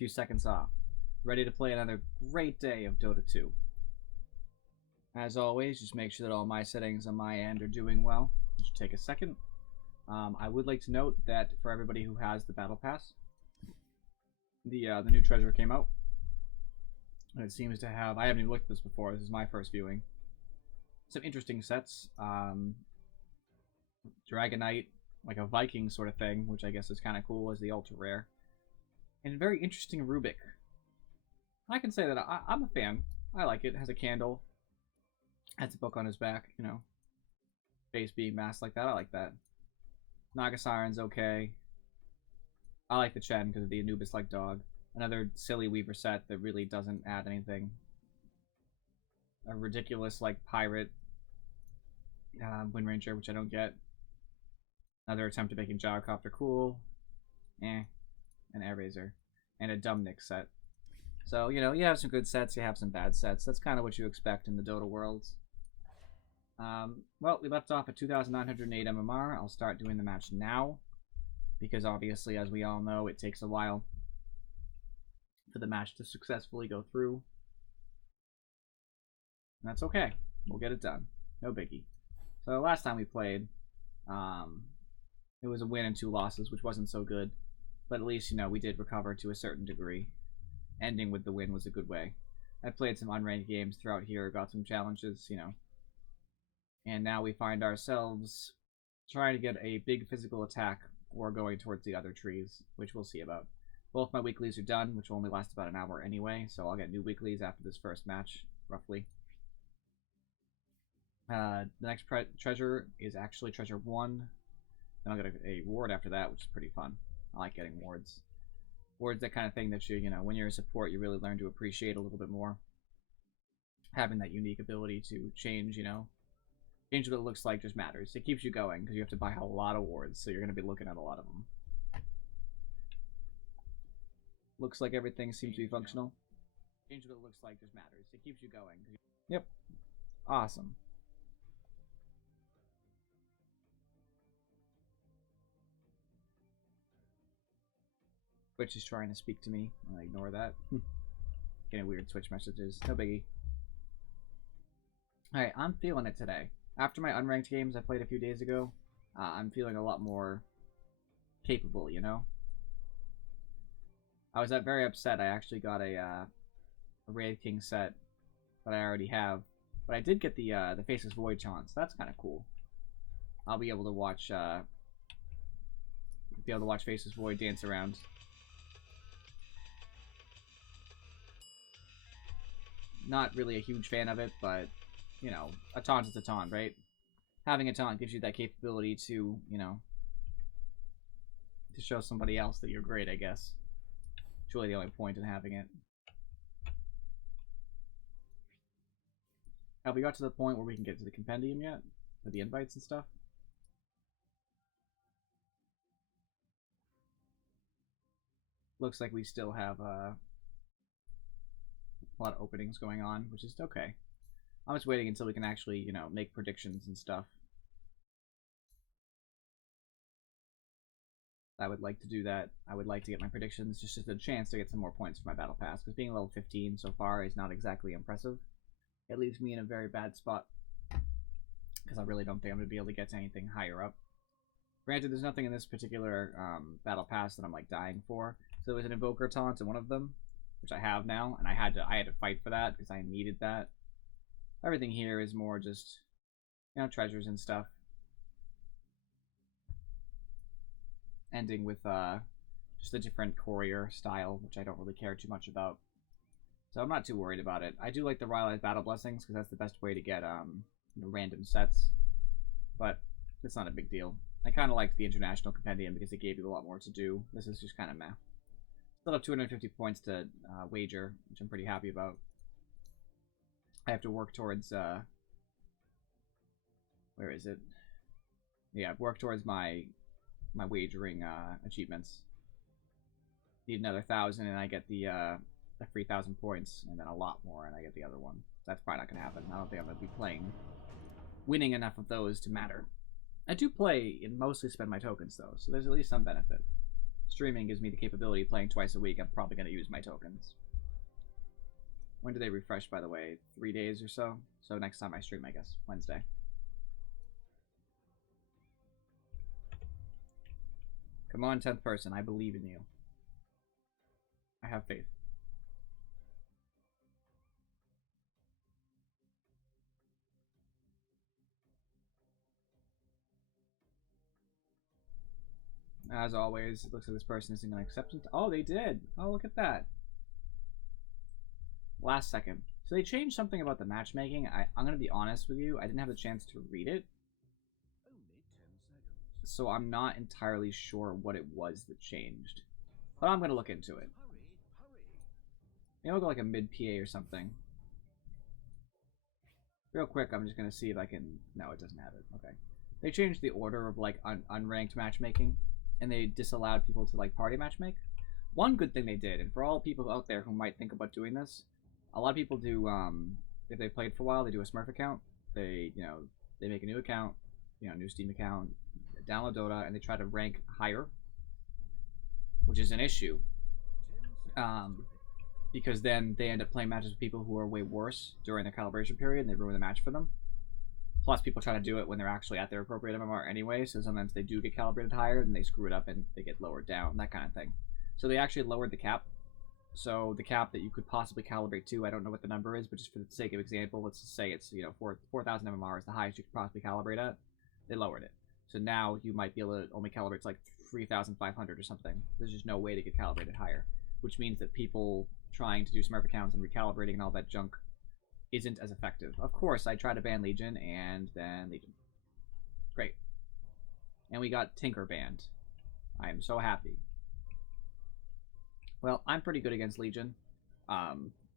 few seconds off, ready to play another great day of Dota 2. As always, just make sure that all my settings on my end are doing well. Just take a second. I would like to note that for everybody who has the Battle Pass, the new treasure came out. And it seems to have, I haven't even looked at this before, this is my first viewing. Some interesting sets. Dragonite, like a Viking sort of thing, which I guess is kind of cool as the ultra rare. And a very interesting Rubik. I can say that I'm a fan. I like it. It has a candle. Has a book on his back, you know. Face being masked like that. I like that. Naga Siren's okay. I like the Chen because of the Anubis-like dog. Another silly Weaver set that really doesn't add anything. A ridiculous, like, pirate Wind Ranger, which I don't get. Another attempt at making Gyrocopter cool. An Air Razor. And a Dumb Nick set. So, you know, you have some good sets, you have some bad sets. That's kind of what you expect in the Dota worlds. Well, we left off at 2,908 MMR. I'll start doing the match now. Because obviously, as we all know, it takes a while for the match to successfully go through. And that's okay. We'll get it done. No biggie. So last time we played, it was a win and 2 losses, which wasn't so good. But at least, you know, we did recover to a certain degree. Ending with the win was a good way. I played some unranked games throughout here, got some challenges, you know. And now we find ourselves trying to get a big physical attack or going towards the other trees, which we'll see about. Both my weeklies are done, which will only last about an hour anyway, so I'll get new weeklies after this first match, roughly. The next treasure is actually treasure 1. Then I'll get a ward after that, which is pretty fun. I like getting wards. Wards, that kind of thing that you know, when you're a support, you really learn to appreciate a little bit more. Having that unique ability to change, you know, change what it looks like just matters. It keeps you going, because you have to buy a lot of wards, so you're going to be looking at a lot of them. Looks like everything seems to be functional. Change what it looks like just matters. It keeps you going. Yep. Awesome. Twitch is trying to speak to me. I ignore that. Getting weird Twitch messages. No biggie. Alright, I'm feeling it today. After my unranked games I played a few days ago, I'm feeling a lot more capable, you know? I was very upset. I actually got a Raid King set that I already have. But I did get the Faceless Void taunt, so that's kind of cool. I'll be able to watch Faceless Void dance around. Not really a huge fan of it, but, you know, a taunt is a taunt, right? Having a taunt gives you that capability to, you know, to show somebody else that you're great, I guess. It's really the only point in having it. Have we got to the point where we can get to the compendium yet? With the invites and stuff? Looks like we still have a lot of openings going on, which is okay. I'm just waiting until we can actually, you know, make predictions and stuff. I would like to do that. I would like to get my predictions, just a chance to get some more points for my battle pass, because being level 15 so far is not exactly impressive. It leaves me in a very bad spot, because I really don't think I'm going to be able to get to anything higher up. Granted, there's nothing in this particular battle pass that I'm like dying for. So there's an Invoker taunt in one of them, which I have now, and I had to fight for that because I needed that. Everything here is more just, you know, treasures and stuff. Ending with just a different courier style, which I don't really care too much about. So I'm not too worried about it. I do like the Rylai's Battle Blessings because that's the best way to get you know, random sets, but it's not a big deal. I kind of liked the International Compendium because it gave you a lot more to do. This is just kind of meh. Still have 250 points to wager, which I'm pretty happy about. I have to work towards, where is it? Yeah, work towards my wagering achievements. Need another 1,000 and I get the 3,000 points, and then a lot more and I get the other one. That's probably not going to happen. I don't think I'm going to be winning enough of those to matter. I do play and mostly spend my tokens though, so there's at least some benefit. streaming gives me the capability of playing twice a week, I'm probably going to use my tokens. When do they refresh, by the way? 3 days or so? So next time I stream, I guess. Wednesday. Come on, 10th person. I believe in you. I have faith. As always, it looks like this person isn't going to accept it. Oh, they did. Oh, look at that. Last second. So they changed something about the matchmaking. I'm going to be honest with you. I didn't have the chance to read it. So I'm not entirely sure what it was that changed. But I'm going to look into it. Maybe I'll go like a mid-PA or something. Real quick, I'm just going to see if I can... No, it doesn't have it. Okay. They changed the order of like unranked matchmaking. And they disallowed people to like party matchmake. One good thing they did, and for all people out there who might think about doing this, a lot of people do, if they played for a while, they do a Smurf account. They, they make a new account, new Steam account, download Dota, and they try to rank higher, which is an issue. Because then they end up playing matches with people who are way worse during their calibration period, and they ruin the match for them. Plus, people try to do it when they're actually at their appropriate MMR anyway, so sometimes they do get calibrated higher, and they screw it up, and they get lowered down, that kind of thing. So they actually lowered the cap. So the cap that you could possibly calibrate to, I don't know what the number is, but just for the sake of example, let's just say it's 4,000 MMR is the highest you could possibly calibrate at. They lowered it. So now you might be able to only calibrate to like 3,500 or something. There's just no way to get calibrated higher, which means that people trying to do Smurf accounts and recalibrating and all that junk isn't as effective. Of course, I tried to ban Legion, and then Legion. Great. And we got Tinker banned. I am so happy. Well, I'm pretty good against Legion. I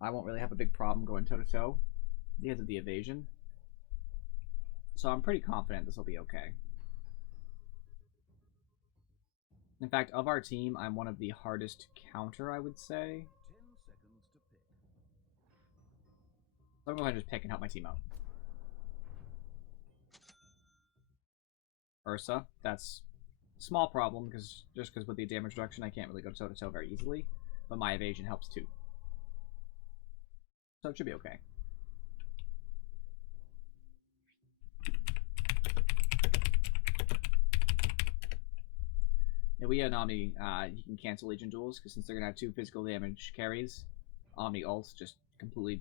won't really have a big problem going toe-to-toe because of the evasion. So I'm pretty confident this will be okay. In fact, of our team, I'm one of the hardest counter, I would say. 10 seconds to pick. So I'm going to just pick and help my team out. Ursa, that's a small problem, because with the damage reduction I can't really go toe-to-toe very easily, but my evasion helps too. So it should be okay. Yeah, we had Omni, you can cancel Legion duels, because since they're going to have 2 physical damage carries, Omni ults just completely,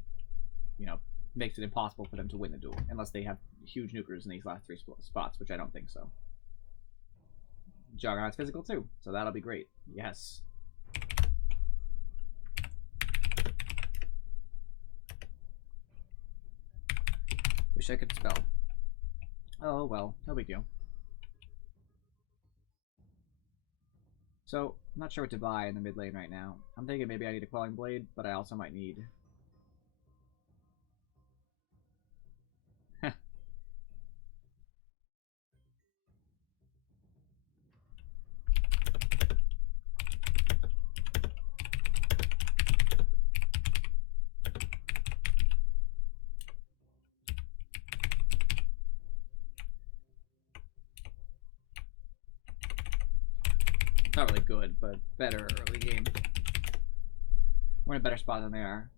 makes it impossible for them to win the duel, unless they have huge nukers in these last 3 spots, which I don't think so. Juggernaut's physical too, so that'll be great. Yes. Wish I could spell. Oh well, no big deal. So, I'm not sure what to buy in the mid lane right now. I'm thinking maybe I need a Quelling Blade, but I also might need... Not really good, but better early game. We're in a better spot than they are.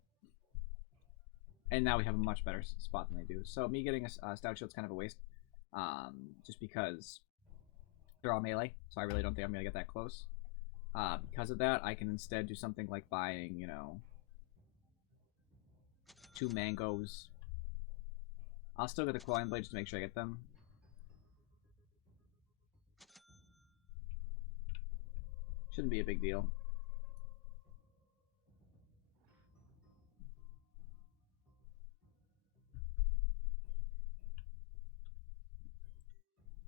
And now we have a much better spot than they do. So me getting a Stout Shield's kind of a waste. Just because they're all melee, so I really don't think I'm going to get that close. Because of that, I can instead do something like buying, 2 mangoes. I'll still get the Quelling Blade just to make sure I get them. Shouldn't be a big deal.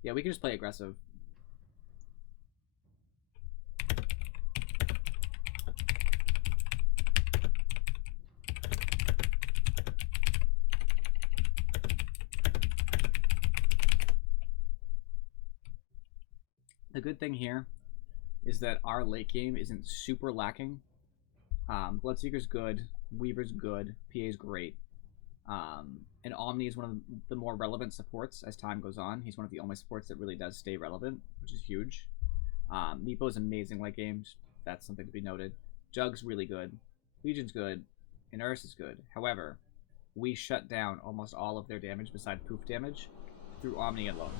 Yeah, we can just play aggressive. The good thing here is that our late game isn't super lacking. Bloodseeker's good, Weaver's good, PA's great. And Omni is one of the more relevant supports as time goes on. He's one of the only supports that really does stay relevant, which is huge. Meepo's amazing late games. That's something to be noted. Jug's really good. Legion's good. And Ursa's good. However, we shut down almost all of their damage besides poof damage through Omni alone.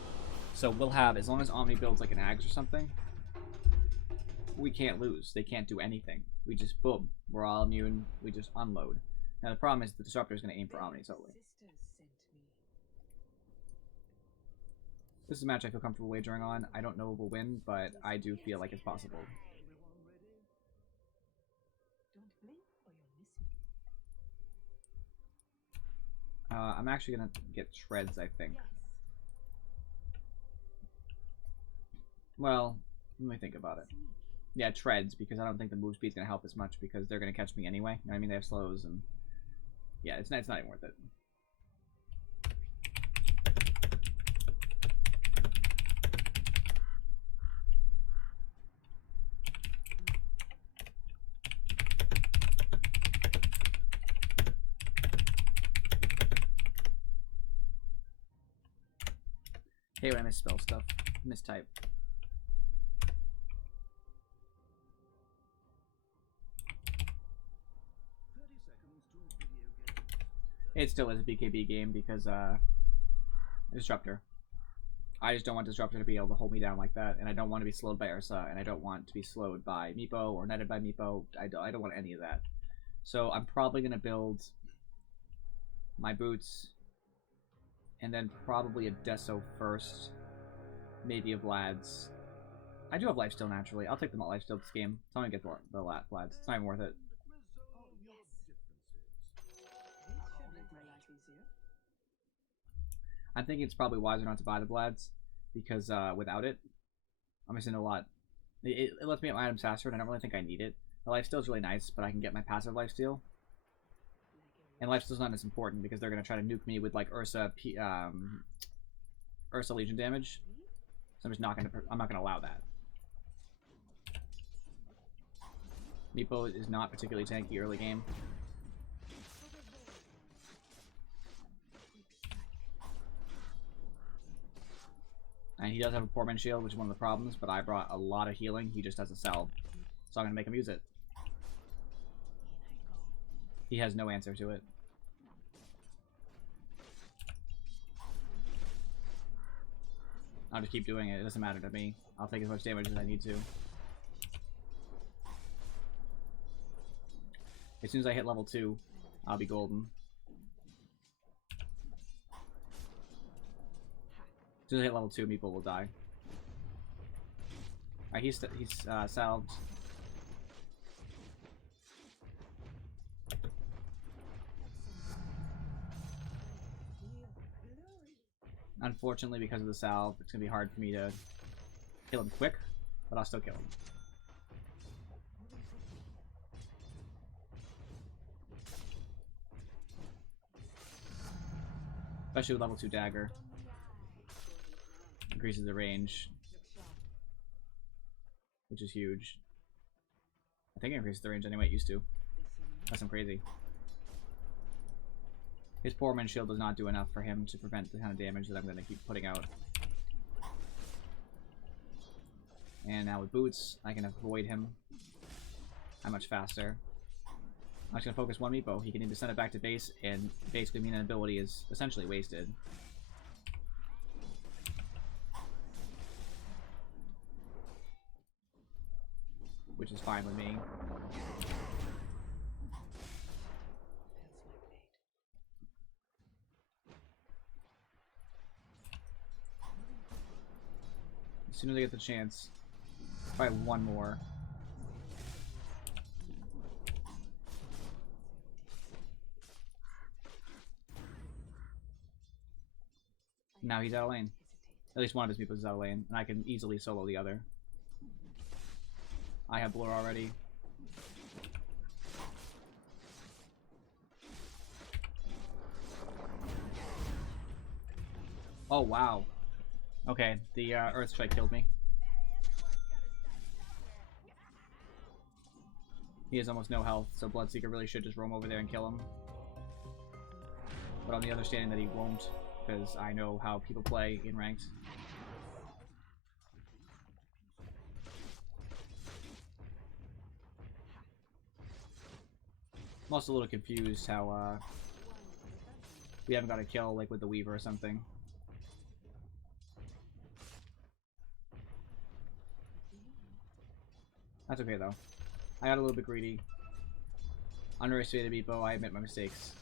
So we'll have, as long as Omni builds like an Ags or something, we can't lose. They can't do anything. We just, boom, we're all immune. We just unload. Now the problem is the Disruptor is going to aim for Omni solely. This is a match I feel comfortable wagering on. I don't know if we'll win, but I do feel like it's possible. I'm actually going to get Treads, I think. Well, let me think about it. Yeah, Treads, because I don't think the move speed's going to help as much because they're going to catch me anyway. You know what I mean? They have slows, and yeah, it's not even worth it. Hey, when I misspell stuff. Mistype. It still is a BKB game because, Disruptor. I just don't want Disruptor to be able to hold me down like that, and I don't want to be slowed by Ursa, and I don't want to be slowed by Meepo or netted by Meepo. I don't want any of that. So I'm probably going to build my boots, and then probably a Deso first, maybe a Vlad's. I do have lifesteal naturally. I'll take the lifesteal this game. Tell me to get the Vlad's. It's not even worth it. I'm thinking it's probably wiser not to buy the Vlad's because without it, I'm missing a lot. It lets me get my items faster, and I don't really think I need it. The lifesteal is really nice, but I can get my passive lifesteal. And lifesteal's not as important because they're going to try to nuke me with like Ursa Legion damage. So I'm not going to allow that. Meepo is not particularly tanky early game. And he does have a poor man shield, which is one of the problems, but I brought a lot of healing. He just has a salve. So I'm going to make him use it. He has no answer to it. I'll just keep doing it. It doesn't matter to me. I'll take as much damage as I need to. As soon as I hit level 2, I'll be golden. As soon as I hit level 2, Meepo will die. Alright, he's salved. Unfortunately, because of the salve, it's going to be hard for me to kill him quick, but I'll still kill him. Especially with level 2 dagger. Increases the range, which is huge. I think it increases the range anyway, it used to. That's some crazy. His poor man shield does not do enough for him to prevent the kind of damage that I'm going to keep putting out. And now with boots, I can avoid him. I'm much faster. I'm just going to focus one Meepo. He can either send it back to base, and basically mean an ability is essentially wasted. Which is fine with me. As soon as I get the chance, probably one more. Now he's out of lane. At least one of his people is out of lane, and I can easily solo the other. I have Blur already. Oh, wow. Okay, the Earth Strike killed me. He has almost no health, so Bloodseeker really should just roam over there and kill him. But on the understanding that he won't, because I know how people play in ranked. I'm also a little confused how we haven't got a kill like with the Weaver or something. That's okay though. I got a little bit greedy. Underestimated Meepo, I admit my mistakes.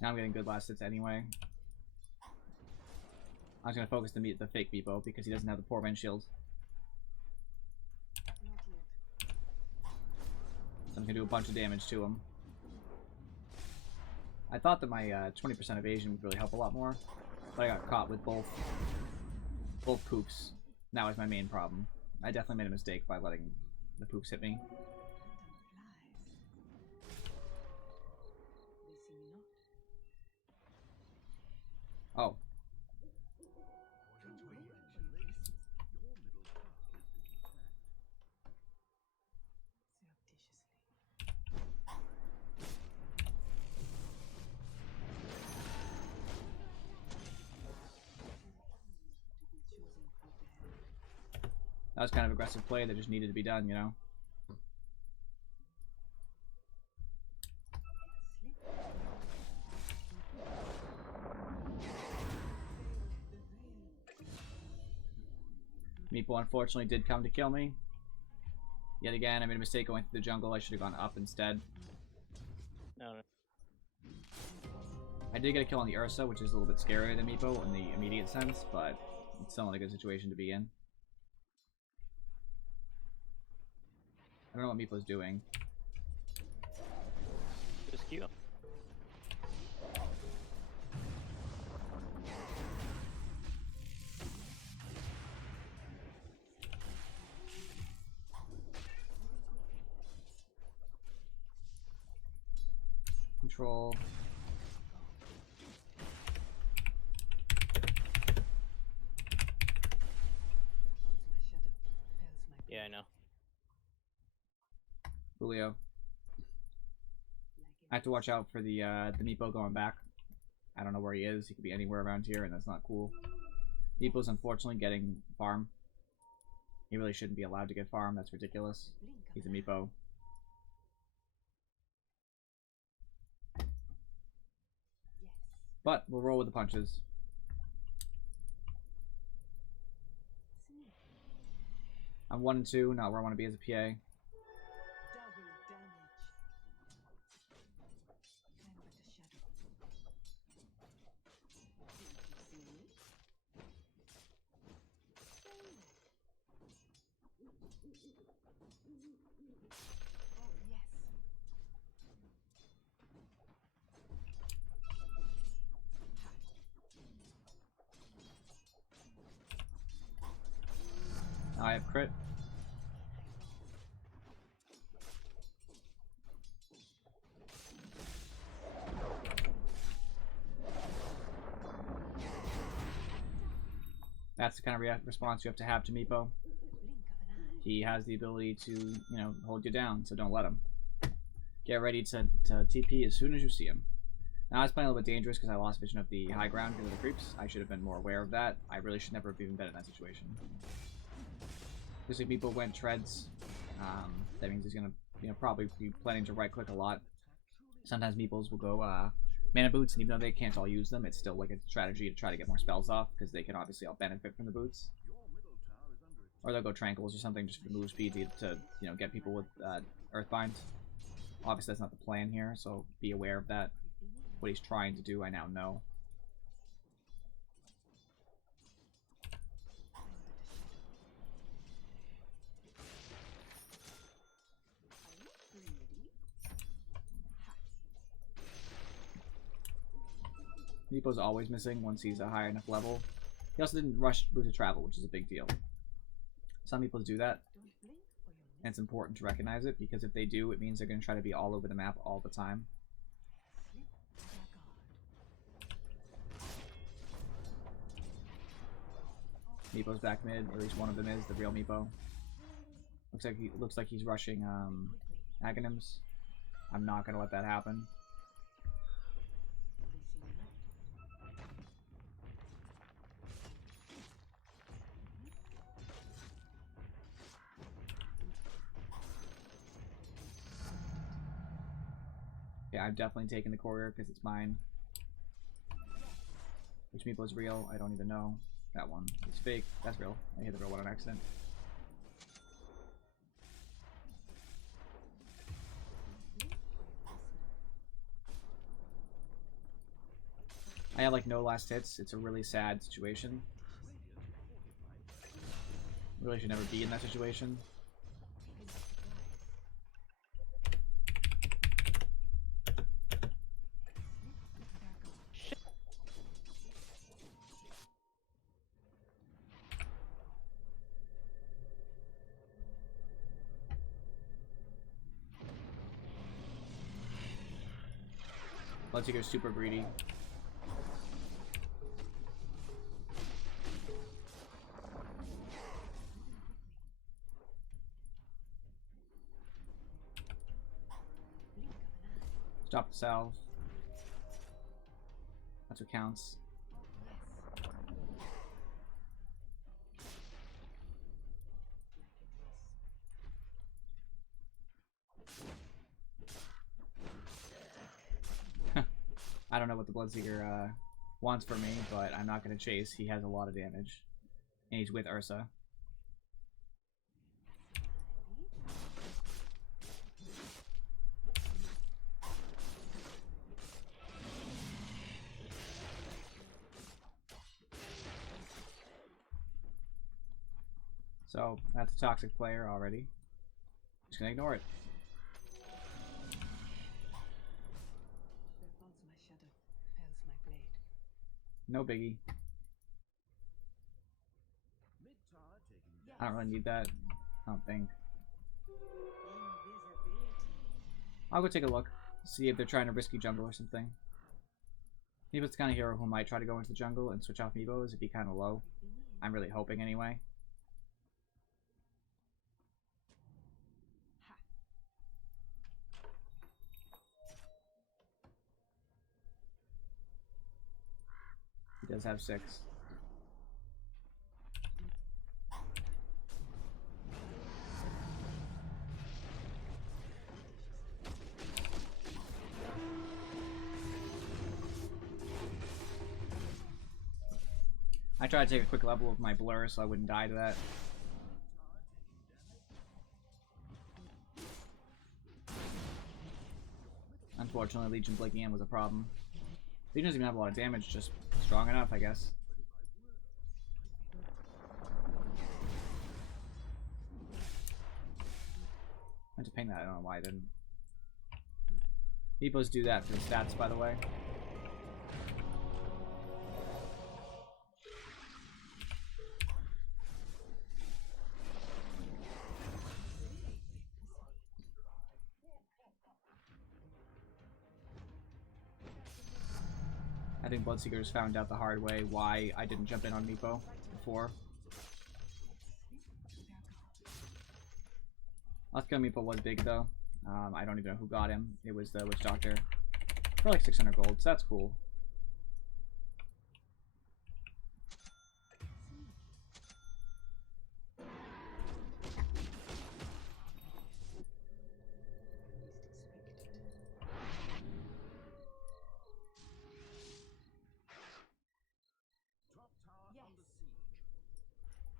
Now I'm getting good last hits anyway. I was gonna focus the fake Meepo because he doesn't have the poor man shield. So I'm gonna do a bunch of damage to him. I thought that my 20% evasion would really help a lot more, but I got caught with both poops. That was my main problem. I definitely made a mistake by letting the poops hit me. Oh. That was kind of aggressive play that just needed to be done, you know? Meepo unfortunately did come to kill me. Yet again, I made a mistake going through the jungle. I should have gone up instead. No. I did get a kill on the Ursa, which is a little bit scarier than Meepo in the immediate sense, but it's still not a good situation to be in. I don't know what Meepo's doing. Just Q. Control. Yeah, I know. Julio. I have to watch out for the Meepo going back. I don't know where he is. He could be anywhere around here, and that's not cool. Meepo's unfortunately getting farm. He really shouldn't be allowed to get farm. That's ridiculous. He's a Meepo. But we'll roll with the punches. I'm 1 and 2, not where I want to be as a PA. I have crit. That's the kind of response you have to Meepo. He has the ability to, you know, hold you down, so don't let him. Get ready to TP as soon as you see him. Now, I was playing a little bit dangerous because I lost vision of the high ground because of the creeps. I should have been more aware of that. I really should never have even been in that situation. Because if Meepo went treads, that means he's going to, you know, probably be planning to right-click a lot. Sometimes Meeples will go mana boots, and even though they can't all use them, it's still like a strategy to try to get more spells off, because they can obviously all benefit from the boots. Or they'll go Tranquils or something just for the move speed to you know, get people with Earthbinds. Obviously that's not the plan here, so be aware of that. What he's trying to do, I now know. Meepo's always missing once he's a high enough level. He also didn't rush Boot to Travel, which is a big deal. Some Meepos do that, and it's important to recognize it, because if they do, it means they're going to try to be all over the map all the time. Meepo's back mid, or at least one of them is, the real Meepo. Looks like he's rushing Aghanims. I'm not going to let that happen. Yeah, I'm definitely taking the courier because it's mine. Which meeple is real? I don't even know. That one is fake. That's real. I hit the real one on accident. I have like no last hits. It's a really sad situation. Really should never be in that situation. Bloodseeker's super greedy. Stop the salve. That's what counts. I don't know what the Bloodseeker wants from me, but I'm not going to chase. He has a lot of damage. And he's with Ursa. So, that's a toxic player already. Just gonna ignore it. No biggie. I don't really need that. I don't think. I'll go take a look. See if they're trying to risky jungle or something. Maybe it's the kind of hero who might try to go into the jungle and switch off Meebos if he kind of low. I'm really hoping anyway. He does have 6. I tried to take a quick level of my blur so I wouldn't die to that. Unfortunately, Legion blinking in was a problem. Legion doesn't even have a lot of damage, just strong enough, I guess. I meant to ping that, I don't know why I didn't. Meepos do that for the stats, by the way. I think Bloodseekers found out the hard way why I didn't jump in on Meepo before. Let's go. Meepo was big though. I don't even know who got him. It was the Witch Doctor. For like 600 gold, so that's cool.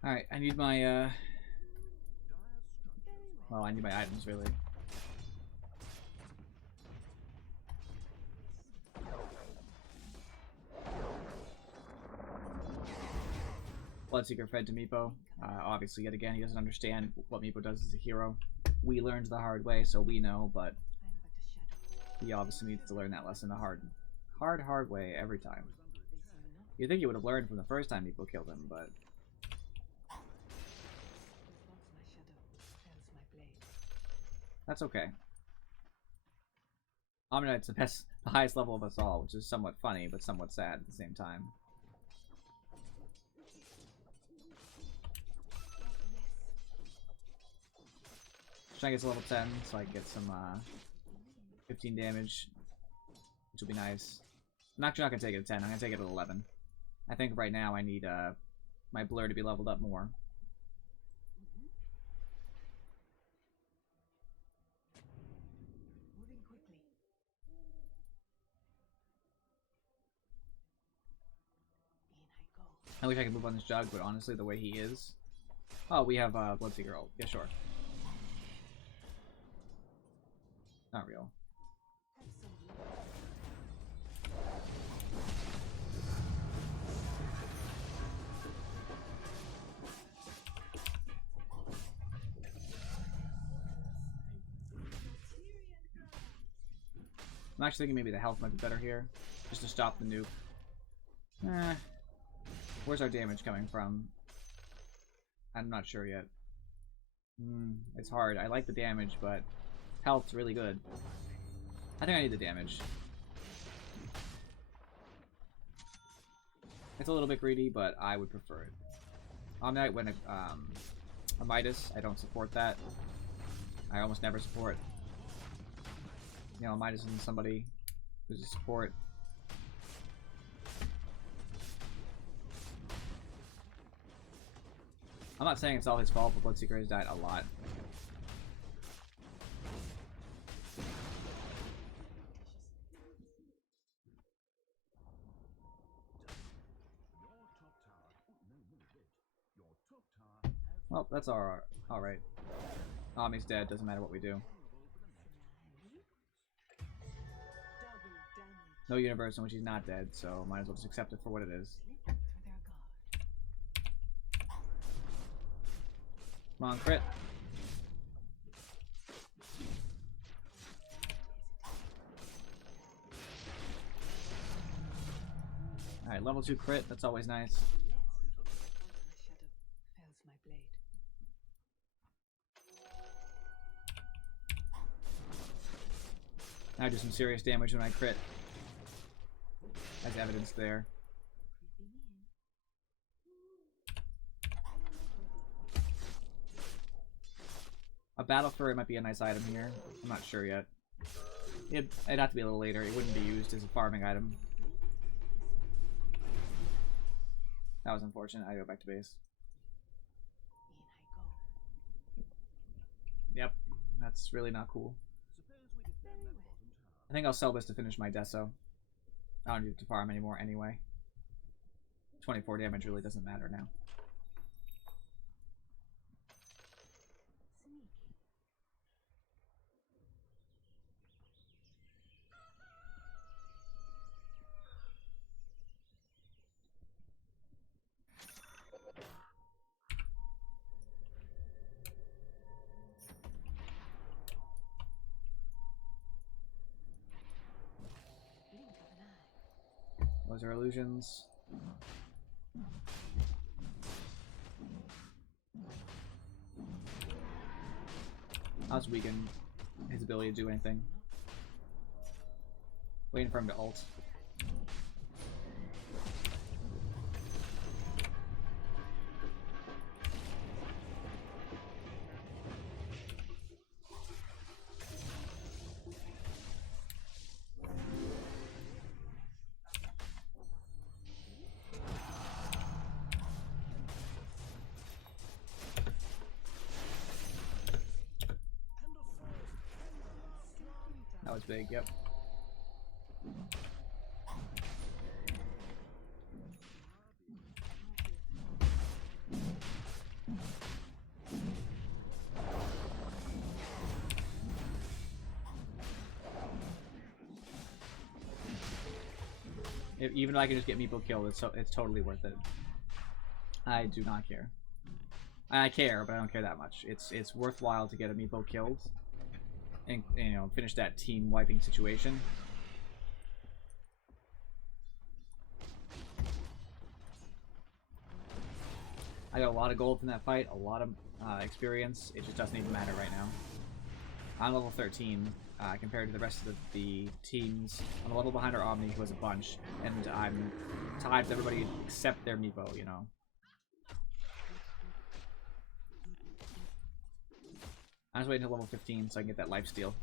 Alright, I need my, well, I need my items, really. Bloodseeker fed to Meepo. Obviously, yet again, he doesn't understand what Meepo does as a hero. We learned the hard way, so we know, but he obviously needs to learn that lesson the hard way every time. You'd think he would have learned from the first time Meepo killed him, but that's okay. Omnight's the highest level of us all, which is somewhat funny, but somewhat sad at the same time. Try to get to level 10 so I can get some 15 damage, which will be nice. I'm actually not going to take it at 10, I'm going to take it at 11. I think right now I need my blur to be leveled up more. I wish I could move on this jug, but honestly, the way he is... Oh, we have Bloodseeker ult. Yeah, sure. Not real. I'm actually thinking maybe the health might be better here, just to stop the nuke. Where's our damage coming from? I'm not sure yet. It's hard. I like the damage, but health's really good. I think I need the damage. It's a little bit greedy, but I would prefer it. Omnite when a Midas, I don't support that. I almost never support. You know, Midas isn't somebody who's a support. I'm not saying it's all his fault, but Bloodseeker has died a lot. Well, that's alright. Ami's dead, doesn't matter what we do. No universe in which he's not dead, so might as well just accept it for what it is. Come on, crit. Alright, level 2 crit, that's always nice. Now I do some serious damage when I crit. As evidence there. A Battle Fury might be a nice item here. I'm not sure yet. It'd have to be a little later. It wouldn't be used as a farming item. That was unfortunate. I go back to base. Yep, that's really not cool. I think I'll sell this to finish my Deso. I don't need to farm anymore anyway. 24 damage really doesn't matter now. Those are illusions. I'll just weaken his ability to do anything. Waiting for him to ult. That was big, yep. Even if I can just get Meepo killed, it's totally worth it. I do not care. I care, but I don't care that much. It's worthwhile to get a Meepo killed. And, you know, finish that team wiping situation. I got a lot of gold from that fight, a lot of experience. It just doesn't even matter right now. I'm level 13 compared to the rest of the teams. I'm a level behind our Omni, who has a bunch, and I'm tied with everybody except their Meepo, you know. I'm just waiting until level 15 so I can get that lifesteal.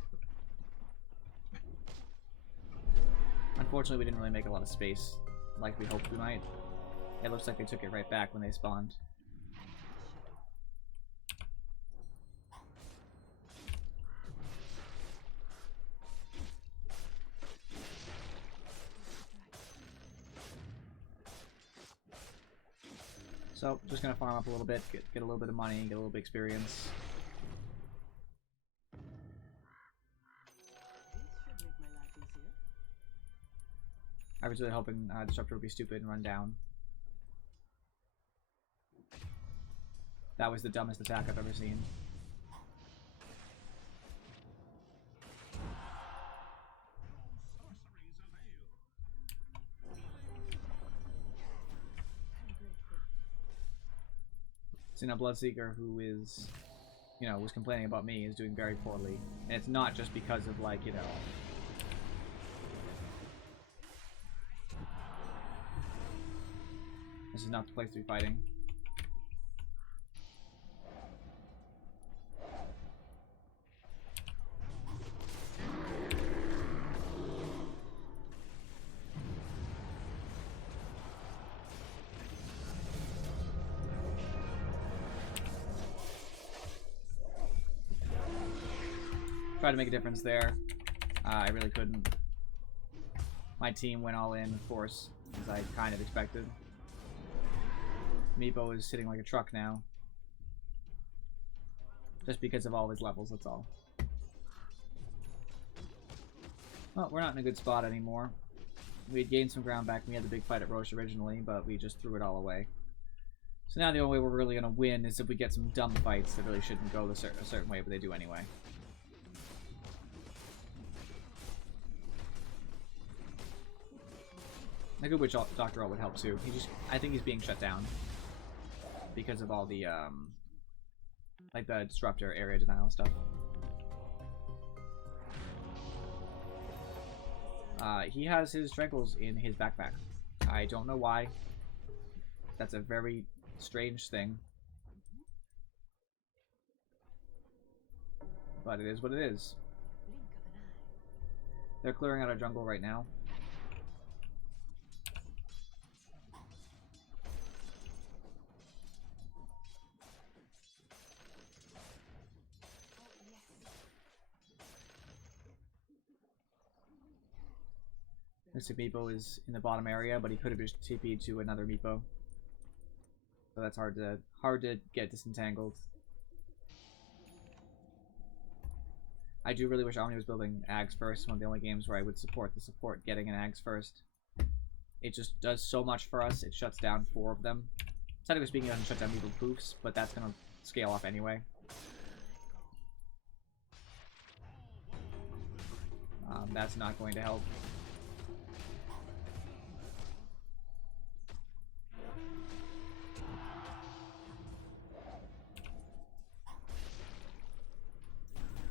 Unfortunately, we didn't really make a lot of space like we hoped we might. It looks like they took it right back when they spawned. So, just gonna farm up a little bit, get a little bit of money, get a little bit of experience. I was really hoping Disruptor would be stupid and run down. That was the dumbest attack I've ever seen. Seeing a Bloodseeker who is, you know, was complaining about me is doing very poorly. And it's not just because of, like, you know... This is not the place to be fighting. Tried to make a difference there. I really couldn't. My team went all in, of course, as I kind of expected. Meepo is sitting like a truck now. Just because of all his levels, that's all. Well, we're not in a good spot anymore. We had gained some ground back. We had the big fight at Roche originally, but we just threw it all away. So now the only way we're really going to win is if we get some dumb fights that really shouldn't go a certain way, but they do anyway. A good witch Dr. Alt would help too. I think he's being shut down because of all the like the disruptor area denial stuff. He has his Dreggles in his backpack. I don't know why. That's a very strange thing. But it is what it is. They're clearing out our jungle right now. Mr. Meepo is in the bottom area, but he could have just TP'd to another Meepo. So that's hard to get disentangled. I do really wish Omni was building Ags first. One of the only games where I would support the support getting an Ags first. It just does so much for us. It shuts down 4 of them. Technically speaking, it doesn't shut down Meepo poofs, but that's gonna scale off anyway. That's not going to help.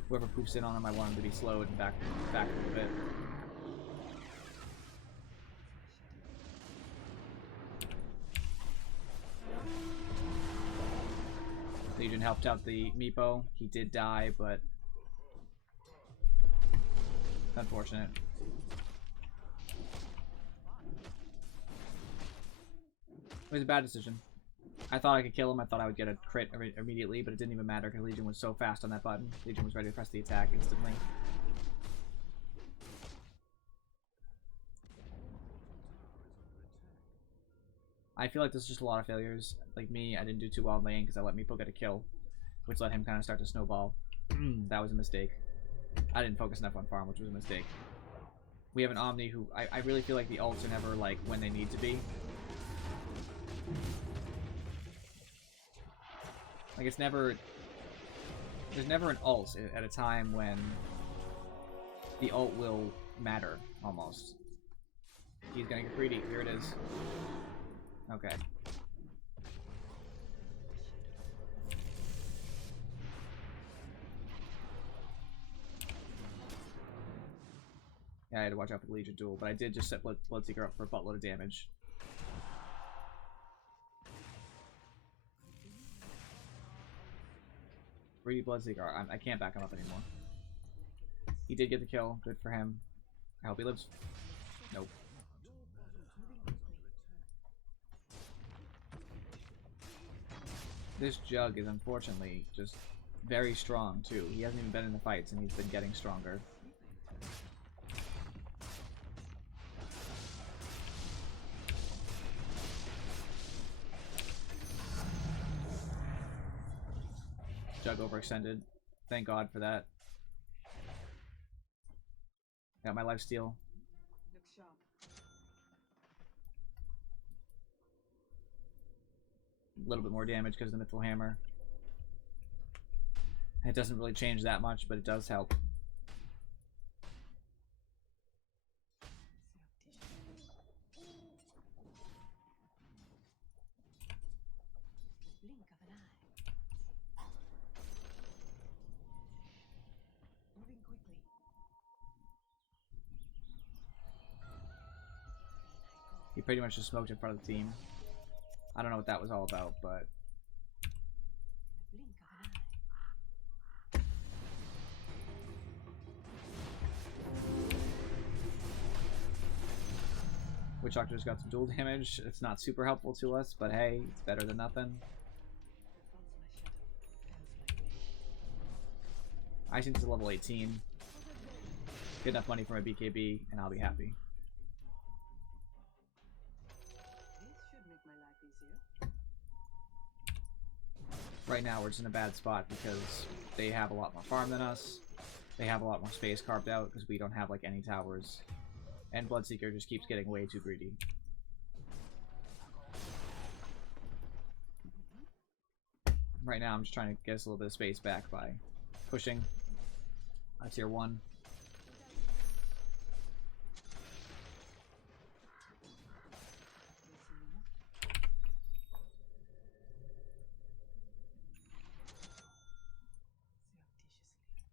Whoever poofs in on him, I want him to be slowed and back a little bit. Legion helped out the Meepo. He did die, but it's unfortunate. It was a bad decision. I thought I could kill him. I thought I would get a crit immediately, but it didn't even matter because Legion was so fast on that button. Legion was ready to press the attack instantly. I feel like there's just a lot of failures. Like me, I didn't do too well in lane because I let Meepo get a kill, which let him kind of start to snowball. That was a mistake. I didn't focus enough on farm, which was a mistake. We have an Omni who I really feel like the ults are never like when they need to be. Like it's never, there's never an ult at a time when the ult will matter, almost. He's gonna get greedy, here it is. Okay. Yeah, I had to watch out for the Legion duel, but I did just set Bloodseeker up for a buttload of damage. Greedy Bloodseeker. I can't back him up anymore. He did get the kill. Good for him. I hope he lives. Nope. This Jug is unfortunately just very strong too. He hasn't even been in the fights and he's been getting stronger. Jug overextended. Thank God for that. Got my life steal. Look sharp. A little bit more damage because of the Mithril Hammer. It doesn't really change that much, but it does help. Blink of an eye. Moving quickly. He pretty much just smoked in front of the team. I don't know what that was all about, but Blink of an eye. Witch Doctor's got some dual damage. It's not super helpful to us, but hey, it's better than nothing. I think it's a level 18. Get enough money for my BKB, and I'll be happy. This should make my life easier. Right now, we're just in a bad spot because they have a lot more farm than us. They have a lot more space carved out because we don't have like any towers. And Bloodseeker just keeps getting way too greedy. Right now, I'm just trying to get us a little bit of space back by pushing a tier 1.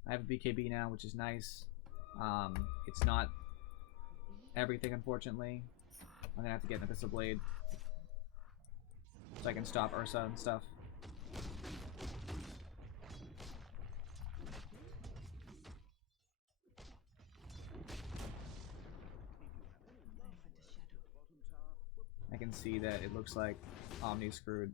I have a BKB now, which is nice. It's not everything, unfortunately. I'm gonna have to get an Abyssal Blade so I can stop Ursa and stuff. I can see that it looks like Omni's screwed.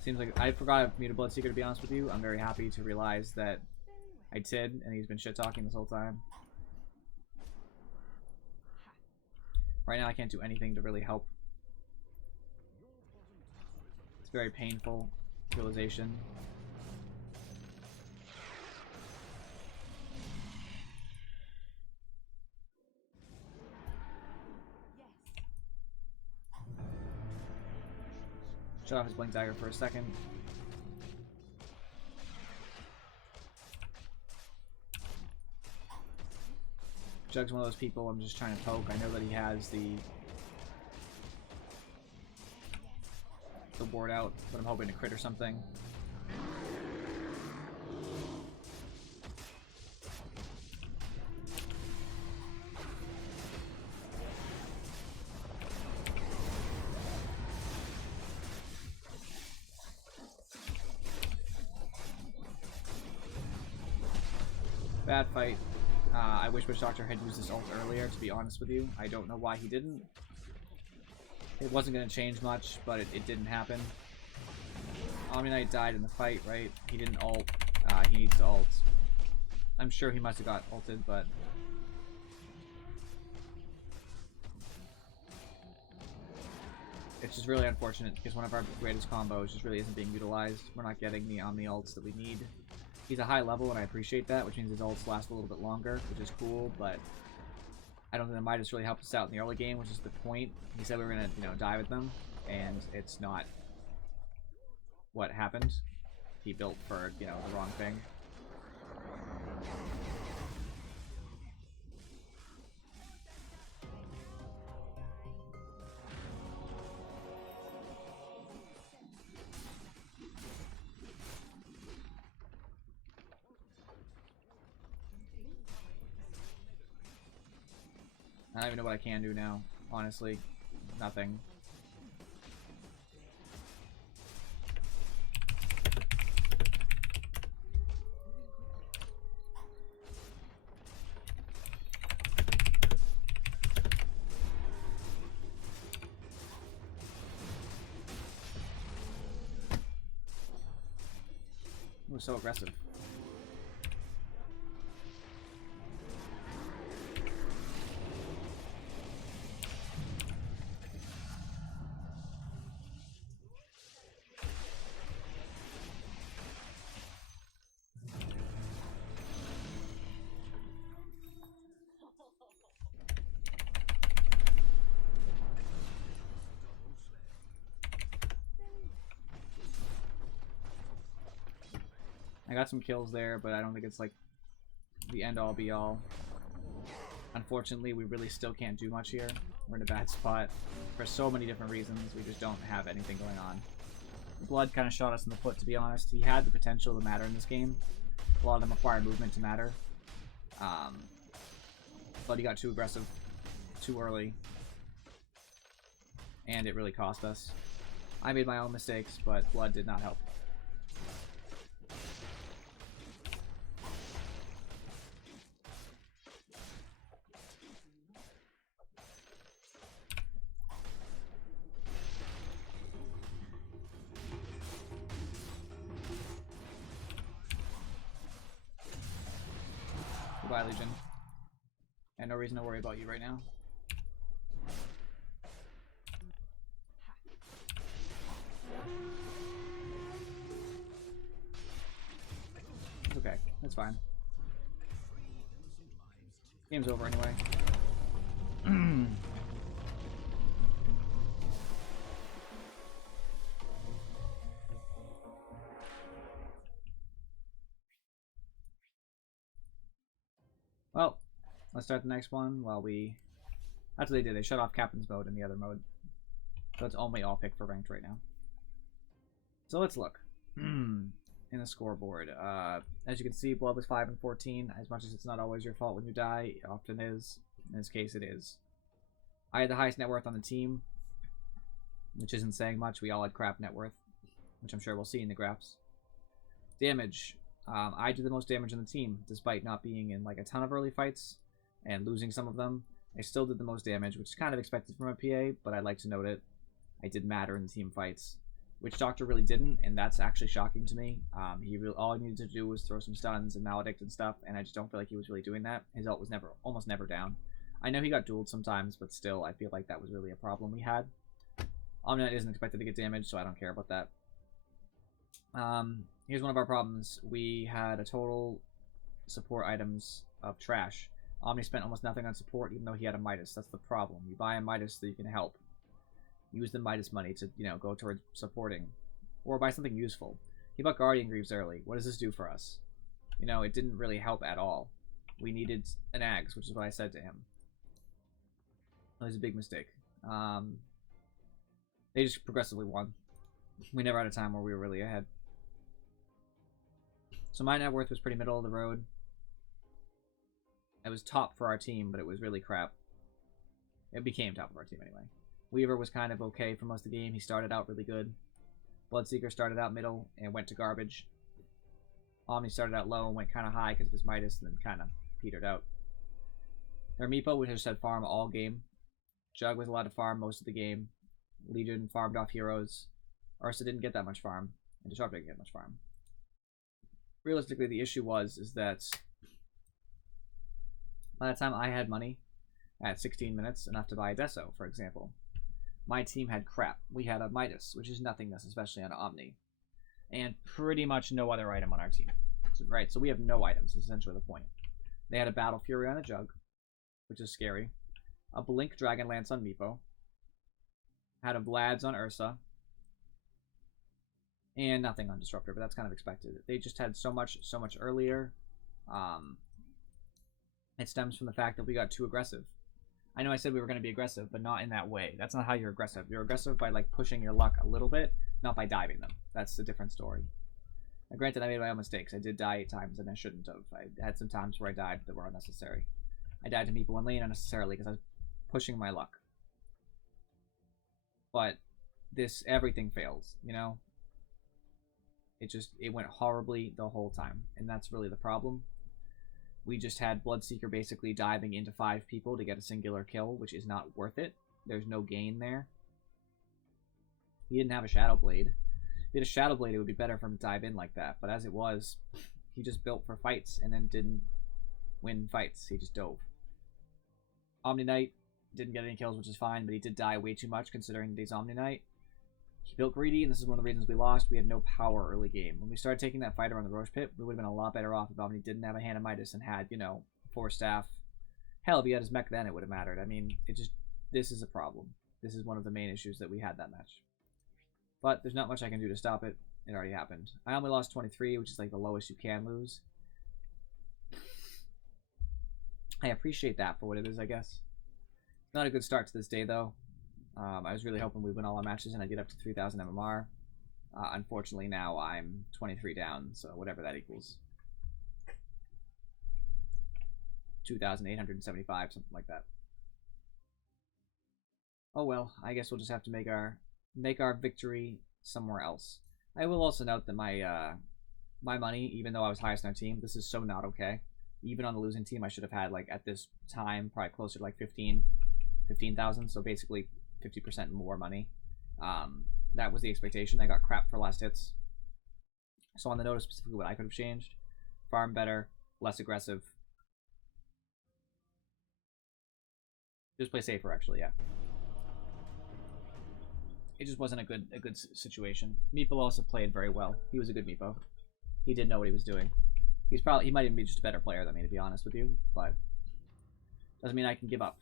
Seems like I forgot I muted Bloodseeker, to be honest with you. I'm very happy to realize that I did, and he's been shit-talking this whole time. Right now I can't do anything to really help. It's very painful realization. Shut off his Blink Dagger for a second. Jug's one of those people I'm just trying to poke. I know that he has the ward out, but I'm hoping to crit or something. Bad fight. I wish Witch Doctor had used this ult earlier, to be honest with you. I don't know why he didn't. It wasn't going to change much, but it didn't happen. Omni Knight died in the fight, right? He didn't ult. He needs to ult. I'm sure he must have got ulted, but... it's just really unfortunate because one of our greatest combos just really isn't being utilized. We're not getting the Omni ults that we need. He's a high level, and I appreciate that, which means his ults last a little bit longer, which is cool, but I don't think the Midas really helped us out in the early game, which is the point. He said we were going to, die with them, and it's not what happened. He built for, the wrong thing. I don't even know what I can do now, honestly. Nothing. It was so aggressive. I got some kills there, but I don't think it's like the end-all be-all. Unfortunately, we really still can't do much here. We're in a bad spot for so many different reasons. We just don't have anything going on. Blood kind of shot us in the foot, to be honest. He had the potential to matter in this game. A lot of them require movement to matter. But he got too aggressive too early. And it really cost us. I made my own mistakes, but Blood did not help. Goodbye, Legion. And no reason to worry about you right now. It's okay. It's fine. Game's over anyway. Well, let's start the next one while we... That's what they did. They shut off Captain's mode in the other mode. So it's only all pick for ranked right now. So let's look. In the scoreboard. As you can see, Blood was 5 and 14. As much as it's not always your fault when you die, it often is. In this case, it is. I had the highest net worth on the team, which isn't saying much. We all had crap net worth, which I'm sure we'll see in the graphs. Damage. I did the most damage on the team, despite not being in like a ton of early fights and losing some of them. I still did the most damage, which is kind of expected from a PA, but I'd like to note it. I did matter in the team fights. Witch Doctor really didn't, and that's actually shocking to me. All he needed to do was throw some stuns and maledict and stuff, and I just don't feel like he was really doing that. His ult was almost never down. I know he got dueled sometimes, but still, I feel like that was really a problem we had. Omni-Knight isn't expected to get damaged, so I don't care about that. Here's one of our problems. We had a total support items of trash. Omni spent almost nothing on support, even though he had a Midas. That's the problem. You buy a Midas so you can help. Use the Midas money to, go towards supporting. Or buy something useful. He bought Guardian Greaves early. What does this do for us? It didn't really help at all. We needed an Axe, which is what I said to him. That was a big mistake. They just progressively won. We never had a time where we were really ahead. So my net worth was pretty middle of the road. It was top for our team, but it was really crap. It became top of our team anyway. Weaver was kind of okay for most of the game. He started out really good. Bloodseeker started out middle and went to garbage. Omni started out low and went kind of high because of his Midas and then kind of petered out. Their Meepo, which just had farm all game. Jug was allowed to farm most of the game. Legion farmed off heroes. Ursa didn't get that much farm. And Disrupt didn't get much farm. Realistically, the issue is that by the time I had money at 16 minutes, enough to buy a Deso, for example, my team had crap. We had a Midas, which is nothingness, especially on Omni, and pretty much no other item on our team. Right, so we have no items, is essentially the point. They had a Battle Fury on a Jug, which is scary. A Blink Dragonlance on Meepo. Had a Vlad's on Ursa. And nothing on Disruptor, but that's kind of expected. They just had so much earlier. It stems from the fact that we got too aggressive. I know I said we were going to be aggressive, but not in that way. That's not how you're aggressive. You're aggressive by like pushing your luck a little bit, not by diving them. That's a different story. Now, granted, I made my own mistakes. I did die 8 times, and I shouldn't have. I had some times where I died that were unnecessary. I died to Meepo and lane unnecessarily because I was pushing my luck. But everything fails, It went horribly the whole time, and that's really the problem. We just had Bloodseeker basically diving into 5 people to get a singular kill, which is not worth it. There's no gain there. He didn't have a Shadow Blade. If he had a Shadow Blade, it would be better for him to dive in like that, but as it was, he just built for fights and then didn't win fights. He just dove. Omni-Knight didn't get any kills, which is fine, but he did die way too much considering he's Omni-Knight. He built greedy, and this is one of the reasons we lost. We had no power early game. When we started taking that fighter on the Roche Pit, we would have been a lot better off if Omni didn't have a Hand of Midas and had, 4 staff. Hell, if he had his mech then, it would have mattered. I mean, this is a problem. This is one of the main issues that we had that match. But there's not much I can do to stop it, It already happened. I only lost 23, which is like the lowest you can lose. I appreciate that for what it is, I guess. Not a good start to this day, though. I was really hoping we'd win all our matches and I get up to 3,000 MMR. Unfortunately, now I'm 23 down, so whatever that equals. 2,875, something like that. Oh well, I guess we'll just have to make our victory somewhere else. I will also note that my money, even though I was highest on our team, this is so not okay. Even on the losing team, I should have had, like, at this time, probably closer to like 15,000, so basically 50% more money. That was the expectation. I got crap for last hits. So on the notice, specifically what I could have changed: farm better, less aggressive. Just play safer, actually, yeah. It just wasn't a good situation. Meepo also played very well. He was a good Meepo. He did know what he was doing. He might even be just a better player than me, to be honest with you, but doesn't mean I can give up.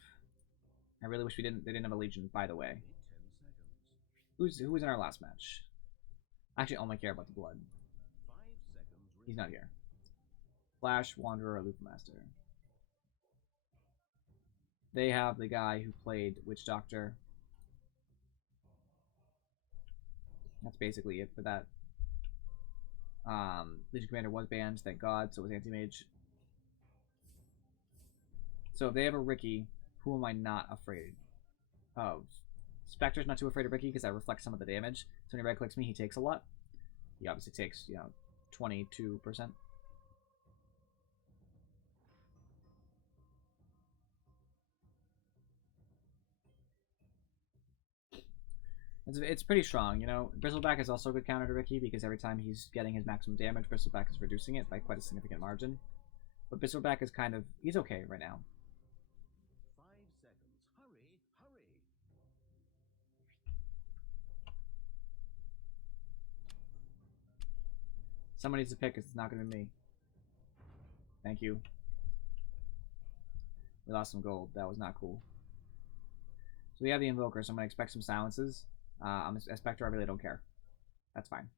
I really wish they didn't have a Legion, by the way. Who was in our last match? I actually only care about the blood. He's not here. Flash, Wanderer, Luthmaster. They have the guy who played Witch Doctor. That's basically it for that. Legion Commander was banned, thank God, so was Anti-Mage. So if they have a Ricky, who am I not afraid of? Spectre's not too afraid of Ricky because I reflect some of the damage. So when he right-clicks me, he takes a lot. He obviously takes, 22%. It's pretty strong, Bristleback is also a good counter to Ricky because every time he's getting his maximum damage, Bristleback is reducing it by quite a significant margin. But Bristleback is he's okay right now. 5 seconds. Hurry, hurry. Someone needs to pick because it's not going to be me. Thank you. We lost some gold. That was not cool. So we have the Invoker, so I'm going to expect some silences. I'm a Spectre, I really don't care. That's fine.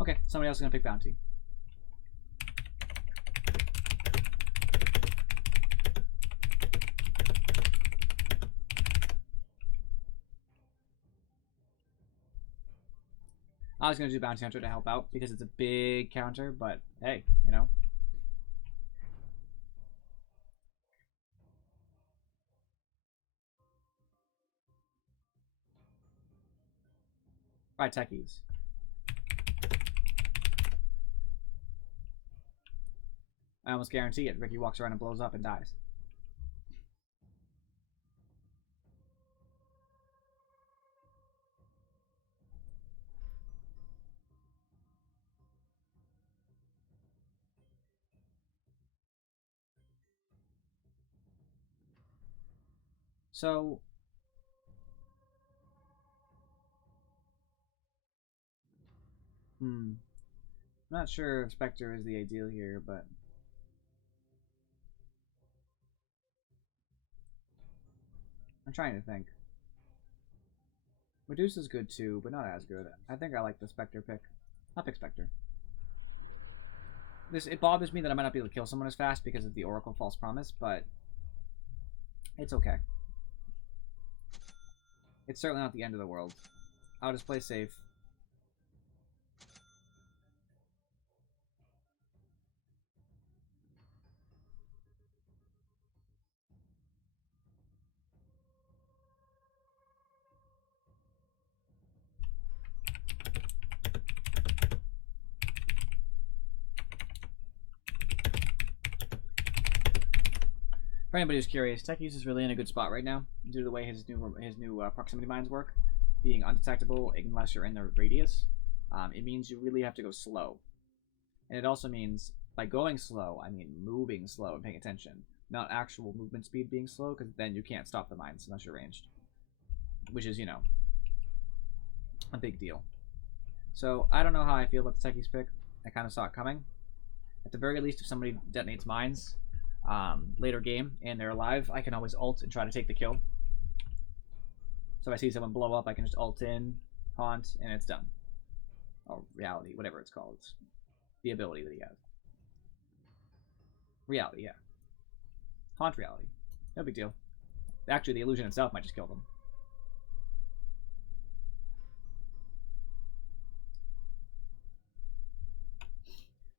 Okay, somebody else is going to pick Bounty. I was going to do Bounty Hunter to help out because it's a big counter, but hey, Try techies. I almost guarantee it. Ricky walks around and blows up and dies. So I'm not sure if Spectre is the ideal here, but I'm trying to think. Medusa is good too, but not as good. I think I like the Spectre pick. I'll pick Spectre. It bothers me that I might not be able to kill someone as fast because of the Oracle False Promise, but it's okay. It's certainly not the end of the world. I'll just play safe. For anybody who's curious, Techies is really in a good spot right now due to the way his new proximity mines work, being undetectable unless you're in the radius. It means you really have to go slow, and it also means by going slow, I mean moving slow and paying attention, not actual movement speed being slow, because then you can't stop the mines unless you're ranged, which is, you know, a big deal. So I don't know how I feel about the Techies pick. I kind of saw it coming. At the very least, if somebody detonates mines later game and they're alive, I can always ult and try to take the kill. So if I see someone blow up, I can just ult in, haunt, and it's done. Or reality, whatever it's called. It's the ability that he has. Reality, yeah. Haunt reality. No big deal. Actually, the illusion itself might just kill them.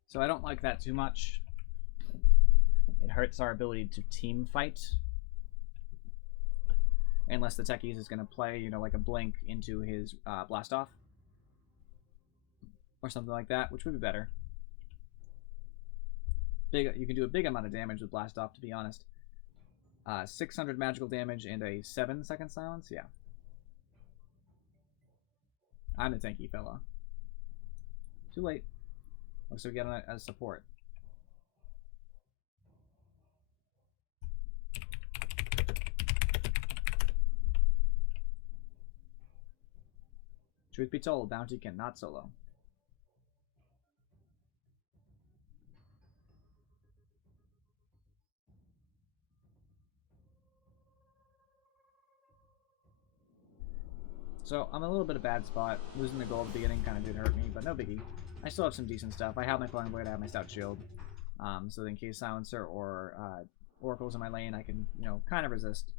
So I don't like that too much. It hurts our ability to team fight. Unless the Techies is going to play, you know, like a blink into his blast off. Or something like that, which would be better. You can do a big amount of damage with blast off, to be honest. 600 magical damage and a 7-second silence, yeah. I'm the tanky fella. Too late. Looks like we get a support. Truth be told, Bounty cannot solo. So I'm in a little bit of a bad spot. Losing the goal at the beginning kind of did hurt me, but no biggie. I still have some decent stuff. I have my Flying Blade, I have my Stout Shield. So in case Silencer or Oracle's in my lane, I can, you know, kind of resist.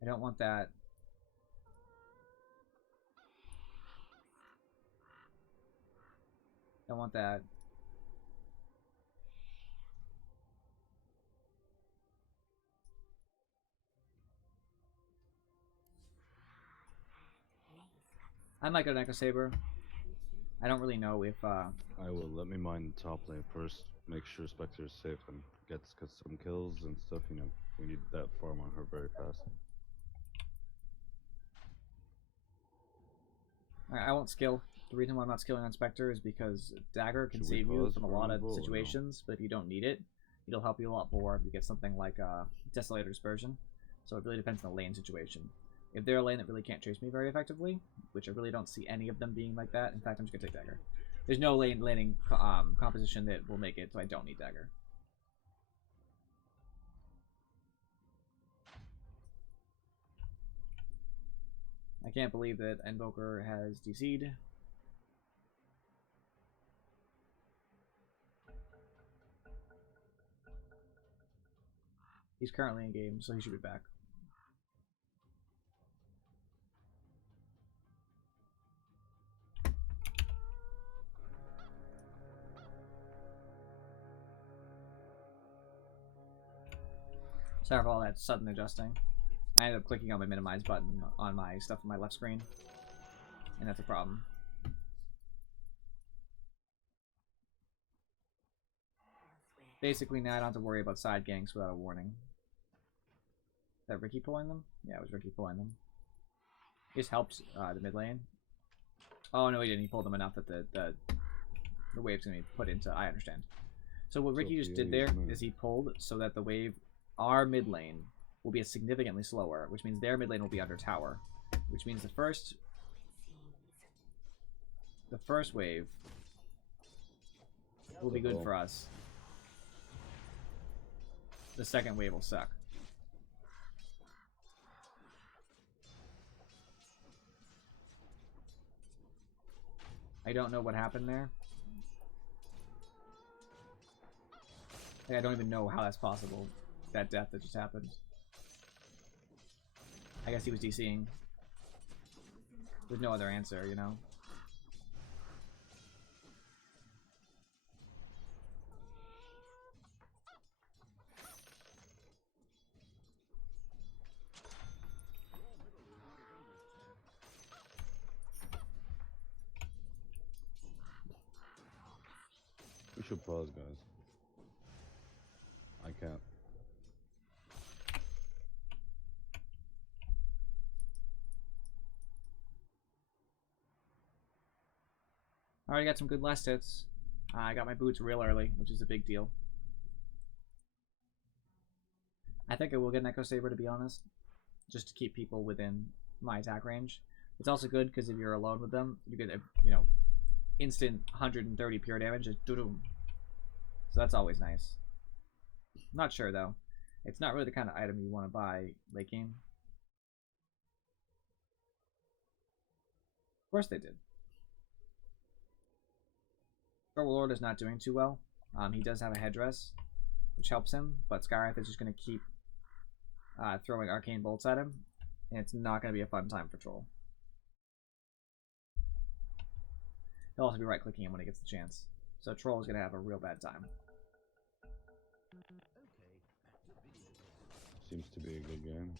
I don't want that. Don't want that. I might go to Echo Saber. I don't really know if I will. Let me mine top lane first. Make sure Spectre is safe and gets some kills and stuff. You know, we need that farm on her very fast. I won't skill. The reason why I'm not skilling on Spectre is because Dagger can Should we save you pause from a for lot of removal or no? situations, but if you don't need it, it'll help you a lot more if you get something like Desolator Dispersion. So it really depends on the lane situation. If they're a lane that really can't chase me very effectively, which I really don't see any of them being like that, in fact, I'm just going to take Dagger. There's no laning composition that will make it so I don't need Dagger. I can't believe that Invoker has DC'd. He's currently in game, so he should be back. Sorry for all that sudden adjusting. I ended up clicking on my minimize button on my stuff on my left screen, and that's a problem. Basically, now I don't have to worry about side ganks without a warning. Is that Ricky pulling them? Yeah, it was Ricky pulling them. He just helped the mid lane. Oh no, he didn't. He pulled them enough that the wave's gonna be put into. I understand. So what Ricky just did there is he pulled so that the wave, our mid lane, will be significantly slower, which means their mid lane will be under tower, which means the first wave will be good for us. The second wave will suck. I don't know what happened there. Like, I don't even know how that's possible. That death that just happened. I guess he was DCing. There's no other answer, you know? should pause, guys. I can't. Alright, I got some good last hits. I got my boots real early, which is a big deal. I think I will get an Echo Saber, to be honest, just to keep people within my attack range. It's also good because if you're alone with them, you get, you know, instant 130 pure damage. Just doo-doo. So that's always nice. Not sure though. It's not really the kind of item you want to buy late game. Of course they did. Lord is not doing too well. He does have a headdress, which helps him, but Skywrath is just going to keep throwing arcane bolts at him, and it's not going to be a fun time for Troll. He'll also be right-clicking him when he gets the chance. So Troll is going to have a real bad time. Seems to be a good game.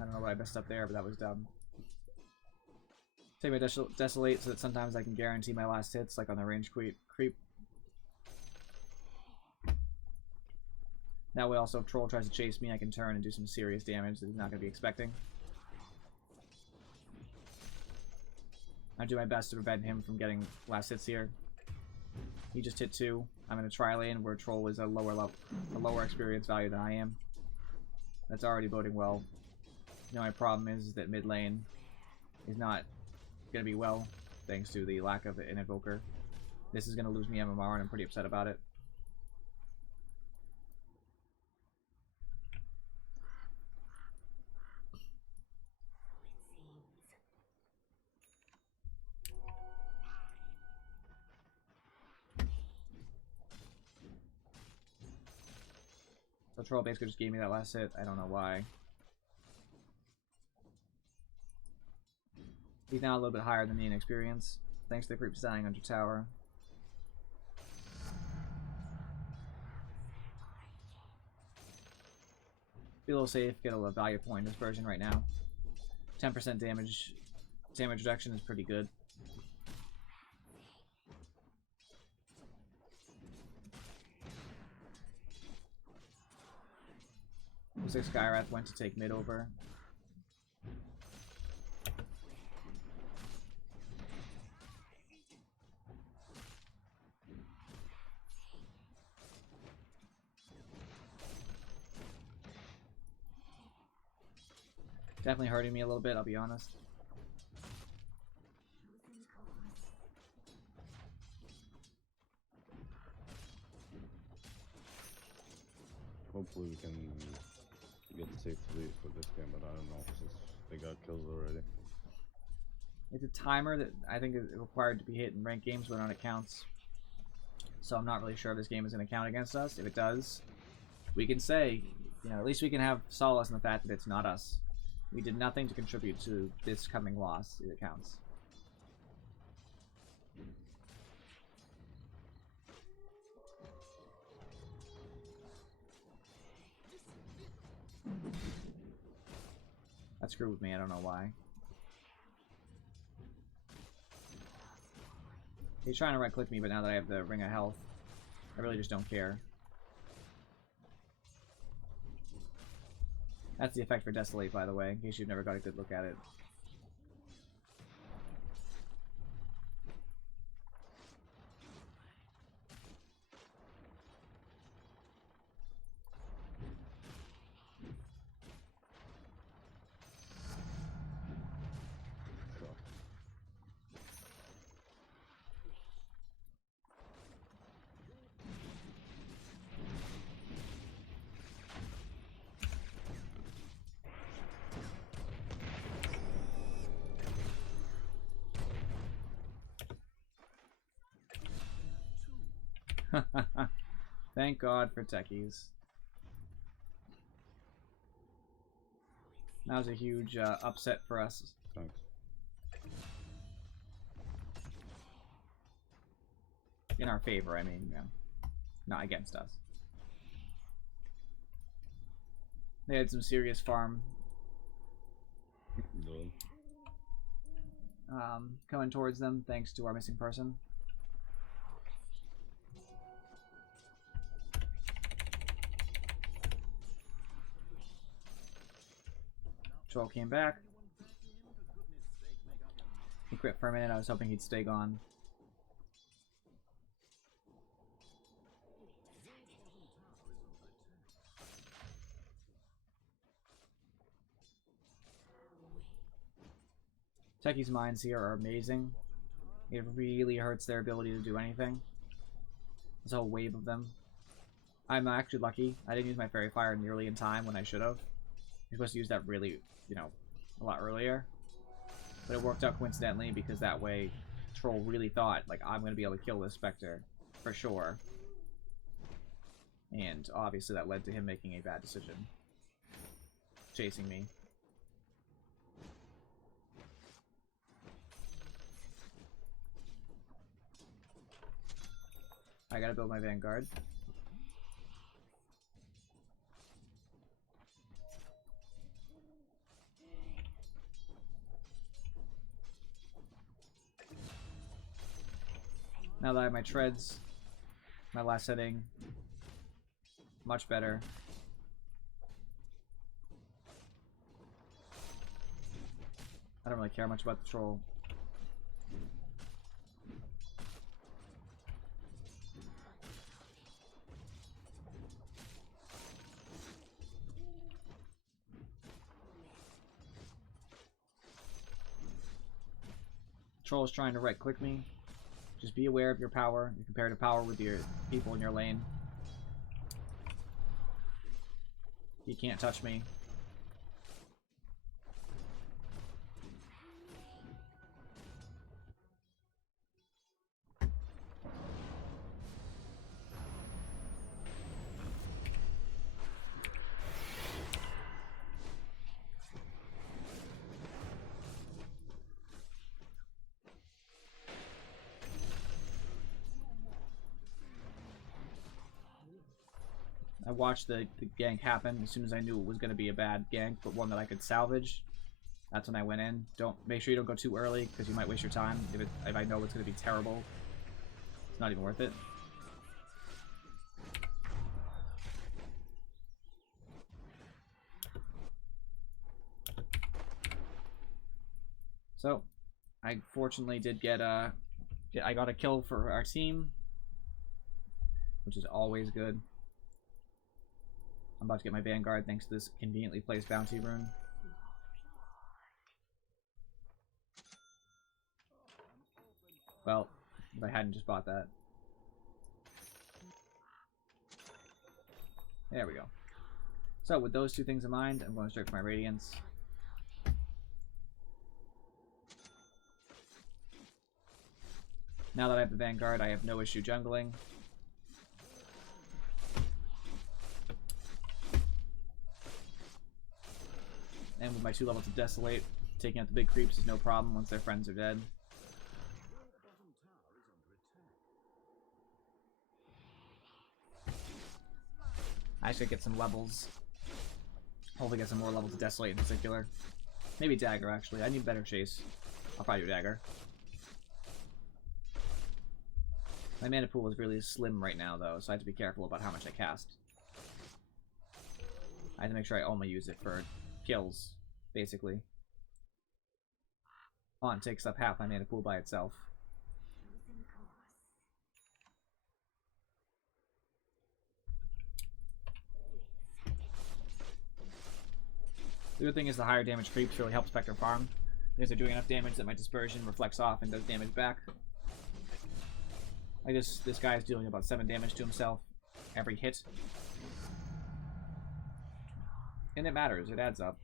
I don't know what I messed up there, but that was dumb. Take my Desolate so that sometimes I can guarantee my last hits, like on the range creep. That way also if Troll tries to chase me, I can turn and do some serious damage that he's not going to be expecting. I do my best to prevent him from getting last hits here. He just hit 2. I'm in a tri-lane where Troll is a lower experience value than I am. That's already boding well. You know, my problem is that mid lane is not going to be well, thanks to the lack of an Invoker. This is going to lose me MMR, and I'm pretty upset about it. So Troll basically just gave me that last hit. I don't know why. He's now a little bit higher than me in experience, thanks to the creeps dying under tower. Be a little safe, get a value point dispersion right now. 10% damage reduction is pretty good. Looks like Skywrath went to take mid over. Definitely hurting me a little bit, I'll be honest. Hopefully we can get the safe lead for this game, but I don't know since they got kills already. It's a timer that I think is required to be hit in ranked games, whether or not it counts. So I'm not really sure if this game is going to count against us. If it does, we can say, you know, at least we can have solace in the fact that it's not us. We did nothing to contribute to this coming loss, if it counts. That screwed with me, I don't know why. He's trying to right-click me, but now that I have the Ring of Health, I really just don't care. That's the effect for Desolate, by the way, in case you've never got a good look at it. Thank God for techies. That was a huge upset for us. Thanks. In our favor, I mean, yeah. Not against us. They had some serious farm No. coming towards them thanks to our missing person. Troll came back. He quit for a minute. I was hoping he'd stay gone. Techie's mines here are amazing. It really hurts their ability to do anything. There's a whole wave of them. I'm actually lucky. I didn't use my Fairy Fire nearly in time when I should have. You're supposed to use that really, you know, a lot earlier. But it worked out coincidentally because that way Troll really thought, like, I'm going to be able to kill this Spectre for sure. And obviously that led to him making a bad decision. Chasing me. I gotta build my Vanguard. Now that I have my treads, my last setting, much better. I don't really care much about the troll. Troll is trying to right-click me. Just be aware of your power, your comparative power with your people in your lane. He can't touch me. I watched the gank happen as soon as I knew it was going to be a bad gank, but one that I could salvage. That's when I went in. Make sure you don't go too early because you might waste your time. If I know it's going to be terrible, it's not even worth it. So, I fortunately did get I got a kill for our team, which is always good. I'm about to get my Vanguard thanks to this conveniently placed bounty rune. Well, if I hadn't just bought that. There we go. So, with those two things in mind, I'm going straight for my Radiance. Now that I have the Vanguard, I have no issue jungling. And with my 2 levels of Desolate, taking out the big creeps is no problem once their friends are dead. I should get some levels. Hopefully get some more levels of Desolate in particular. Maybe Dagger, actually. I need better chase. I'll probably do Dagger. My mana pool is really slim right now, though, so I have to be careful about how much I cast. I have to make sure I only use it for kills, basically. Haunt takes up half my mana pool by itself. The good thing is the higher damage creeps really help Spectre farm, because they're doing enough damage that my dispersion reflects off and does damage back. Like this guy is dealing about 7 damage to himself every hit. And it matters, it adds up.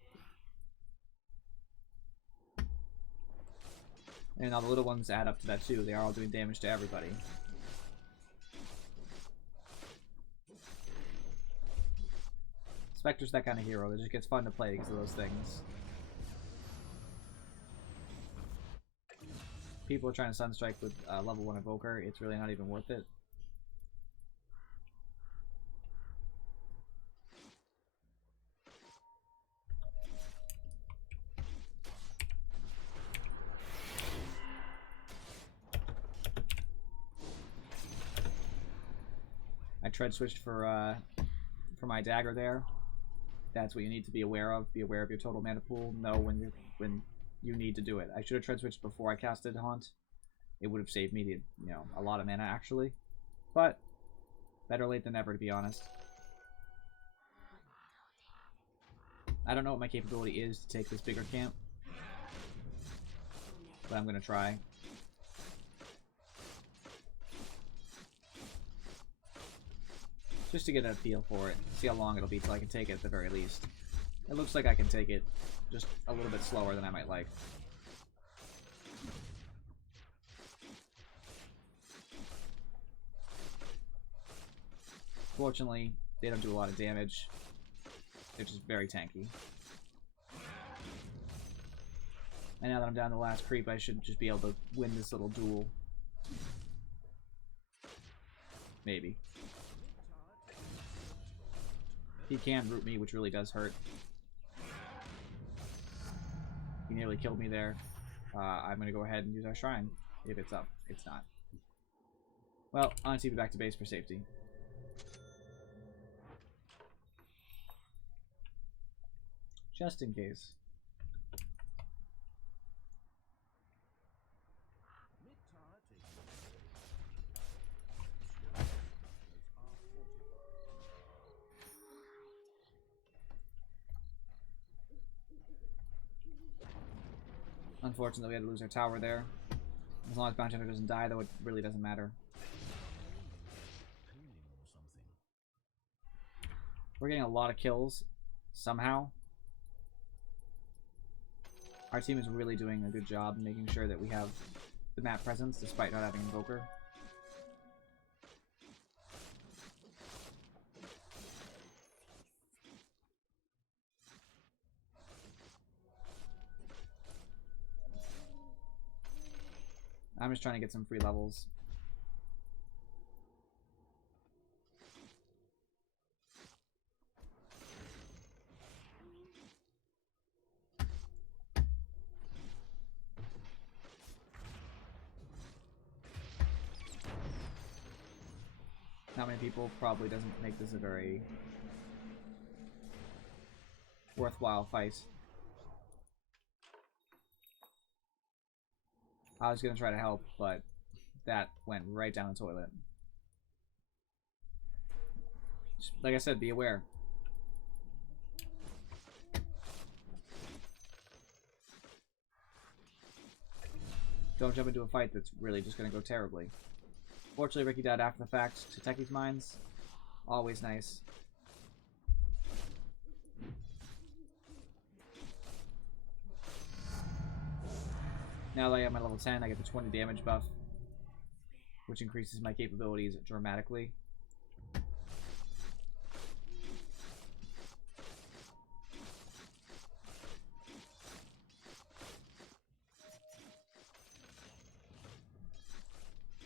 And all the little ones add up to that too. They are all doing damage to everybody. Spectre's that kind of hero. It just gets fun to play because of those things. People are trying to Sunstrike with level 1 Evoker. It's really not even worth it. tread switched for my dagger there. That's what you need to be aware of. Be aware of your total mana pool. Know when you need to do it. I should have tread switched before I casted Haunt. It would have saved me a lot of mana actually. But better late than never, to be honest. I don't know what my capability is to take this bigger camp, but I'm gonna try. Just to get a feel for it, see how long it'll be till I can take it at the very least. It looks like I can take it just a little bit slower than I might like. Fortunately, they don't do a lot of damage. They're just very tanky. And now that I'm down to the last creep, I should just be able to win this little duel. Maybe. He can root me, which really does hurt. He nearly killed me there. I'm going to go ahead and use our shrine. If it's up. It's not. Well, on TP back to base for safety. Just in case. Unfortunately, we had to lose our tower there. As long as Bounty Hunter doesn't die, though, it really doesn't matter. We're getting a lot of kills, somehow. Our team is really doing a good job making sure that we have the map presence, despite not having Invoker. I'm just trying to get some free levels. Not many people, probably doesn't make this a very worthwhile fight. I was going to try to help, but that went right down the toilet. Just, like I said, be aware. Don't jump into a fight that's really just going to go terribly. Fortunately, Ricky died after the fact to Techie's mines. Always nice. Now that I have my level 10, I get the 20 damage buff, which increases my capabilities dramatically.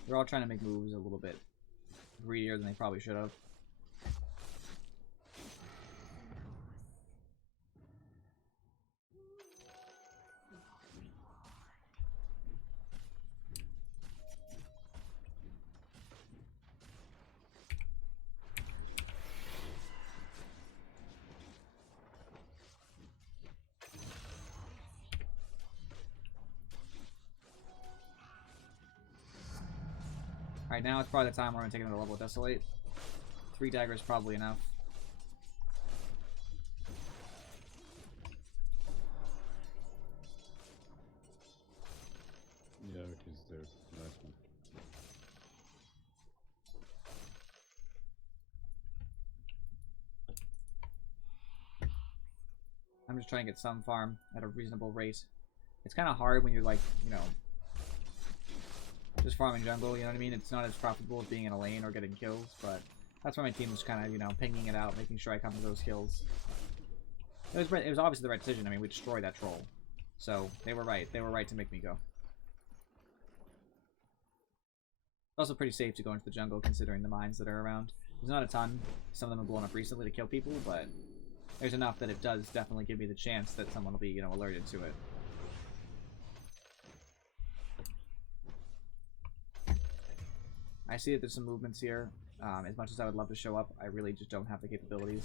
They're all trying to make moves a little bit greedier than they probably should have. Alright, now it's probably the time where I'm taking the level Desolate. 3 daggers is probably enough. Yeah, Ricky's there. Nice one. I'm just trying to get some farm at a reasonable rate. It's kind of hard when you're like, you know, just farming jungle, you know what I mean? It's not as profitable as being in a lane or getting kills, but that's why my team was kind of, you know, pinging it out, making sure I come to those kills. It was obviously the right decision. I mean, we destroyed that troll. So, they were right. They were right to make me go. It's also pretty safe to go into the jungle considering the mines that are around. There's not a ton. Some of them have blown up recently to kill people, but there's enough that it does definitely give me the chance that someone will be, you know, alerted to it. I see that there's some movements here. As much as I would love to show up, I really just don't have the capabilities.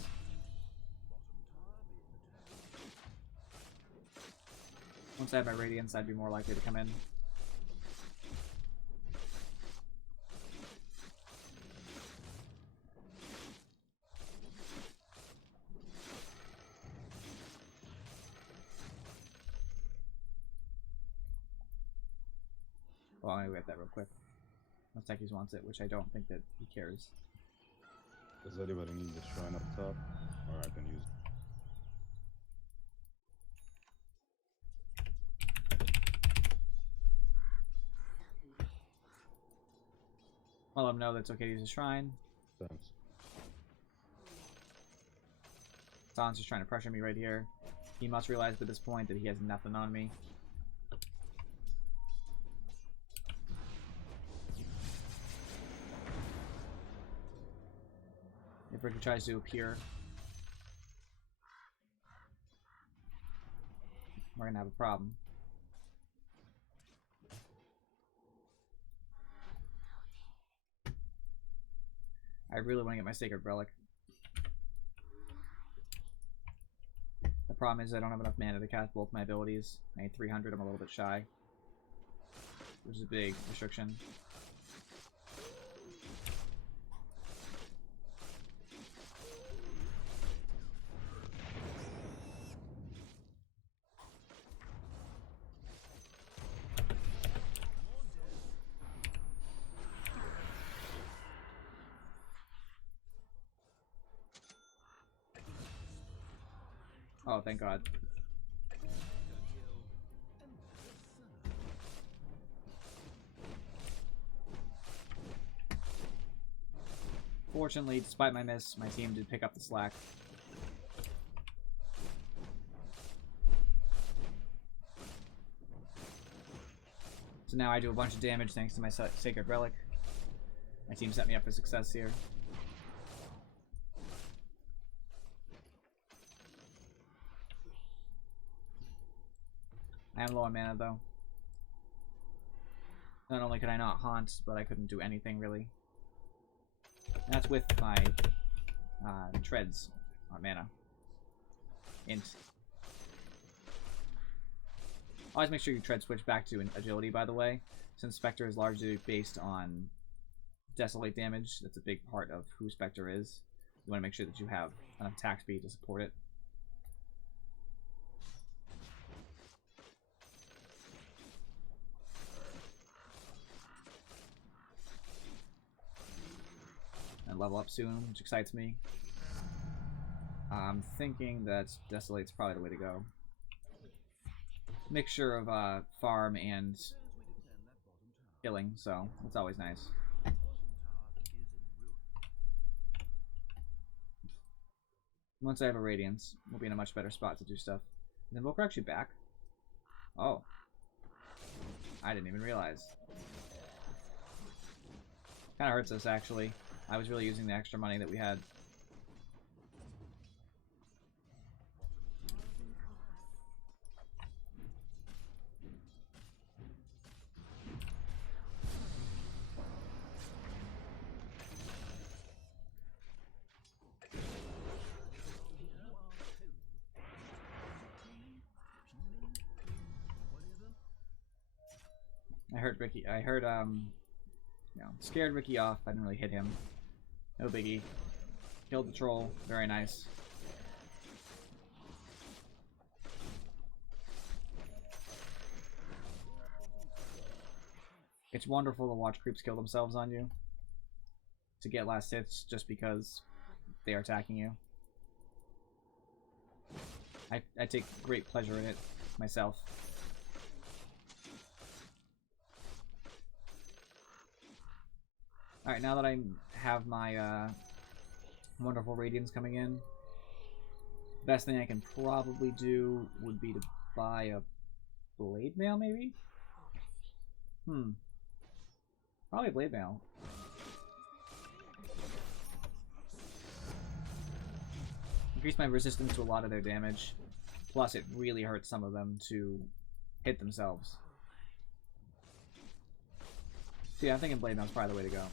Once I have my Radiance, I'd be more likely to come in. Well, I'm gonna get that real quick. Unless Techies wants it, which I don't think that he cares. Does anybody need the shrine up top? Or I can use it. I'll let him know that's okay to use a shrine. Thanks. San's just trying to pressure me right here. He must realize at this point that he has nothing on me. If Ricky tries to appear, we're gonna have a problem. I really want to get my Sacred Relic. The problem is I don't have enough mana to cast both my abilities. I need 300, I'm a little bit shy. Which is a big restriction. Oh, thank God. Fortunately, despite my miss, my team did pick up the slack. So now I do a bunch of damage thanks to my Sacred Relic. My team set me up for success here. I am low on mana though. Not only could I not haunt, but I couldn't do anything really. And that's with my treads on mana. Int. Always make sure you tread switch back to an agility, by the way. Since Spectre is largely based on Desolate damage, that's a big part of who Spectre is. You want to make sure that you have enough attack speed to support it. And level up soon, which excites me. I'm thinking that Desolate's probably the way to go. Mixture of farm and killing, so it's always nice. Once I have a Radiance, we'll be in a much better spot to do stuff. And then Invoker actually back? Oh. I didn't even realize. Kinda hurts us, actually. I was really using the extra money that we had. I heard Ricky. I heard, you know, scared Ricky off. I didn't really hit him. No biggie. Killed the troll. Very nice. It's wonderful to watch creeps kill themselves on you. To get last hits just because they are attacking you. I take great pleasure in it myself. Alright, now that I have my wonderful Radiance coming in, best thing I can probably do would be to buy a Blade Mail, maybe? Probably a Blade Mail. Increase my resistance to a lot of their damage. Plus, it really hurts some of them to hit themselves. So yeah, I'm thinking Blade Mail is probably the way to go.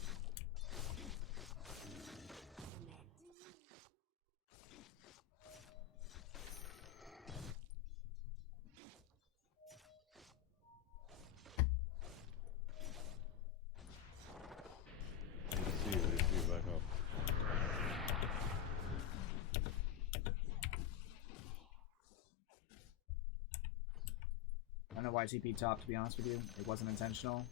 I don't know why I TP top, to be honest with you. It wasn't intentional.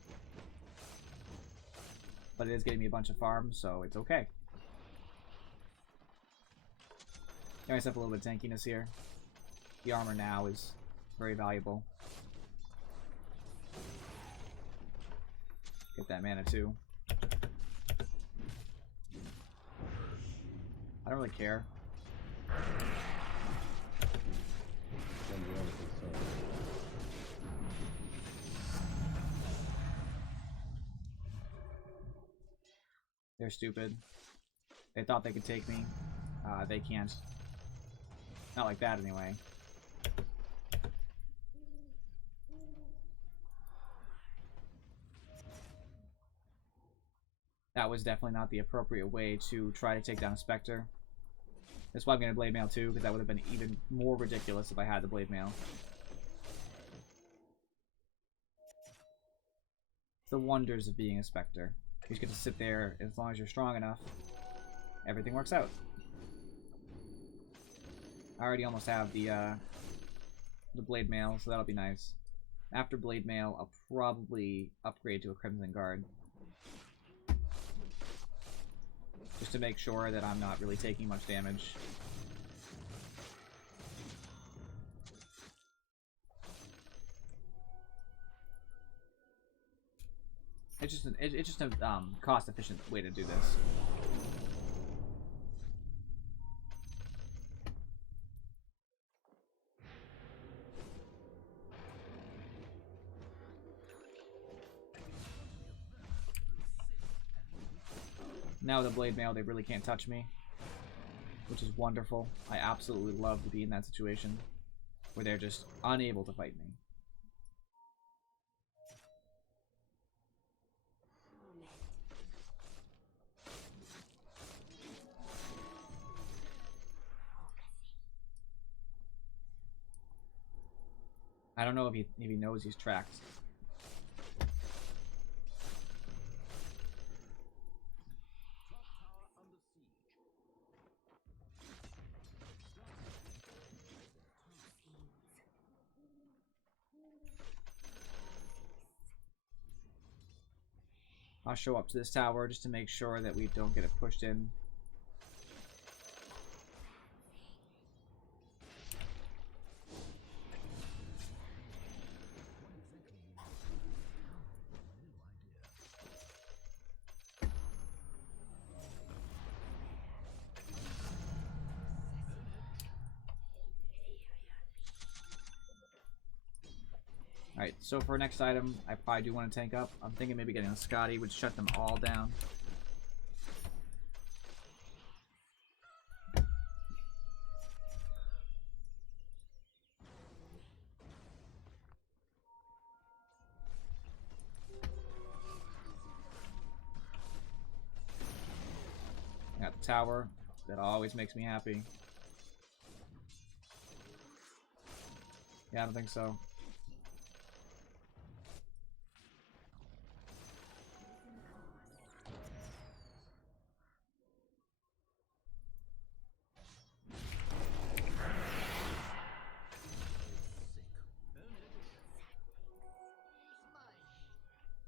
But it is getting me a bunch of farms, so it's okay. Got myself a little bit of tankiness here. The armor now is very valuable. Get that mana too. I don't really care. They're stupid. They thought they could take me. They can't. Not like that, anyway. That was definitely not the appropriate way to try to take down a Spectre. That's why I'm going to Blade Mail too, because that would have been even more ridiculous if I had the Blade Mail. The wonders of being a Spectre. You just get to sit there, as long as you're strong enough, everything works out. I already almost have the Blade Mail, so that'll be nice. After Blade Mail, I'll probably upgrade to a Crimson Guard. Just to make sure that I'm not really taking much damage. It's just a cost-efficient way to do this. Now with the Blade Mail, they really can't touch me, which is wonderful. I absolutely love to be in that situation where they're just unable to fight me. I don't know if he knows he's tracked. I'll show up to this tower just to make sure that we don't get it pushed in. Alright, so for our next item, I probably do want to tank up. I'm thinking maybe getting a Scotty would shut them all down. I got the tower. That always makes me happy. Yeah, I don't think so.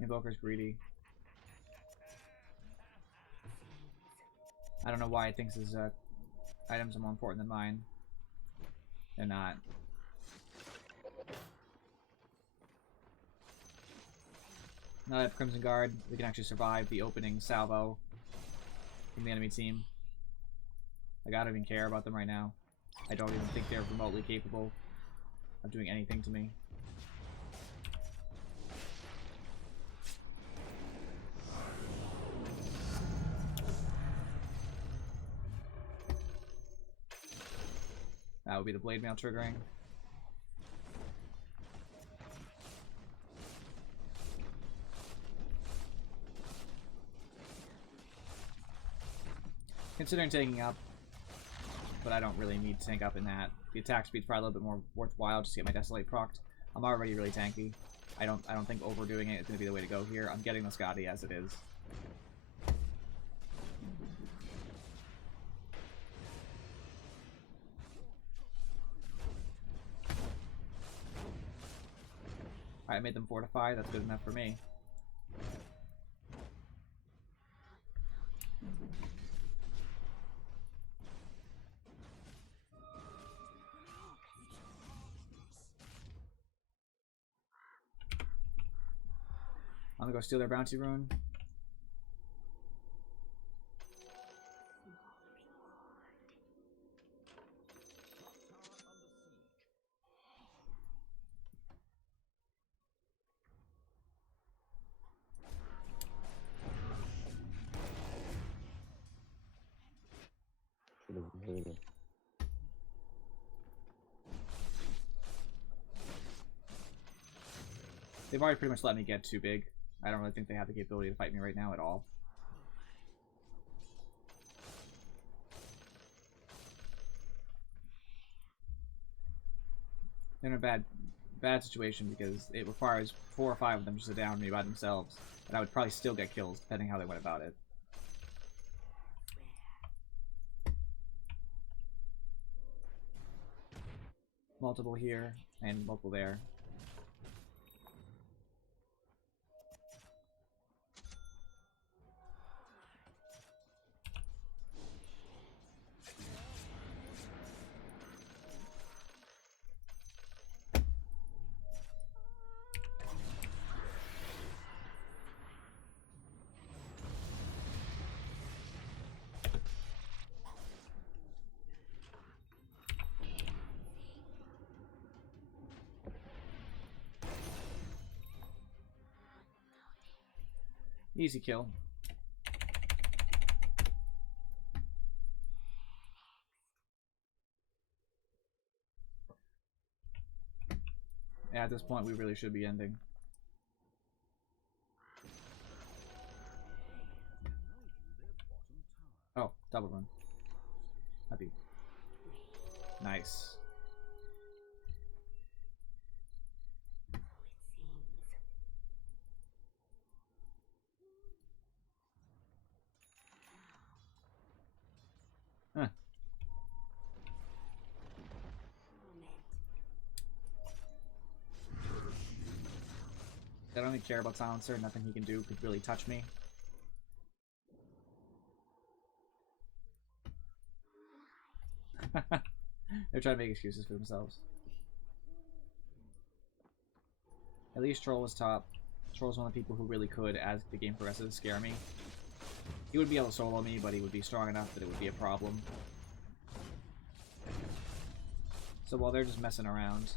Invoker's greedy. I don't know why it thinks his items are more important than mine. They're not. Now that I have Crimson Guard, we can actually survive the opening salvo from the enemy team. Like, I don't even care about them right now. I don't even think they're remotely capable of doing anything to me. That would be the Blade Mail triggering. Considering taking up, but I don't really need to tank up in that. The attack speed's probably a little bit more worthwhile just to get my Desolate procced. I'm already really tanky. I don't think overdoing it is going to be the way to go here. I'm getting the Scotty as it is. I made them fortify. That's good enough for me. I'm gonna go steal their bounty rune. Should have waited. They've already pretty much let me get too big. I don't really think they have the capability to fight me right now at all. They're in a bad situation because it requires 4 or 5 of them just to down me by themselves, and I would probably still get kills depending how they went about it. Multiple here and multiple there. Easy kill. Yeah, at this point we really should be ending. Oh, double run. Happy. Nice. Huh. I don't even care about Silencer. Nothing he can do could really touch me. They're trying to make excuses for themselves. At least Troll was top. Troll's one of the people who really could, as the game progresses, scare me. He would be able to solo me, but he would be strong enough that it would be a problem. So while they're just messing around...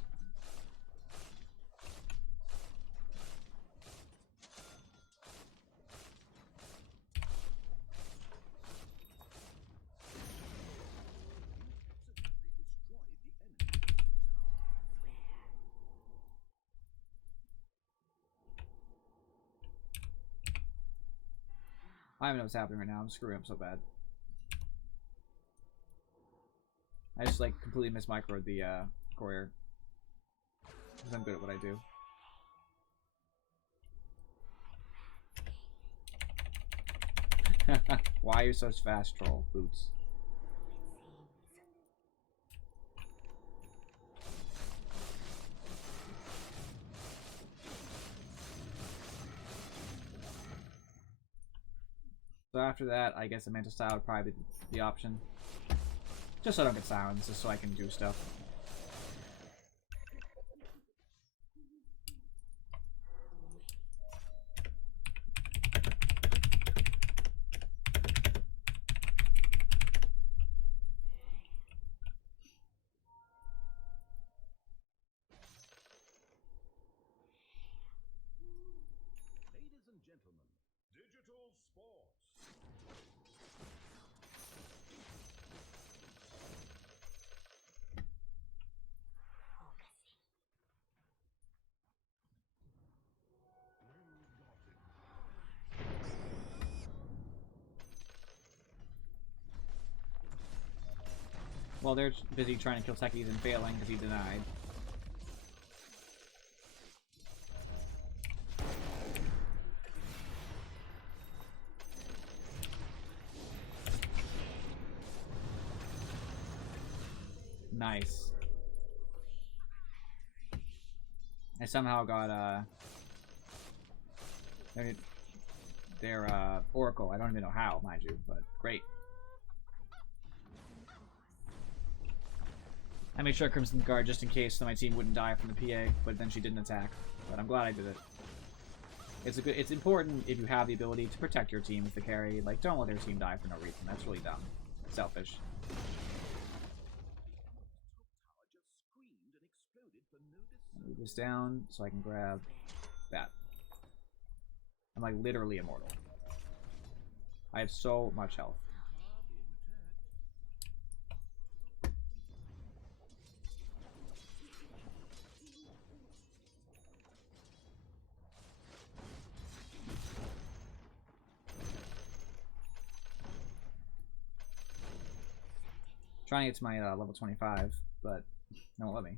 I don't even know what's happening right now. I'm screwing up so bad. I just like completely mismicroed the courier. Because I'm good at what I do. Why are you so fast, Troll? Boots. So after that, I guess a Manta Style would probably be the option. Just so I don't get silenced, just so I can do stuff. Ladies and gentlemen, digital sports. Well, they're busy trying to kill Techies and failing because he denied. Nice. I somehow got their Oracle. I don't even know how, mind you, but great. I made sure Crimson Guard just in case so my team wouldn't die from the PA, but then she didn't attack. But I'm glad I did it. It's important if you have the ability to protect your team as the carry. Like, don't let their team die for no reason. That's really dumb. Selfish. Move this down so I can grab that. I'm like literally immortal. I have so much health. Trying to get to my level 25, but they won't let me.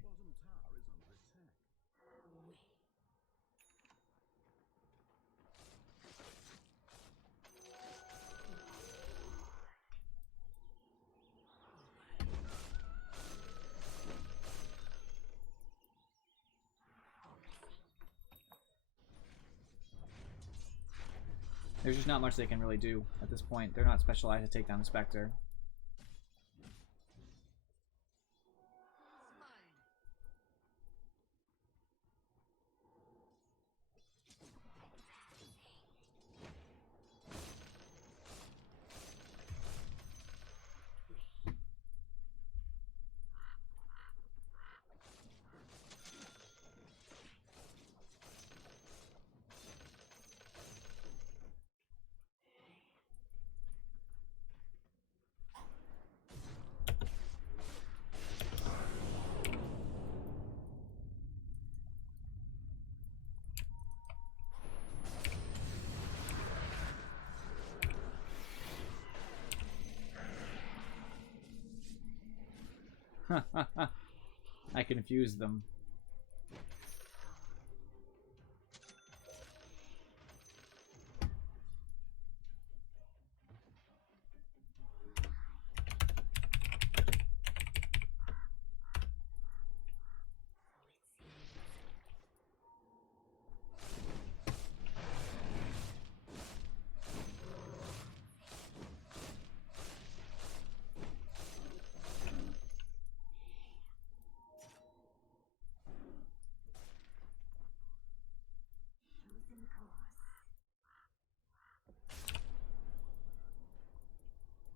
There's just not much they can really do at this point. They're not specialized to take down the Spectre. I confused them.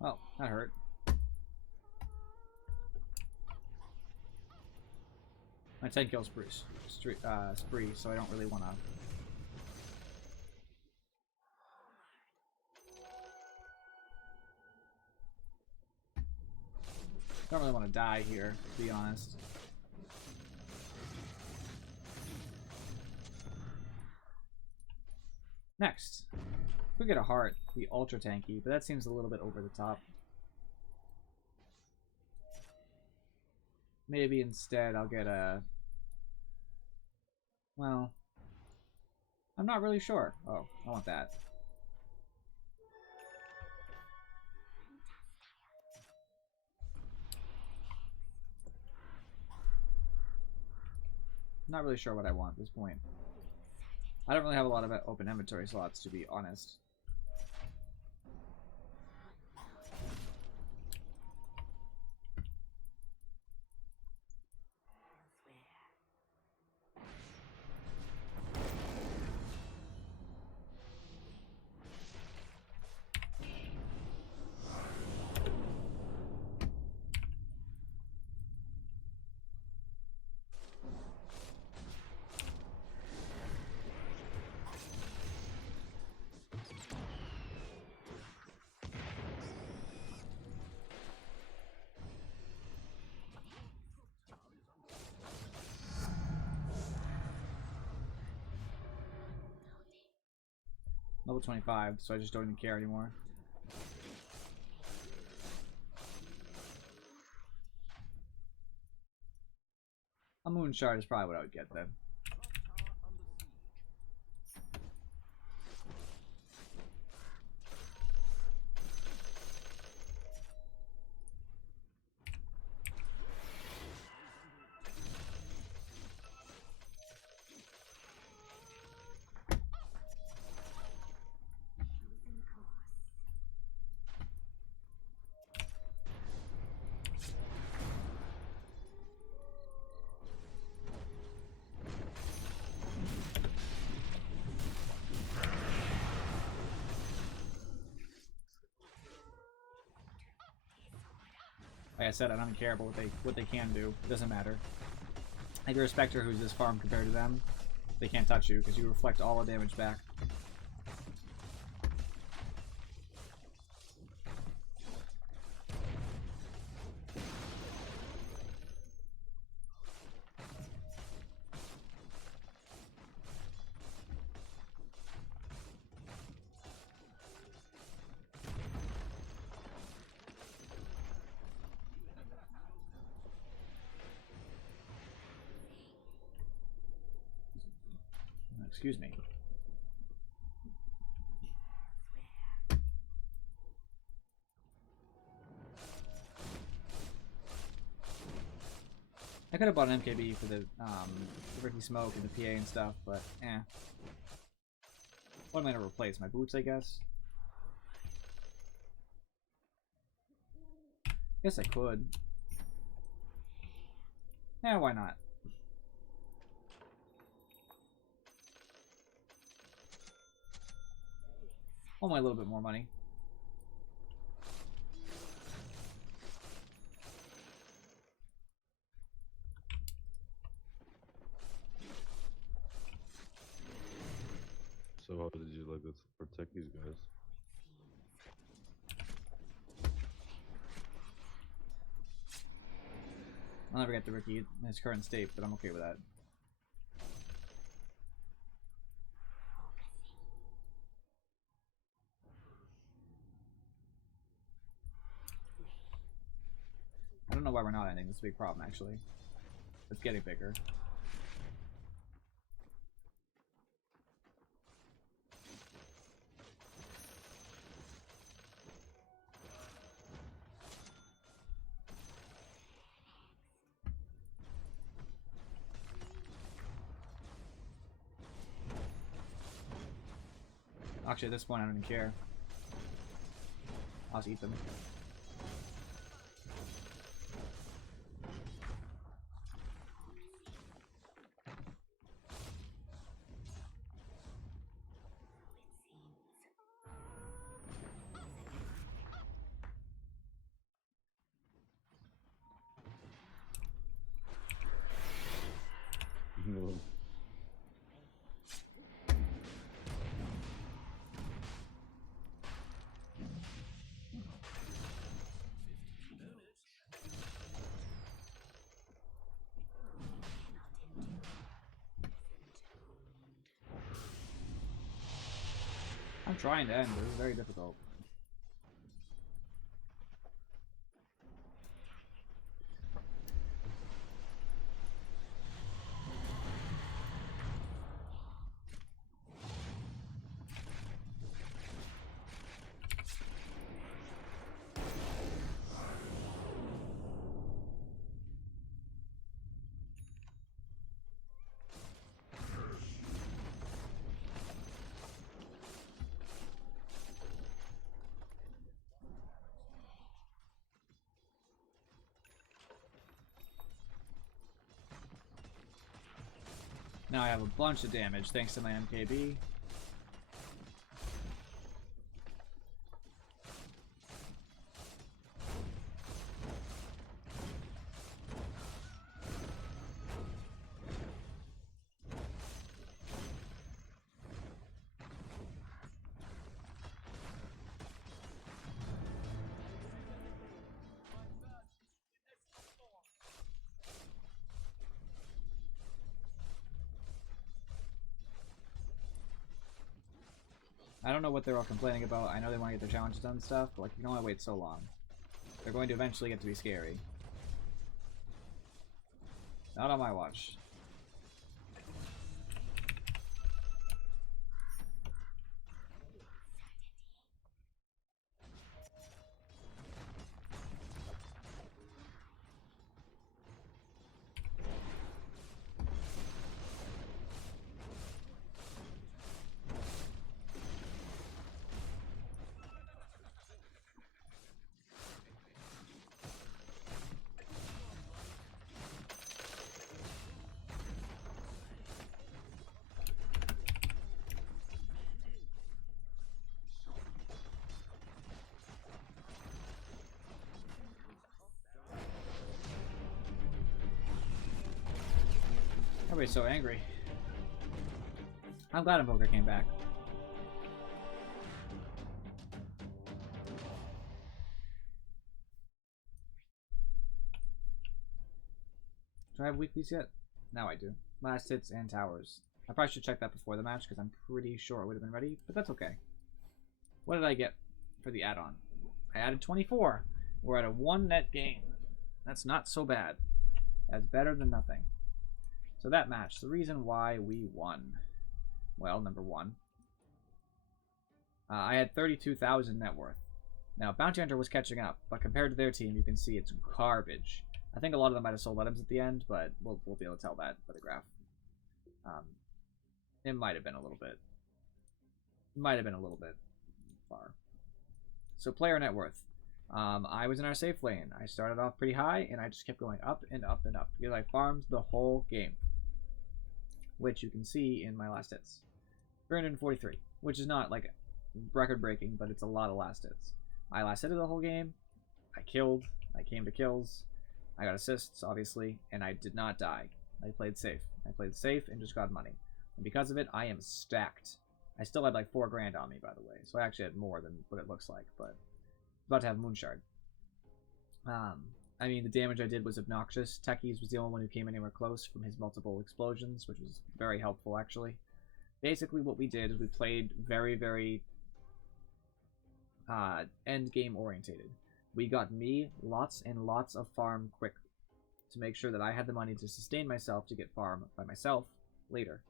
Oh, that hurt. My 10 kill spree, so I don't really want to. Don't really want to die here, to be honest. Next, we get a heart, the ultra tanky, but that seems a little bit over the top. Maybe instead I'll get a... Well, I'm not really sure. Oh, I want that. Not really sure what I want at this point. I don't really have a lot of open inventory slots, to be honest. Level 25, so I just don't even care anymore. A moon shard is probably what I would get then. Like I said, I don't care about what they can do. It doesn't matter. If you're a Spectre who's this farm compared to them, they can't touch you because you reflect all the damage back. Excuse me. I could have bought an MKB for the Ricky Smoke and the PA and stuff, but eh. What am I gonna replace? My boots, I guess? Guess I could. Yeah, why not? Only a little bit more money. So how did you like to protect these guys? I'll never get the Ricky in his current state, but I'm okay with that. I don't know why we're not ending. This is a big problem, actually. It's getting bigger. Actually, at this point, I don't even care. I'll just eat them. No. I'm trying to end, but it's very difficult. Now I have a bunch of damage thanks to my MKB. I don't know what they're all complaining about. I know they want to get their challenges done and stuff, but like, you can only wait so long. They're going to eventually get to be scary. Not on my watch. Everybody's so angry. I'm glad Invoker came back. Do I have weeklies yet? Now I do. Last hits and towers. I probably should check that before the match because I'm pretty sure it would have been ready, but that's okay. What did I get for the add-on? I added 24. We're at a 1 net gain. That's not so bad. That's better than nothing. So that match, the reason why we won. Well, number one. I had 32,000 net worth. Now, Bounty Hunter was catching up, but compared to their team, you can see it's garbage. I think a lot of them might have sold items at the end, but we'll be able to tell that by the graph. It might have been a little bit. Might have been a little bit far. So player net worth. I was in our safe lane. I started off pretty high, and I just kept going up and up and up because I farmed the whole game, which you can see in my last hits. 343, which is not like record-breaking, but it's a lot of last hits. I last hitted the whole game. I killed. I came to kills. I got assists, obviously, and I did not die. I played safe. I played safe and just got money. And because of it, I am stacked. I still had like 4 grand on me, by the way. So I actually had more than what it looks like, but I'm about to have Moonshard. I mean, the damage I did was obnoxious. Techies was the only one who came anywhere close from his multiple explosions, which was very helpful, actually. Basically, what we did is we played very, very end game orientated. We got me lots and lots of farm quick to make sure that I had the money to sustain myself to get farm by myself later.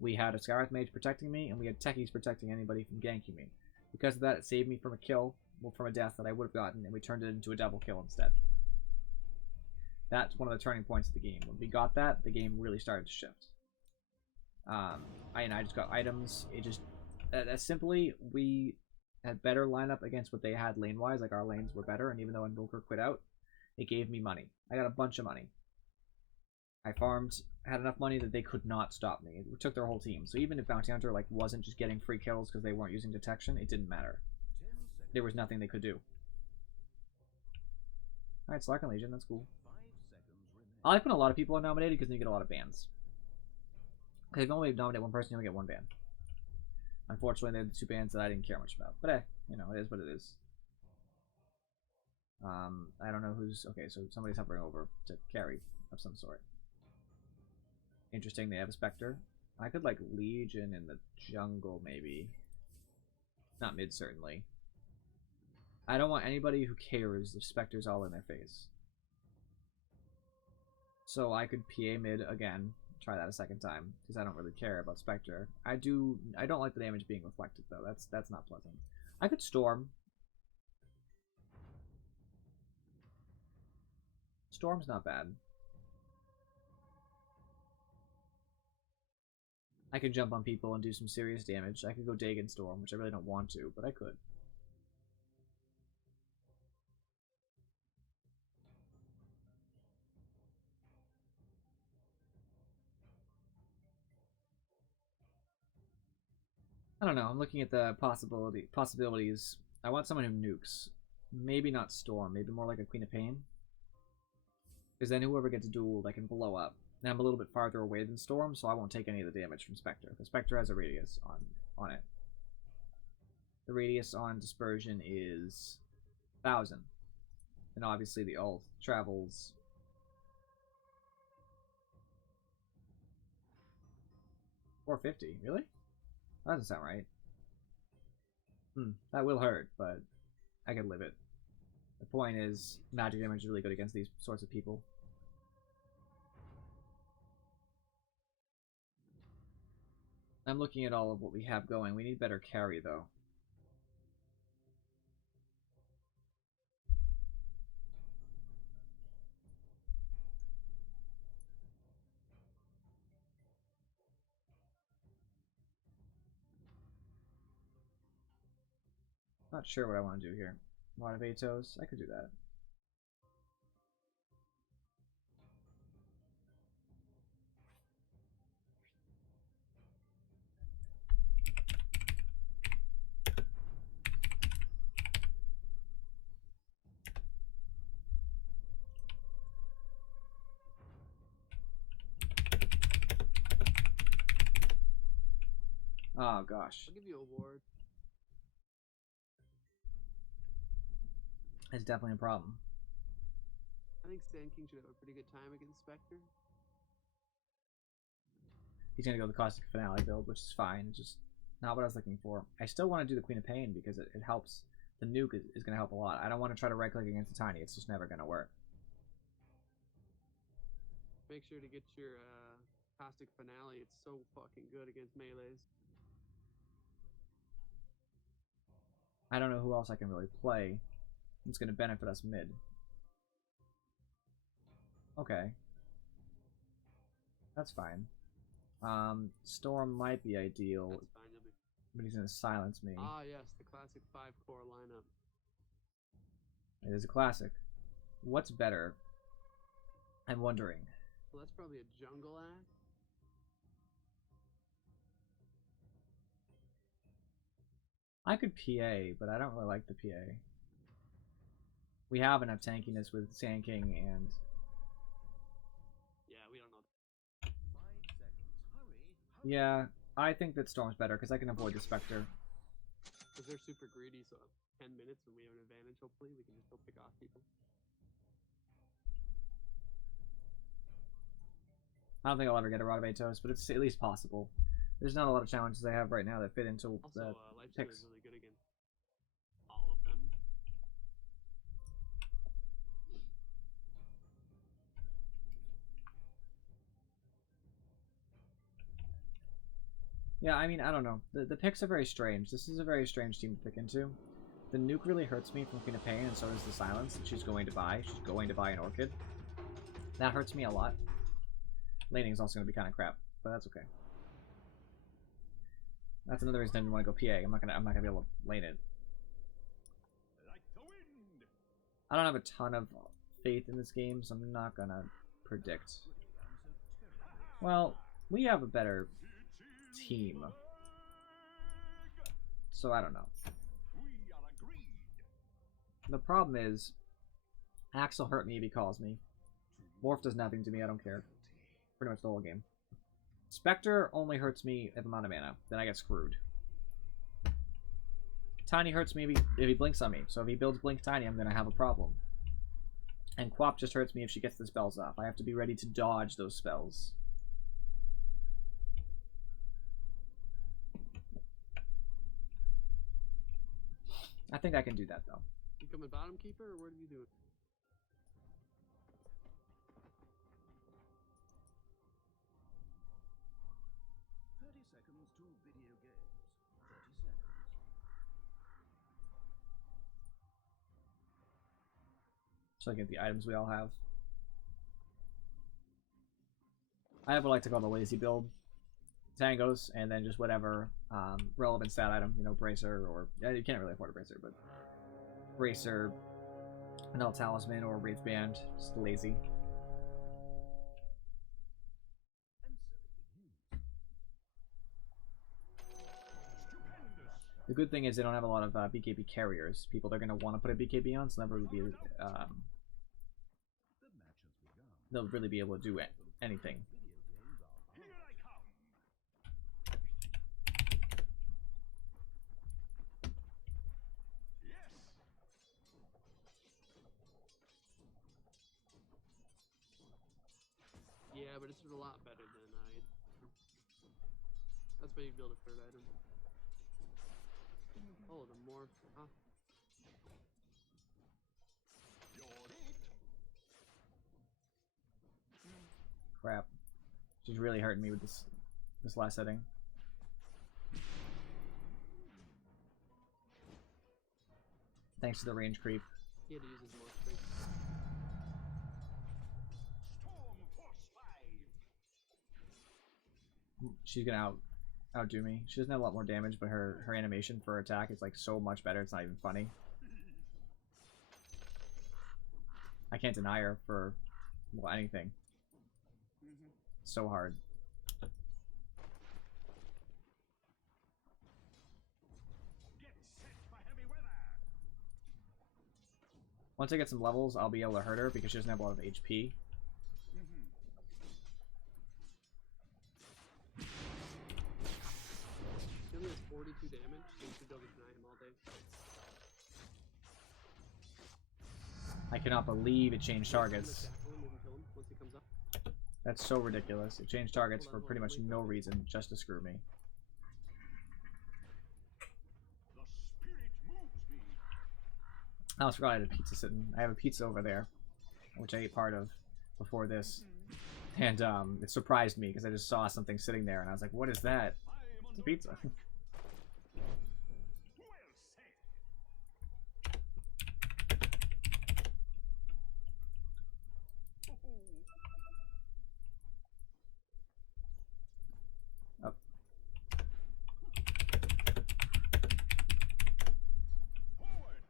We had a Skywrath Mage protecting me, and we had Techies protecting anybody from ganking me. Because of that, it saved me from a kill, well, from a death that I would have gotten, and we turned it into a double kill instead. That's one of the turning points of the game. When we got that, the game really started to shift. I just got items. It just, simply, we had better lineup against what they had lane-wise. Like, our lanes were better, and even though Invoker quit out, it gave me money. I got a bunch of money. I farmed, had enough money that they could not stop me. It took their whole team. So even if Bounty Hunter like wasn't just getting free kills because they weren't using detection, it didn't matter. There was nothing they could do. Alright, Slarkin Legion, that's cool. I like when a lot of people are nominated because then you get a lot of bans. Because if you only nominate one person, you only get one ban. Unfortunately, they're the 2 bans that I didn't care much about. But you know, it is what it is. I don't know who's... Okay, so somebody's hovering over to carry of some sort. Interesting, they have a Spectre. I could, like, Legion in the jungle, maybe. Not mid, certainly. I don't want anybody who cares if Spectre's all in their face. So I could PA mid again. Try that a second time, because I don't really care about Spectre. I don't like the damage being reflected, though. That's not pleasant. I could Storm. Storm's not bad. I could jump on people and do some serious damage. I could go Dagon Storm, which I really don't want to, but I could. I don't know. I'm looking at the possibilities. I want someone who nukes. Maybe not Storm. Maybe more like a Queen of Pain. Because then whoever gets dueled, I can blow up. And I'm a little bit farther away than Storm, so I won't take any of the damage from Spectre. Because Spectre has a radius on it. The radius on Dispersion is 1,000. And obviously the ult travels... 450, really? That doesn't sound right. That will hurt, but I can live it. The point is, magic damage is really good against these sorts of people. I'm looking at all of what we have going. We need better carry, though. Not sure what I want to do here. A lot of Atos. I could do that. Oh gosh, I'll give you a ward. it's definitely a problem. I think Sand King should have a pretty good time against Spectre. He's gonna go the caustic finale build, which is fine. It's just not what I was looking for. I still want to do the Queen of Pain because it helps. The nuke is gonna help a lot. I don't want to try to right click against the tiny. It's just never gonna work. Make sure to get your Caustic Finale. It's so fucking good against melees. I don't know who else I can really play. It's gonna benefit us mid. Okay, that's fine. Storm might be ideal, That's fine. You'll be. but he's gonna silence me. Ah, yes, the classic 5-core lineup. It is a classic. What's better? I'm wondering. So that's probably a jungle axe. I could PA, but I don't really like the PA. We have enough tankiness with Sand King and Yeah, we don't know. 5 seconds. Hurry. yeah, I think that Storm's better because I can avoid the Spectre. Because they're super greedy, so 10 minutes and we have an advantage, hopefully. We can just go pick off people. I don't think I'll ever get a Rod of Atos, but it's at least possible. There's not a lot of challenges I have right now that fit into Also, the Lifesteal picks. is really good against all of them. Yeah, I mean, I don't know. The picks are very strange. This is a very strange team to pick into. The nuke really hurts me from Queen of Pain, and so does the silence that she's going to buy. She's going to buy an Orchid. That hurts me a lot. Laning is also going to be kind of crap, but that's okay. That's another reason I didn't want to go PA. I'm not gonna be able to lane it. Like the wind. I don't have a ton of faith in this game, so I'm not gonna predict. Well, we have a better team, so I don't know. We are agreed. The problem is, Axe will hurt me if he calls me. Morph does nothing to me, I don't care. Pretty much the whole game. Spectre only hurts me if I'm out of mana. Then I get screwed. Tiny hurts me if he blinks on me. So if he builds Blink Tiny, I'm going to have a problem. And Quap just hurts me if she gets the spells off. I have to be ready to dodge those spells. I think I can do that, though. You coming bottom keeper, or what are you doing? Seconds to video games. 30 seconds. So I get the items we all have. I have what I like to call the lazy build. Tangos, and then just whatever relevant stat item, you know, Bracer, or you can't really afford a Bracer, but Bracer, Anel Talisman, or Wraith Band, just lazy. The good thing is they don't have a lot of BKB carriers. People they're going to want to put a BKB on, so never be, they'll really be able to do anything. Here I come. Yes. Yeah, but it's a lot better than I. That's why you build a third item. Oh, the morph. Huh? You're it. Crap. She's really hurting me with this last setting. Thanks to the range creep. He had to use his morph strength. Storm Force 5. She's gonna outdo me. She doesn't have a lot more damage, but her animation for her attack is like so much better. It's not even funny. I can't deny her for well, anything. So hard. Get set for heavy weather. Once I get some levels, I'll be able to hurt her because she doesn't have a lot of HP. She Currently has 42 damage, so you should be able to deny him all day. I cannot believe it changed targets. Jackal him, we can kill him once he comes up. That's so ridiculous. It changed targets for pretty much no reason, just to screw me. The spirit moves me. I also forgot I had a pizza sitting. I have a pizza over there, which I ate part of before this. And it surprised me because I just saw something sitting there and I was like, what is that? I am It's a under pizza. well said. Up. Forward.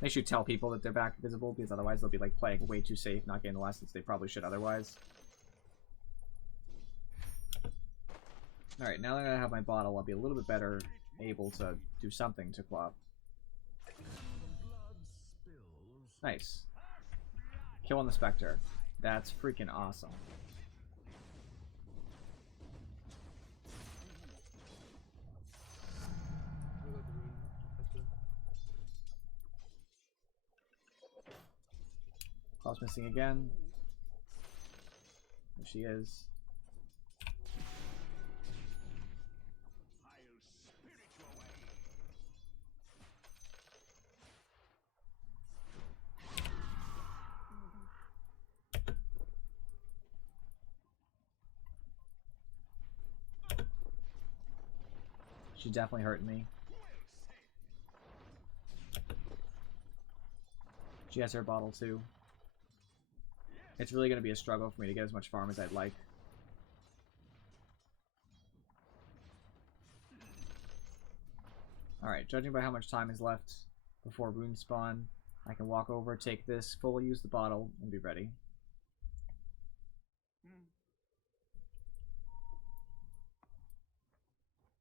They should tell people that they're back visible because otherwise they'll be like playing way too safe, not getting the last hits they probably should otherwise. Alright, now that I have my bottle, I'll be a little bit better able to do something to Quap. Nice. Killing the Spectre. That's freaking awesome. We let the rune touch him. Quap's missing again. There she is. I'll spirit you away. She's definitely hurting me. Well said. She has her bottle too. It's really going to be a struggle for me to get as much farm as I'd like. Alright, judging by how much time is left before rune spawn, I can walk over, take this, fully use the bottle, and be ready.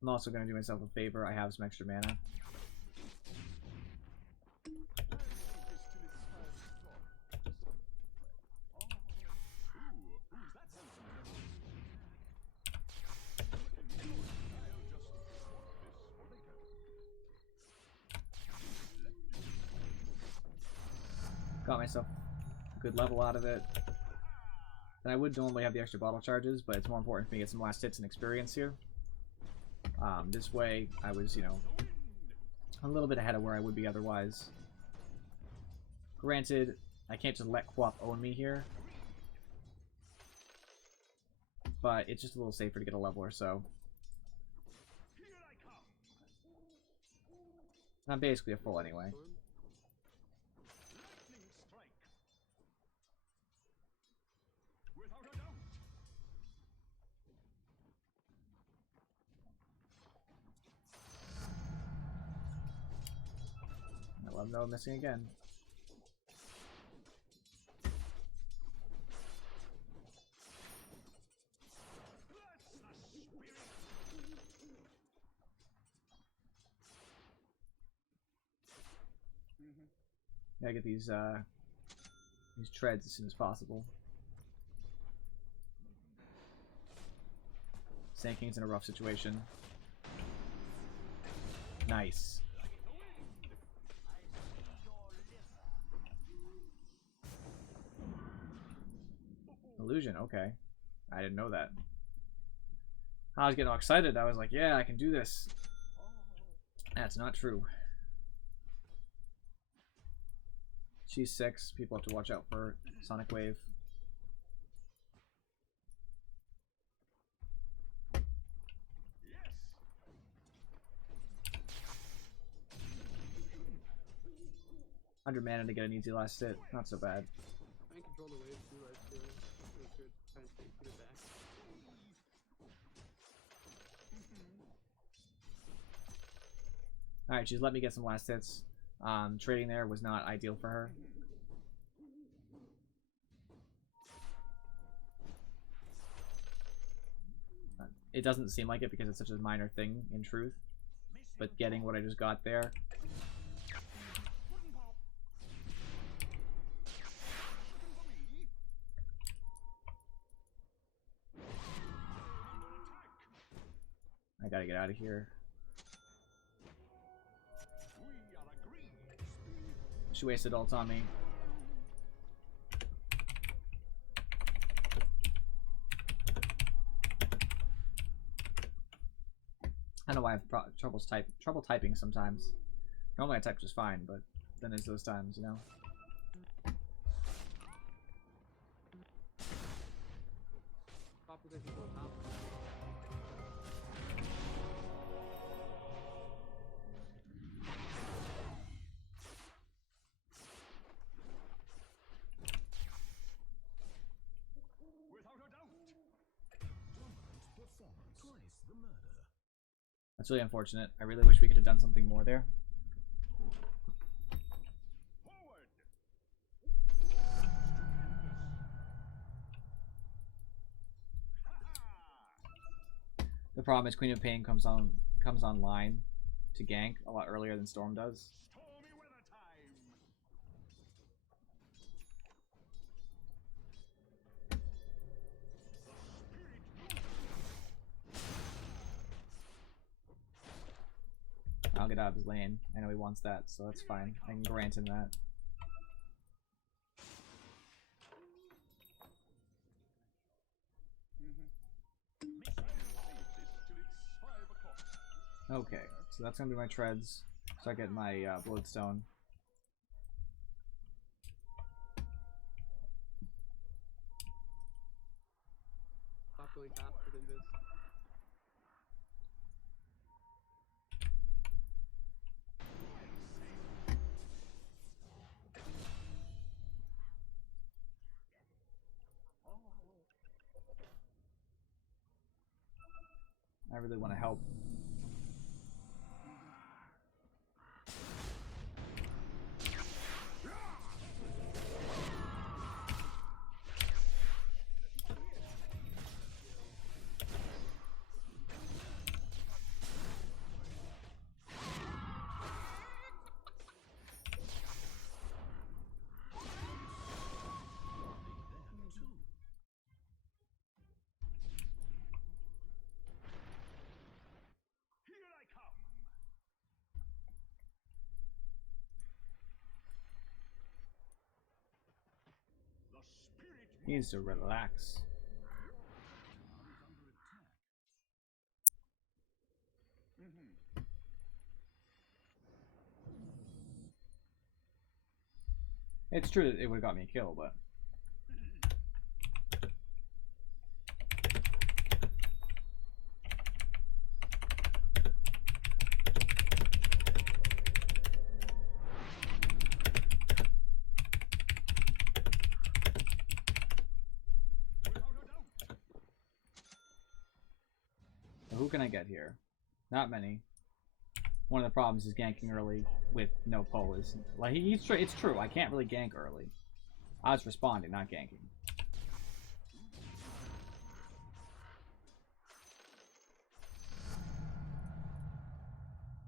I'm also going to do myself a favor. I have some extra mana. Got myself a good level out of it. And I would normally have the extra bottle charges, but it's more important for me to get some last hits and experience here. This way, I was, you know, a little bit ahead of where I would be otherwise. Granted, I can't just let Quap own me here. But it's just a little safer to get a level or so. Here I come. I'm basically a full anyway. Lightning strike. Without a doubt. I love no missing again. That's the spirit. Gotta get these treads as soon as possible. Sand King's in a rough situation. Nice. Illusion, okay. I didn't know that. I was getting all excited. I was like, yeah, I can do this. That's not true. She's 6. People have to watch out for Sonic Wave. Yes. 100 mana to get an easy last hit. Not so bad. I can control the wave too, right? So make sure it's trying to put it back. Alright, she's let me get some last hits. Trading there was not ideal for her. It doesn't seem like it because it's such a minor thing in truth. But getting what I just got there. gotta get out of here. We are agreed. She wasted ult on me. I don't know why I have trouble typing sometimes. Normally I type just fine, but then there's those times, you know? Top position go top. Without a doubt. That's really unfortunate. I really wish we could have done something more there. Forward. The problem is Queen of Pain comes online to gank a lot earlier than Storm does. Stormy weather time. I'll get out of his lane. I know he wants that, so that's fine. I can grant him that. Okay, so that's gonna be my treads. Start getting my bloodstone. Top going top with invis. I really want to help. Here I come. The spirit He needs to relax. It's true that it would have got me a kill, but so who can I get here? Not many. One of the problems is ganking early with no pull is like it's true. I can't really gank early. I was responding, not ganking.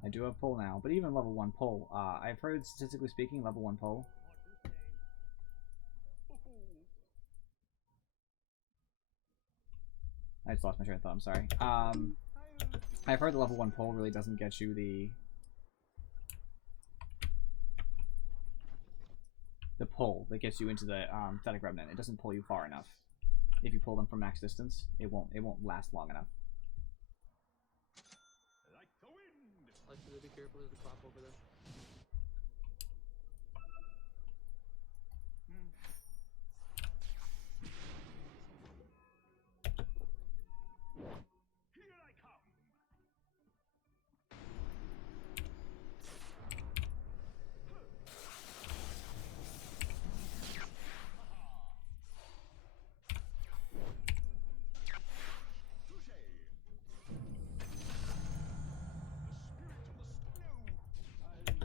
I do have pull now, but even level 1 pull, I've heard statistically speaking, level 1 pull. I just lost my train of thought. I'm sorry. I've heard the level 1 pull really doesn't get you the pull that gets you into the Pathetic Remnant. It doesn't pull you far enough. If you pull them from max distance, it won't last long enough. like the wind. Let's be careful. There's a crop over there. Here I come. Touche. The spirit of the snow. Thank you.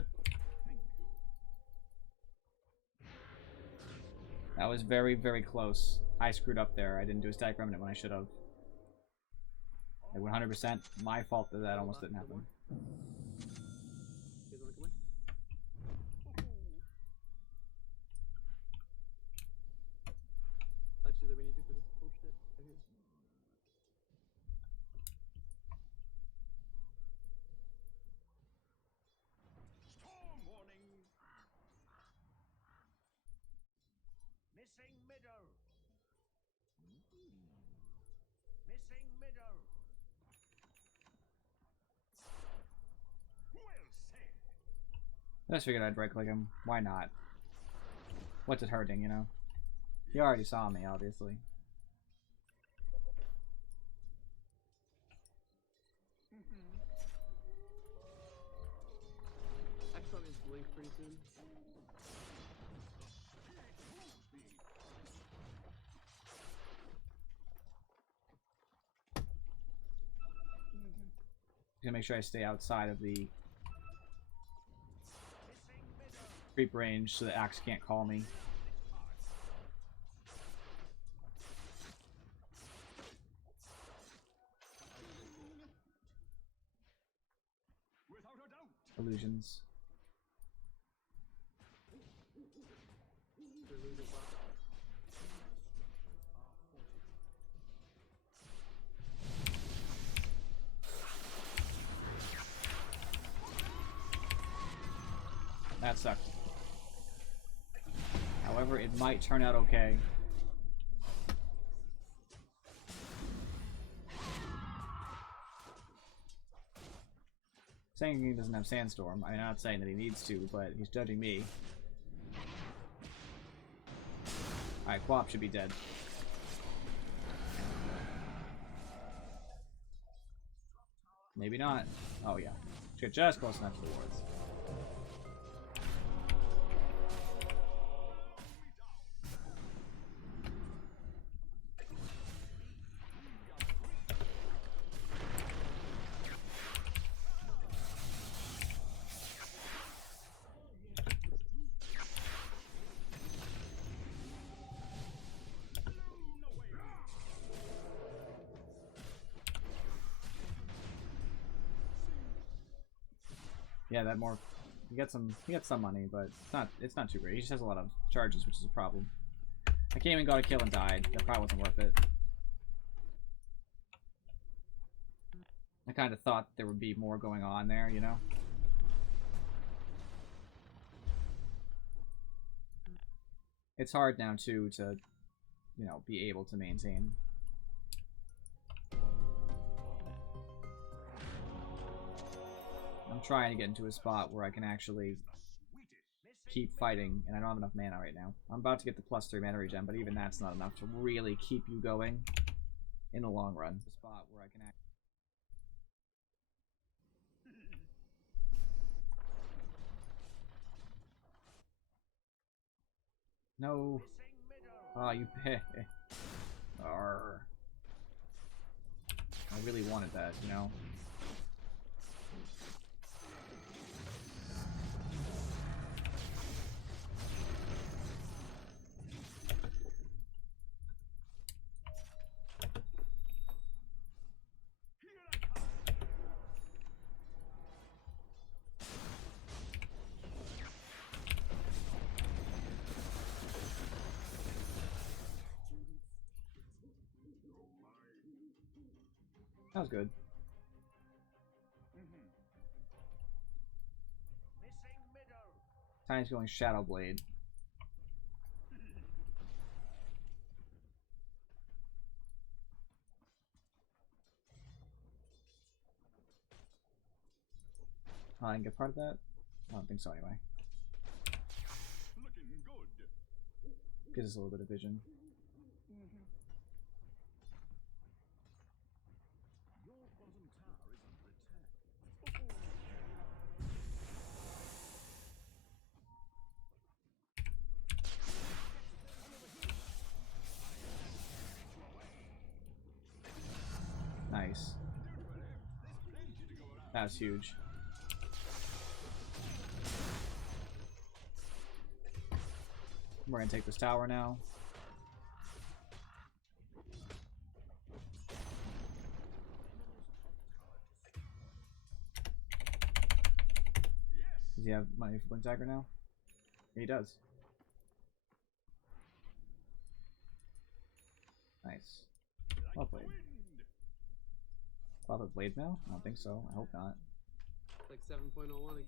That was very, very close. I screwed up there. I didn't do a Static Remnant when I should have. Like 100% my fault that that almost didn't happen. You guys wanna come in? Actually, that we need to for this. Oh shit. Right here. I just figured I'd right click him. Why not? What's it hurting, you know? He already saw me, obviously. X on his blink pretty soon. Gonna make sure I stay outside of the creep range so the axe can't call me. Illusions. They're losing block. That sucked. However, it might turn out okay. Saying he doesn't have Sandstorm. I'm not saying that he needs to, but he's judging me. Alright, Quap should be dead. Maybe not. Oh yeah. Should just close enough to the wards. Yeah, that more he gets some money, but it's not too great. He just has a lot of charges, which is a problem. I came and got a kill and died. That probably wasn't worth it. I kind of thought there would be more going on there, you know? It's hard now too to, you know, be able to maintain. I'm trying to get into a spot where I can actually keep fighting, and I don't have enough mana right now. I'm about to get the +3 mana regen, but even that's not enough to really keep you going in the long run. A spot where I can act. No. Oh, you pay. Arr. I really wanted that, you know? That was good. Tiny's going Shadow Blade. Oh, I can get part of that? I don't think so anyway. Looking good. Gives us a little bit of vision. Your bottom tower is under attack. Nice. That's huge. We're gonna take this tower now. Does he have money for Blink Dagger now? Yeah, he does. Nice. Well played. I'll have Blade now? I don't think so. I hope not. It's like 7.01.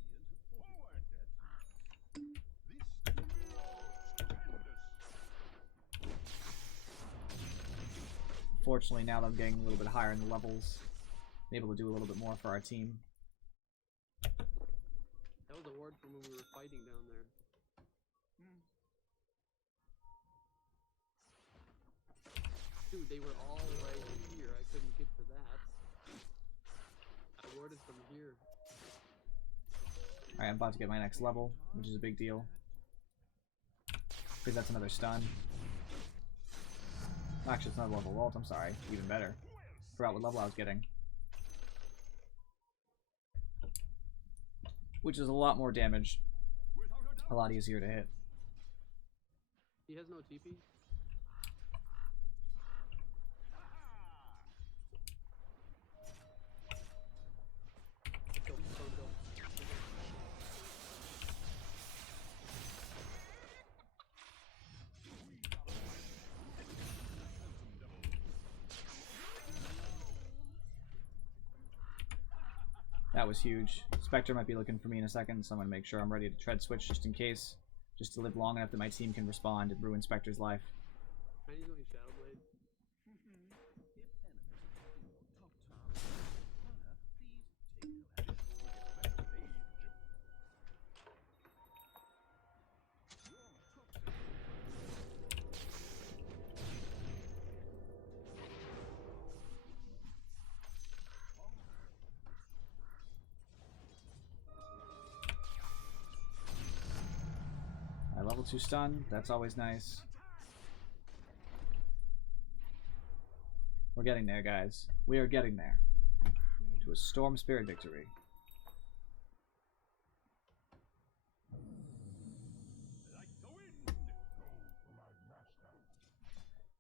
Fortunately, now that I'm getting a little bit higher in the levels, I'm able to do a little bit more for our team. That was a ward from when we were fighting down there. Dude, they were all right here. I couldn't get to that. I warded from here. Alright, I'm about to get my next level, which is a big deal. Because that's another stun. Actually, it's not a level ult, I'm sorry. Even better. Forgot what level I was getting. Which is a lot more damage. A lot easier to hit. He has no TP. Go, go, go. That was huge. Spectre might be looking for me in a second, so I'm going to make sure I'm ready to tread switch just in case. Just to live long enough that my team can respond and ruin Spectre's life. Can I use my Shadow Blade? Level 2 stun, that's always nice. We're getting there, guys. We are getting there. To a Storm Spirit victory.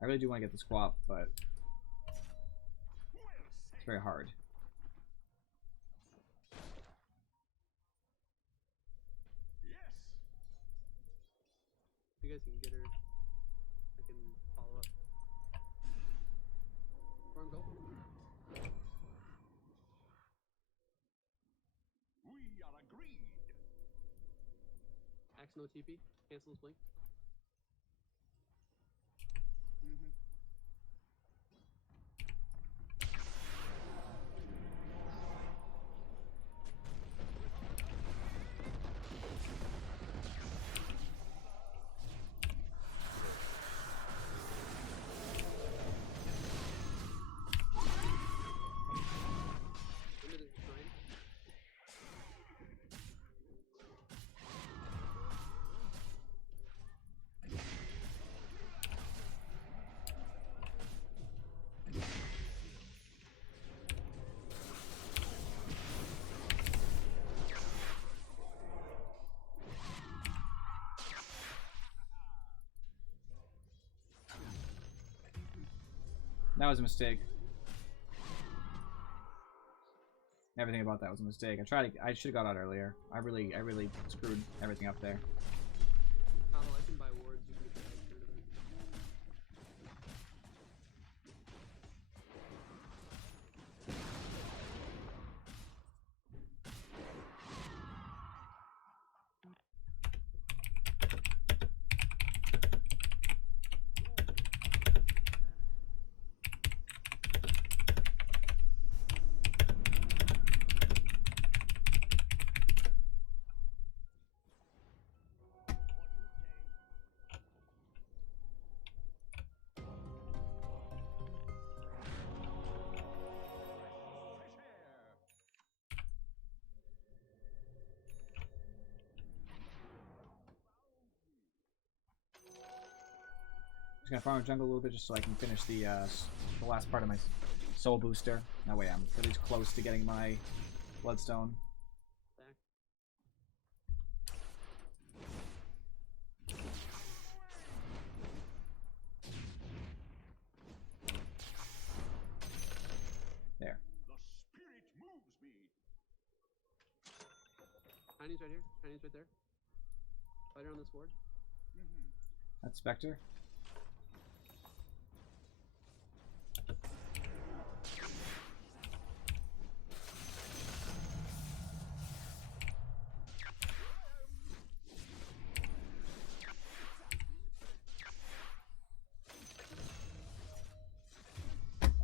I really do want to get the squap, but it's very hard. You guys can get her. I can follow up. Storm, go. We are agreed. Axe no TP. Cancel his blink. Limited shrine. That was a mistake. Everything about that was a mistake. I should have got out earlier. I really screwed everything up there. Kyle, I can buy wards. You can get the Axe tournament. Just gonna farm jungle a little bit just so I can finish the last part of my soul booster. That way I'm at least close to getting my bloodstone. Back. There. The spirit moves me. Tiny's right here. Tiny's right there. Fighter on this ward. That's Spectre.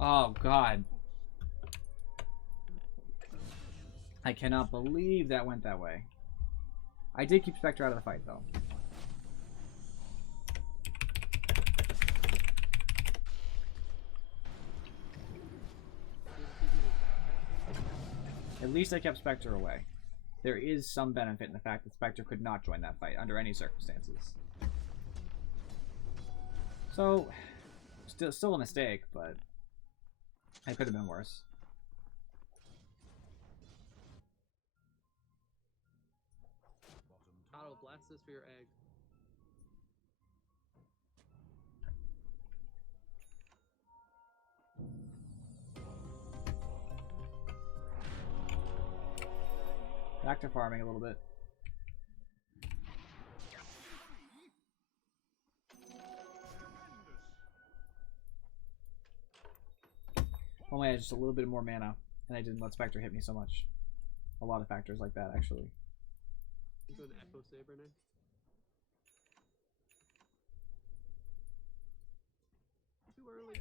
Oh, God. I cannot believe that went that way. I did keep Spectre out of the fight, though. At least I kept Spectre away. There is some benefit in the fact that Spectre could not join that fight under any circumstances. So, still a mistake, but it could have been worse. Otto, blast this for your egg. Back to farming a little bit. Only I had just a little bit more mana, and I didn't let Spectre hit me so much. A lot of factors like that, actually. Into an Echo Saber now. Too early.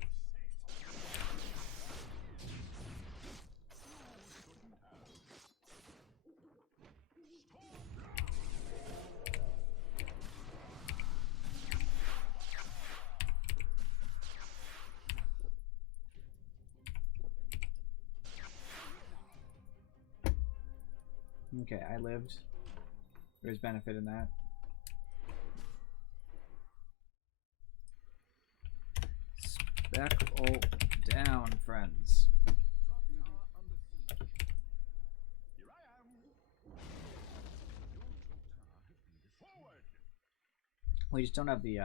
Okay, I lived. There's benefit in that. Speckle down, friends. We just don't have the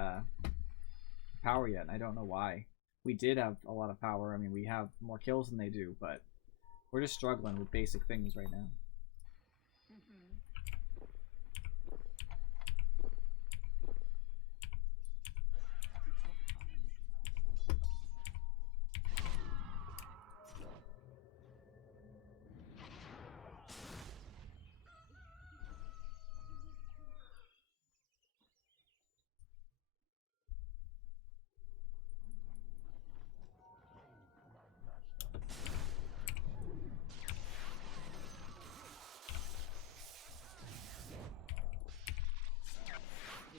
power yet, and I don't know why. We did have a lot of power. I mean, we have more kills than they do, but we're just struggling with basic things right now.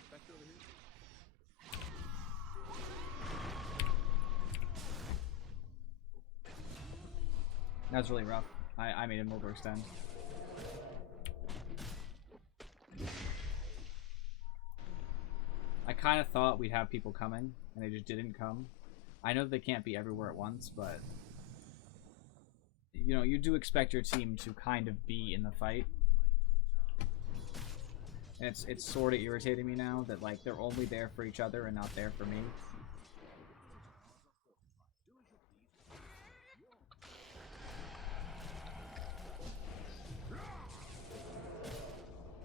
Spectre over here. That's really rough. I made him overextend. I kind of thought we'd have people coming, and they just didn't come. I know they can't be everywhere at once, but you know, you do expect your team to kind of be in the fight. And it's sort of irritating me now that like they're only there for each other and not there for me.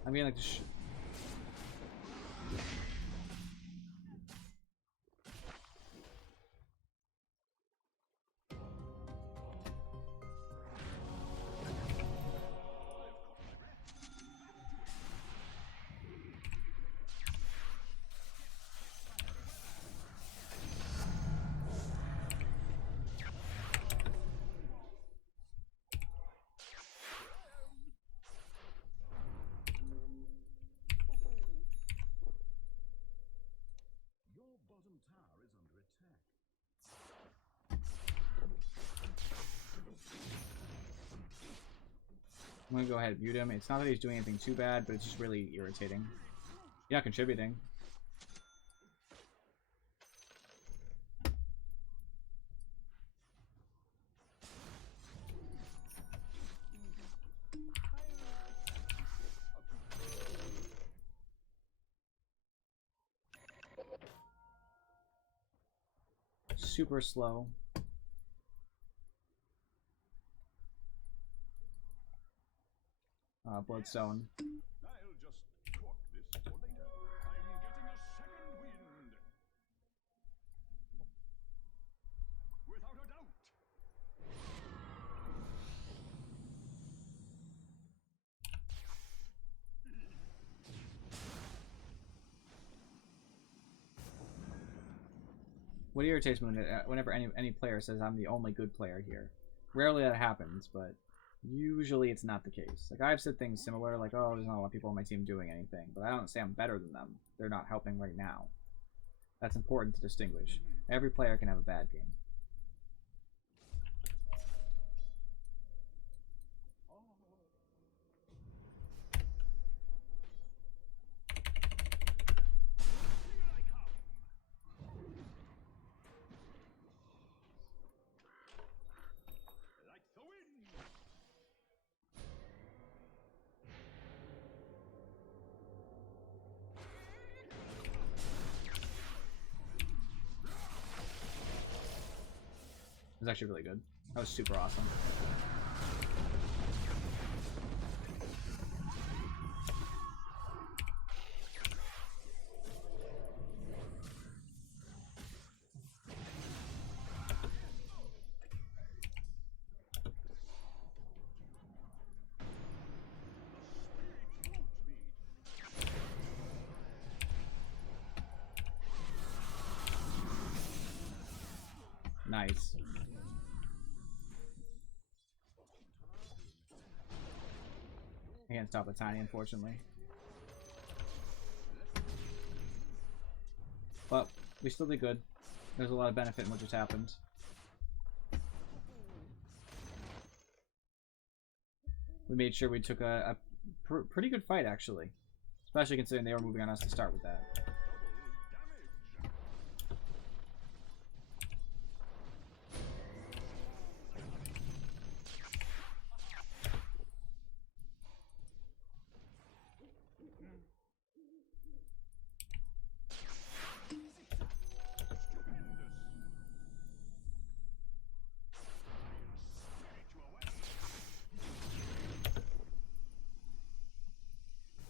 I'm getting like the I'm gonna go ahead and mute him. It's not that he's doing anything too bad, but it's just really irritating. You're not contributing. Super slow. Bloodstone. I'll just cork this for later. I'm getting a second wind. Without a doubt. what irritates me whenever any player says I'm the only good player here. Rarely that happens, but usually it's not the case. Like, I've said things similar, like, oh, there's not a lot of people on my team doing anything, but I don't say I'm better than them. They're not helping right now. That's important to distinguish. Every player can have a bad game. Like the wind. It was actually really good. That was super awesome. Nice. I can't stop a tiny, unfortunately. But we still did good. There's a lot of benefit in what just happened. We made sure we took a pretty good fight, actually. Especially considering they were moving on us to start with that.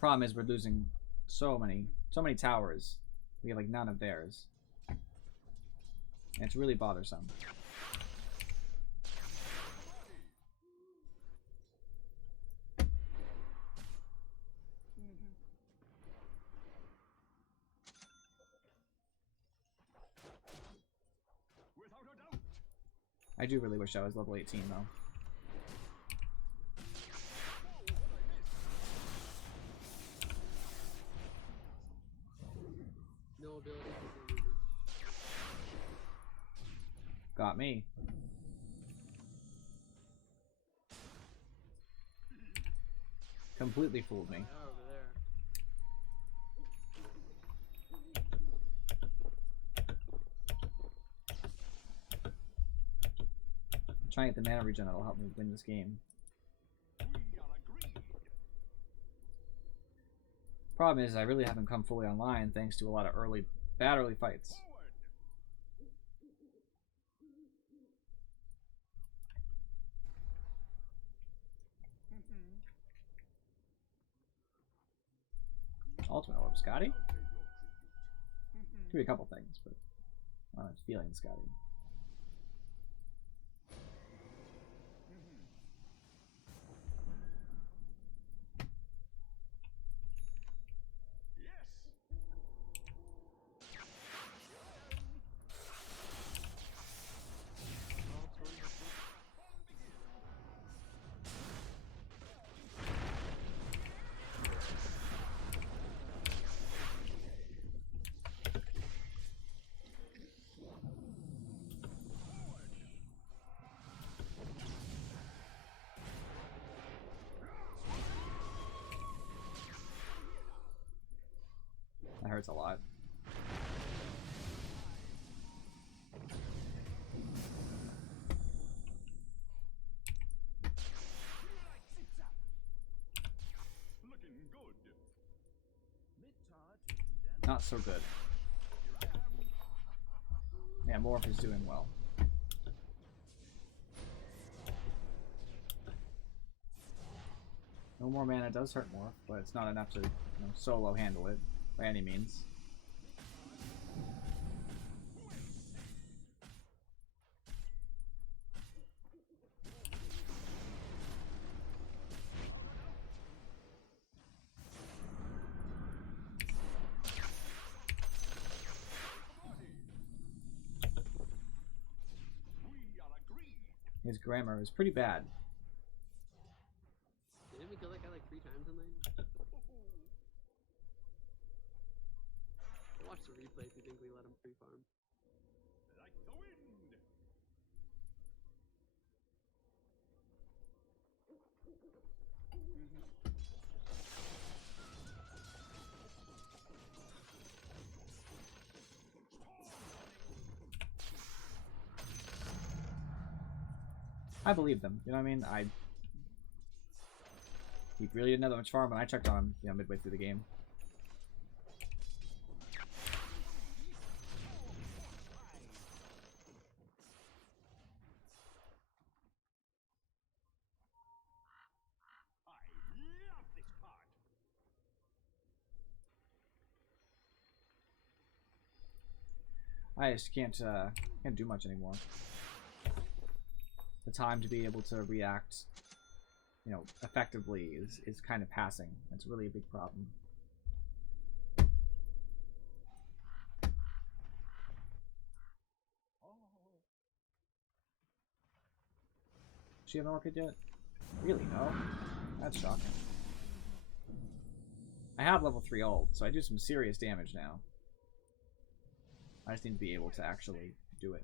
Problem is we're losing so many towers. We have like none of theirs. And it's really bothersome. Without a doubt. I do really wish I was level 18 though. No ability for no reason. Got me. Completely fooled me. Yeah, over there. Trying to get the mana regen that'll help me win this game. We are agreed. Problem is I really haven't come fully online thanks to a lot of bad early fights. Forward. Ultimate Orb, Scotty? I'll pay your tribute. Could be a couple things, but I'm feeling Scotty. Yes. That hurts a lot. Looking good. Not so good. Yeah, Morph is doing well. No more mana does hurt Morph, but it's not enough to solo handle it by any means. His grammar is pretty bad. Didn't we kill that guy like 3 times in lane? Watch the replay if you think we let him free farm. Like the wind. I believe them. You know what I mean? He really didn't have that much farm, and I checked on him, you know, midway through the game. I love this part. I just can't do much anymore. The time to be able to react, you know, effectively is kind of passing. That's really a big problem. She have an orchid yet? Really? No? That's shocking. I have level 3 ult, so I do some serious damage now. I just need to be able to actually do it.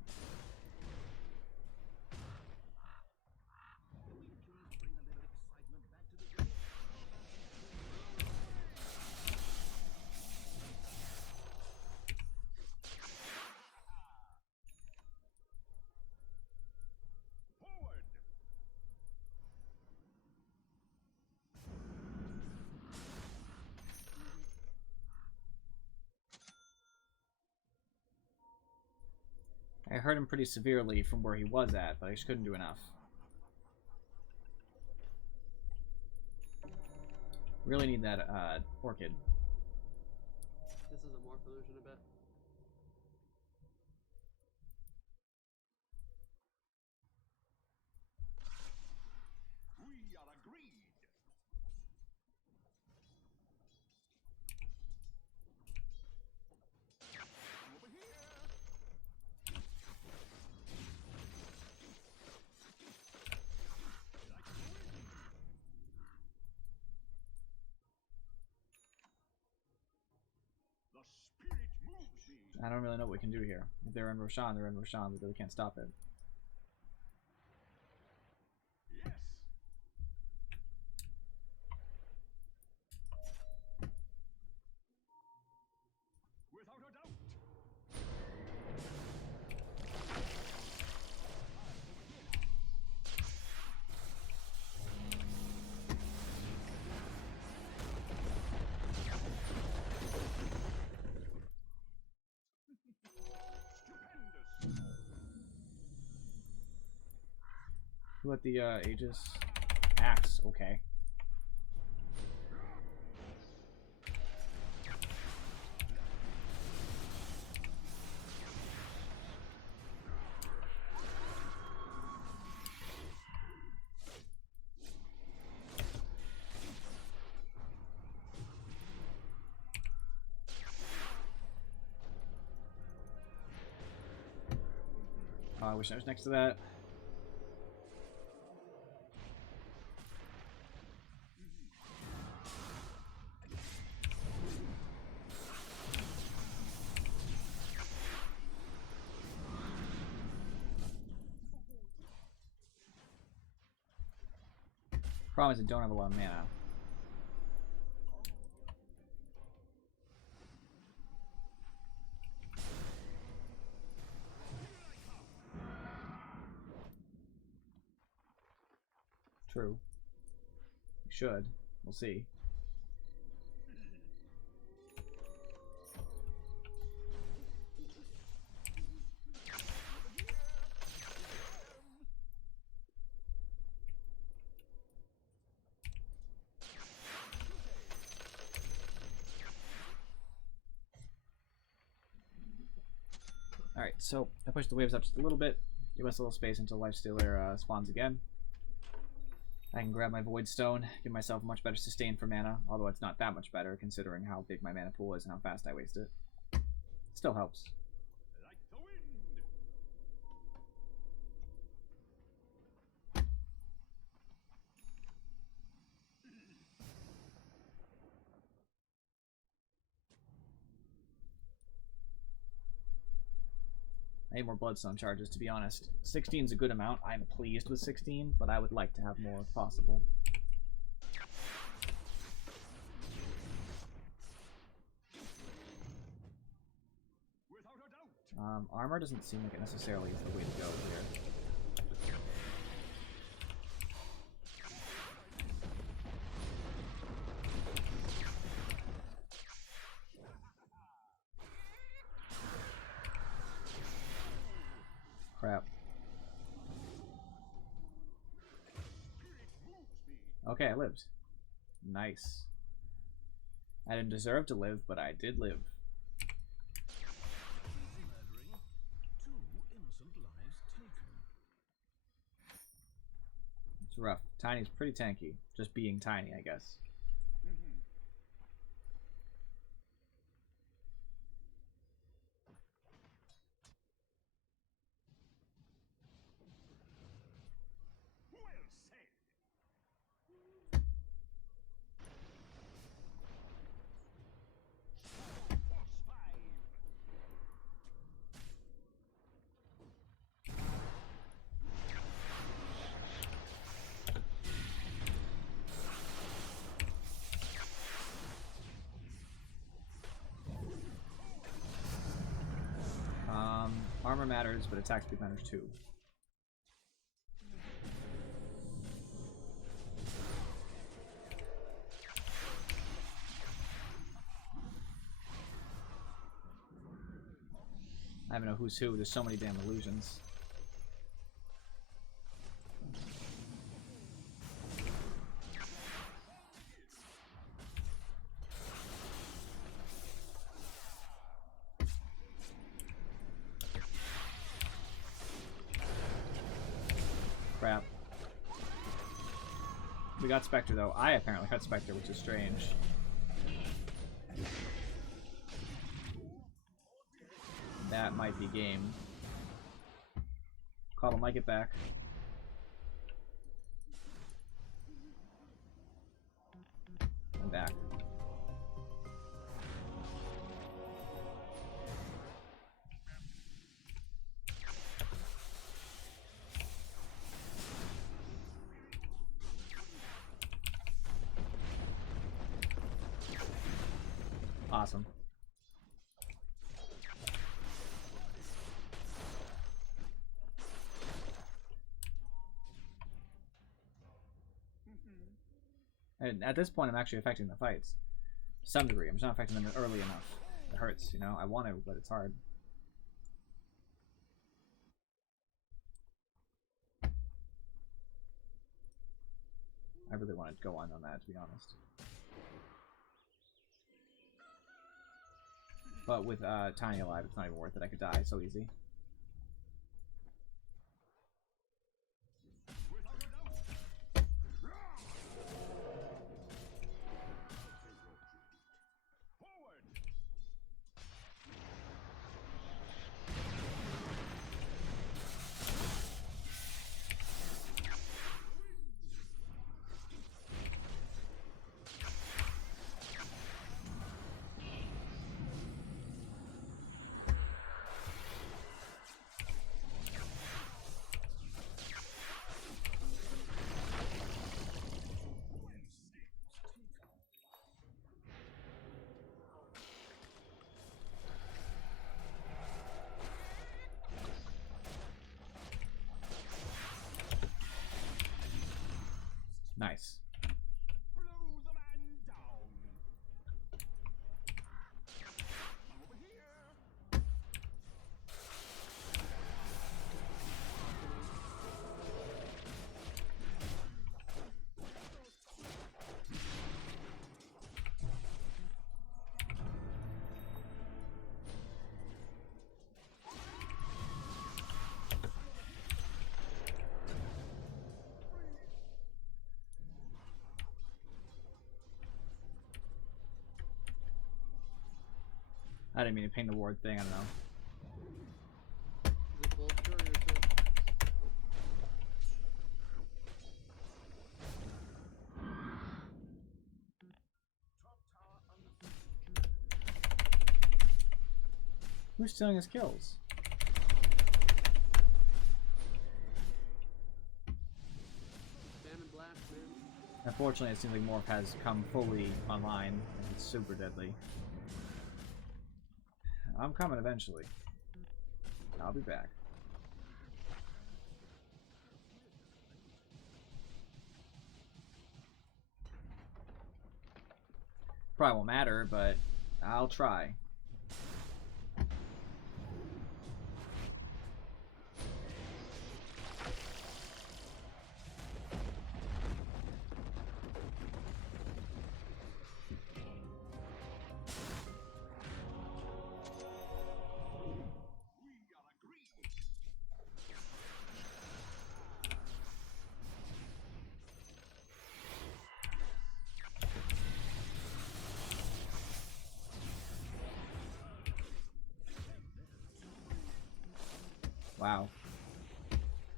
Forward. I hurt him pretty severely from where he was at, but I just couldn't do enough. Really need that orchid. This is a morph illusion, I bet. We are agreed. Over here. The spirit moves me. I don't really know what we can do here. If they're in Roshan, they're in Roshan. We really can't stop it. Yes. Without a doubt. Stupendous. Who at the Aegis? Axe, okay. Oh, I wish I was next to that. Problem is I don't have a lot of mana. True. We should. We'll see. Alright, so I pushed the waves up just a little bit. Give us a little space until Lifestealer spawns again. I can grab my Void Stone, give myself a much better sustain for mana, although it's not that much better considering how big my mana pool is and how fast I waste it. Still helps. Like the wind. I need more bloodstone charges, to be honest. 16 is a good amount. I'm pleased with 16, but I would like to have more if possible. Without a doubt. Armor doesn't seem like it necessarily is the way to go here. Crap. Okay, I lived. Nice. I didn't deserve to live, but I did live. Murdering. 2 innocent lives taken. It's rough. Tiny's pretty tanky. Just being tiny, I guess. Well said. Force 5. Armor matters, but attack speed matters too. I don't know who's who. There's so many damn illusions. Crap. We got Spectre though. I apparently got Spectre, which is strange. That might be game. Caudle might get back. I'm back. Awesome. And at this point, I'm actually affecting the fights. To some degree. I'm just not affecting them early enough. It hurts, you know? I want to, but it's hard. I really wanted to go on that, to be honest. But with Tiny alive, it's not even worth it. I could die so easy. Nice. Blow the man down. Over here. I didn't mean to ping the ward thing, I don't know. Is it vulture or yourself? Who's stealing his kills? Unfortunately, it seems like Morph has come fully online, and it's super deadly. I'm coming eventually. I'll be back. Probably won't matter, but I'll try. Wow.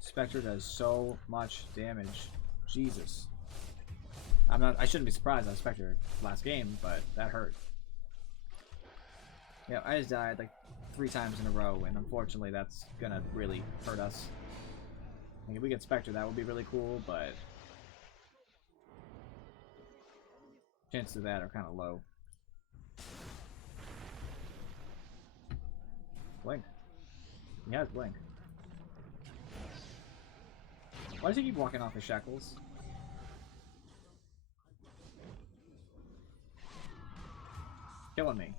Spectre does so much damage. Jesus. I shouldn't be surprised on Spectre last game, but that hurt. Yeah, I just died like 3 times in a row, and unfortunately that's gonna really hurt us. Like, if we get Spectre, that would be really cool, but chances of that are kind of low. Blink. He has Blink. Why does he keep walking off his shackles? Killing me.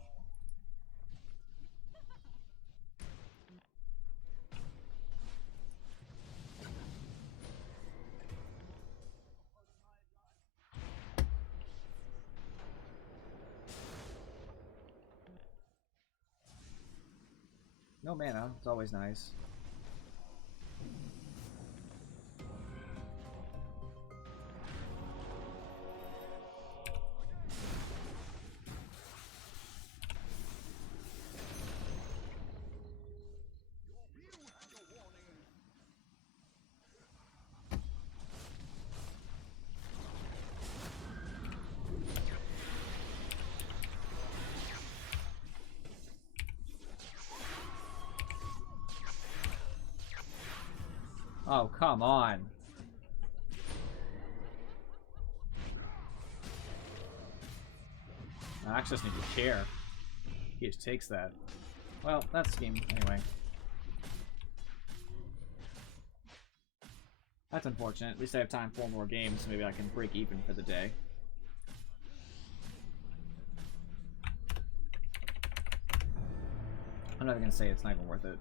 No mana, it's always nice. Oh, come on. Axe doesn't even care. He just takes that. Well, that's scheme anyway. That's unfortunate. At least I have time for 4 more games, so maybe I can break even for the day. I'm not even gonna say it's not even worth it.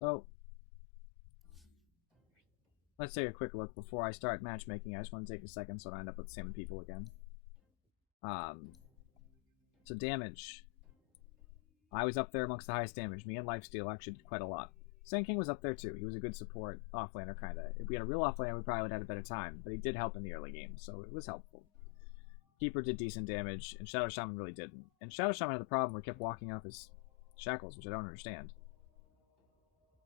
So, let's take a quick look before I start matchmaking. I just want to take a second so I don't end up with the same people again. So damage. I was up there amongst the highest damage. Me and Lifesteal actually did quite a lot. Sand King was up there too. He was a good support offlaner, kind of. If we had a real offlaner, we probably would have had a better time. But he did help in the early game, so it was helpful. Keeper did decent damage, and Shadow Shaman really didn't. And Shadow Shaman had the problem where he kept walking off his shackles, which I don't understand.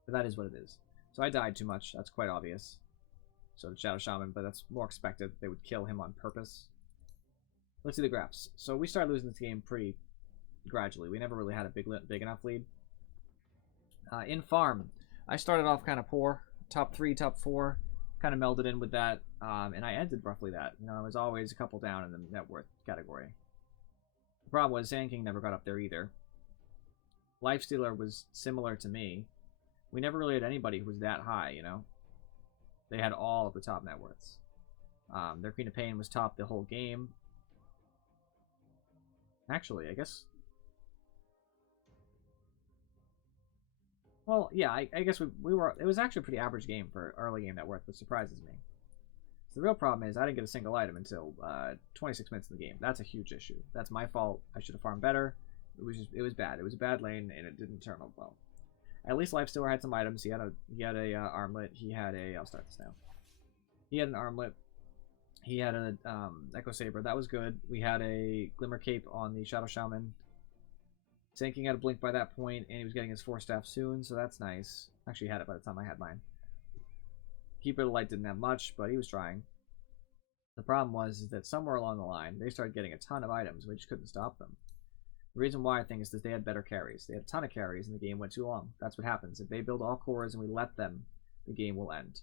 But that is what it is. So I died too much. That's quite obvious. So did Shadow Shaman, but that's more expected. They would kill him on purpose. Let's see the graphs. So we started losing this game pretty gradually. We never really had a big enough lead. In farm, I started off kind of poor. Top 3, top 4. Kind of melded in with that. And I ended roughly that. You know, I was always a couple down in the net worth category. The problem was Sand King never got up there either. Lifestealer was similar to me. We never really had anybody who was that high, you know? They had all of the top net worths. Their Queen of Pain was top the whole game. Actually, I guess... Well, yeah, I guess we were... It was actually a pretty average game for early game net worth, which surprises me. So the real problem is I didn't get a single item until 26 minutes in the game. That's a huge issue. That's my fault. I should have farmed better. It was bad. It was a bad lane, and it didn't turn out well. At least Lifestealer had some items. He had a armlet. He had a... I'll start this now. He had an armlet. He had a Echo Saber. That was good. We had a Glimmer Cape on the Shadow Shaman. Sand King had a Blink by that point, and he was getting his 4 staff soon, so that's nice. Actually, he had it by the time I had mine. Keeper of the Light didn't have much, but he was trying. The problem was is that somewhere along the line, they started getting a ton of items. We just couldn't stop them. The reason why I think is that they had better carries. They had a ton of carries, and the game went too long. That's what happens. If they build all cores and we let them, the game will end.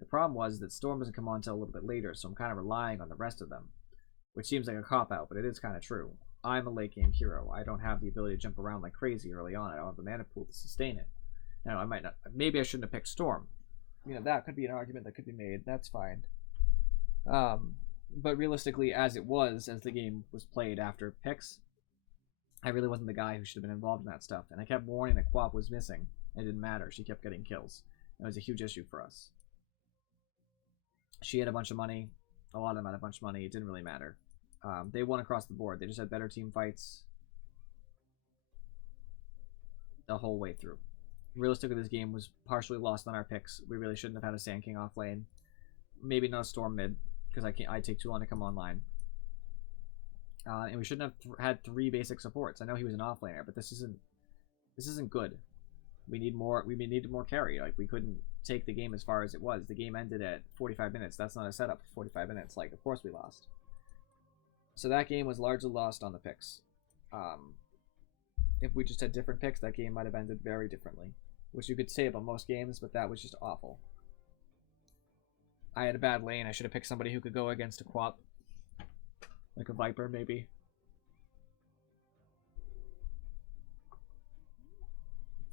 The problem was that Storm doesn't come on until a little bit later, so I'm kind of relying on the rest of them, which seems like a cop-out, but it is kind of true. I'm a late-game hero. I don't have the ability to jump around like crazy early on. I don't have the mana pool to sustain it. Now, I might not. Maybe I shouldn't have picked Storm. You know, that could be an argument that could be made. That's fine. But realistically, as the game was played after picks, I really wasn't the guy who should have been involved in that stuff. And I kept warning that Quap was missing. It didn't matter. She kept getting kills. It was a huge issue for us. She had a bunch of money. A lot of them had a bunch of money. It didn't really matter. They won across the board. They just had better team fights the whole way through. Realistically, this game was partially lost on our picks. We really shouldn't have had a Sand King off lane. Maybe not a Storm mid, because I take too long to come online. And we shouldn't have had 3 basic supports. I know he was an offlaner, but this isn't good. We need more. We needed more carry. Like, we couldn't take the game as far as it was. The game ended at 45 minutes. That's not a setup for 45 minutes. Like, of course we lost. So that game was largely lost on the picks. If we just had different picks, that game might have ended very differently, which you could say about most games, but that was just awful. I had a bad lane. I should have picked somebody who could go against a Quap. Like a Viper, maybe.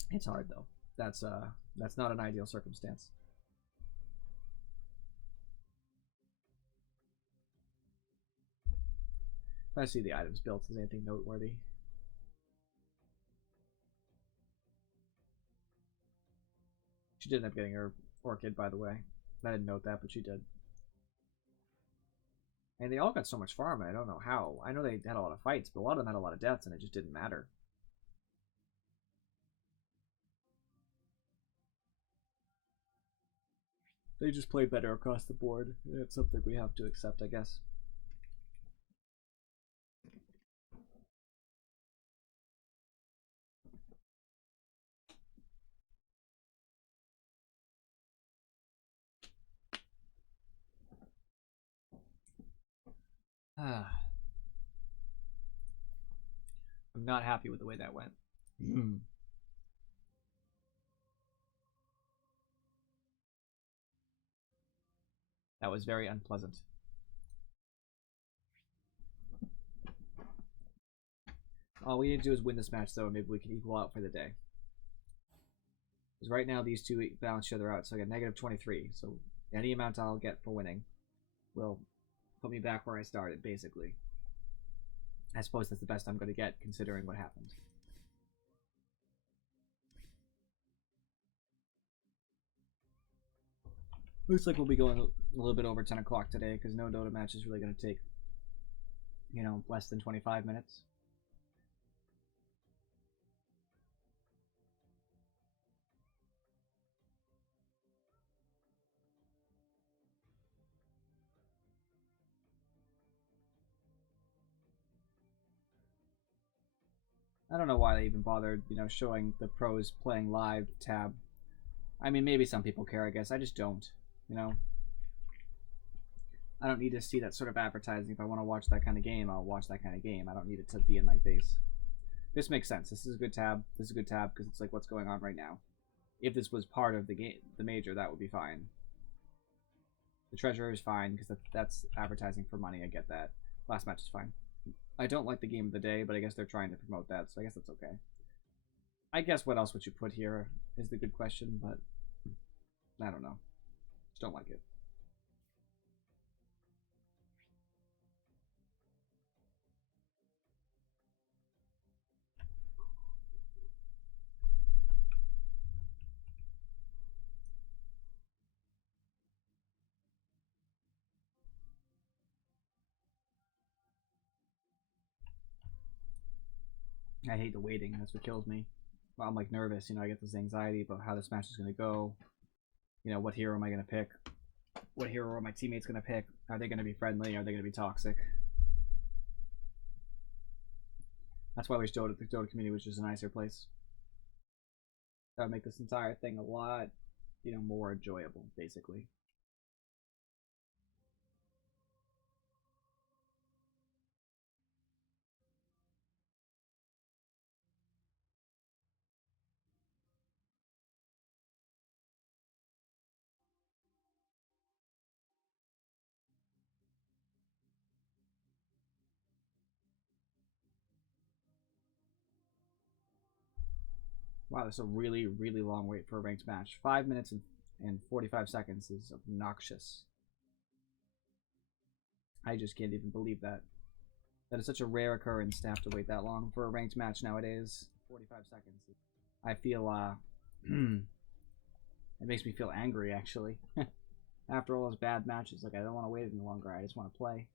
It's hard, though. That's not an ideal circumstance. If I see the items built, is anything noteworthy? She did end up getting her Orchid, by the way. I didn't note that, but she did. And they all got so much farm, and I don't know how. I know they had a lot of fights, but a lot of them had a lot of deaths, and it just didn't matter. They just played better across the board. It's something we have to accept, I guess. I'm not happy with the way that went. That was very unpleasant. All we need to do is win this match, though, and maybe we can equal out for the day. Because right now, these two balance each other out, so I got negative 23. So any amount I'll get for winning will put me back where I started, basically. I suppose that's the best I'm going to get, considering what happened. Looks like we'll be going a little bit over 10 o'clock today, because no Dota match is really going to take, you know, less than 25 minutes. I don't know why they even bothered, you know, showing the pros playing live tab. I mean, maybe some people care, I guess. I just don't, you know. I don't need to see that sort of advertising. If I want to watch that kind of game, I'll watch that kind of game. I don't need it to be in my face. This makes sense. This is a good tab. This is a good tab because it's like what's going on right now. If this was part of the game, the major, that would be fine. The treasure is fine because that's advertising for money. I get that. Last match is fine. I don't like the game of the day, but I guess they're trying to promote that, so I guess that's okay. I guess what else would you put here is the good question, but I don't know. Just don't like it. I hate the waiting. That's what kills me. Well, I'm like nervous, you know. I get this anxiety about how this match is going to go. You know, what hero am I going to pick? What hero are my teammates going to pick? Are they going to be friendly? Are they going to be toxic? That's why I wish the Dota community was just a nicer place. That would make this entire thing a lot, you know, more enjoyable, basically. Wow, that's a really, really long wait for a ranked match. 5 minutes and 45 seconds is obnoxious. I just can't even believe that. That is such a rare occurrence to have to wait that long for a ranked match nowadays. 45 seconds. I feel, it makes me feel angry, actually. After all those bad matches, like, I don't want to wait any longer. I just want to play.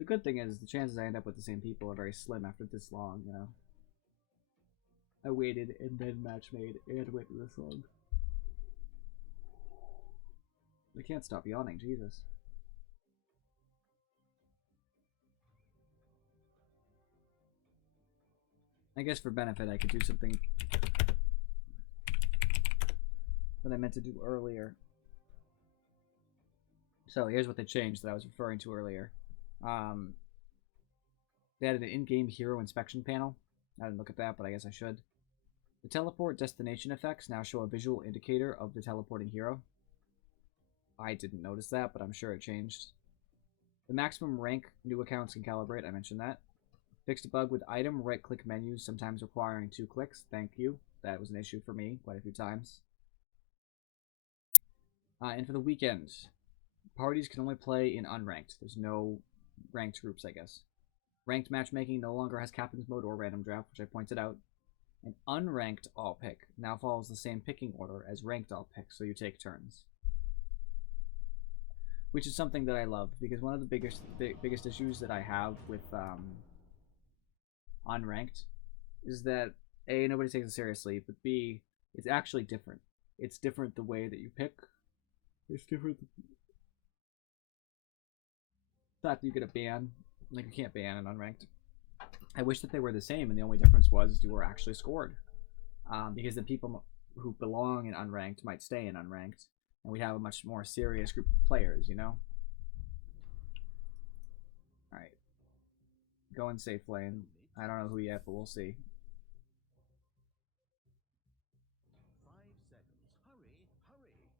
The good thing is, the chances I end up with the same people are very slim after this long, you know? I waited and then match made and waited this long. I can't stop yawning, Jesus. I guess for benefit I could do something that I meant to do earlier. So here's what they changed that I was referring to earlier. They added an in-game hero inspection panel. I didn't look at that, but I guess I should. The teleport destination effects now show a visual indicator of the teleporting hero. I didn't notice that, but I'm sure it changed. The maximum rank new accounts can calibrate, I mentioned that. Fixed a bug with item right-click menus, sometimes requiring 2 clicks. Thank you. That was an issue for me quite a few times. And for the weekend, parties can only play in unranked. There's no ranked groups, I guess. Ranked matchmaking no longer has captain's mode or random draft, which I pointed out. And unranked all pick now follows the same picking order as ranked all pick, so you take turns. Which is something that I love, because one of the biggest issues that I have with unranked is that A, nobody takes it seriously, but B, it's actually different. It's different the way that you pick. It's different. The fact that you get a ban, like you can't ban an unranked. I wish that they were the same, and the only difference was you were actually scored. Because the people who belong in unranked might stay in unranked, and we'd have a much more serious group of players, you know? Alright. Going safe lane. I don't know who yet, but we'll see. 5 seconds. Hurry, hurry.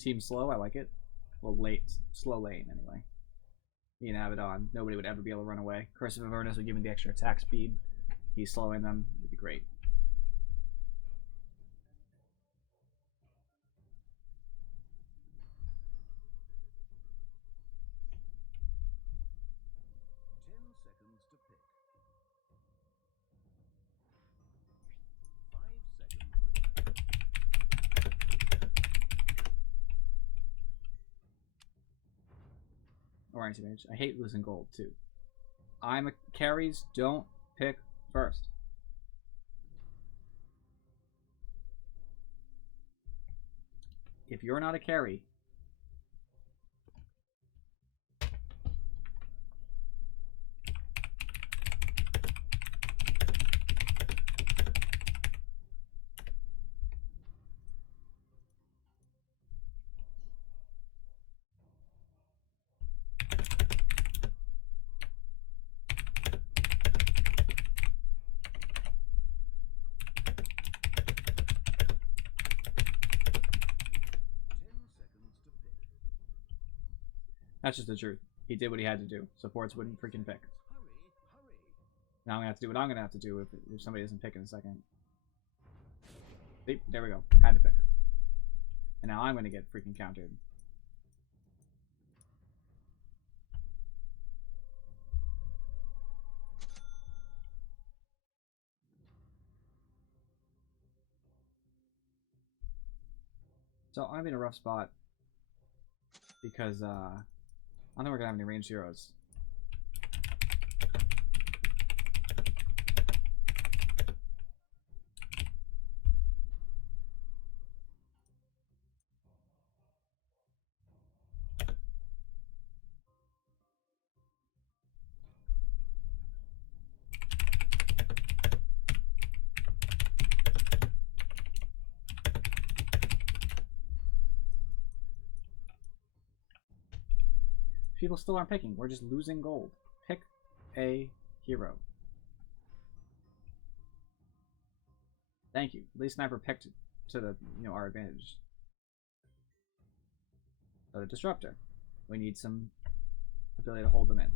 Team slow, I like it. Well, slow lane, anyway. Being Abaddon, nobody would ever be able to run away. Curse of Avernus would give him the extra attack speed. He's slowing them. It'd be great. Seconds to pick. 5 seconds remaining. Orange image. I hate losing gold, too. I'm a carries, don't pick first. If you're not a carry, that's just the truth. He did what he had to do. Supports wouldn't freaking pick. Now I'm gonna have to do what I'm gonna have to do if somebody doesn't pick in a second. See, there we go. Had to pick. And now I'm gonna get freaking countered. So I'm in a rough spot because I don't think we're gonna have any ranged heroes. People still aren't picking. We're just losing gold. Pick a hero. Thank you. At least Sniper picked to the our advantage. Go to Disruptor. We need some ability to hold them in.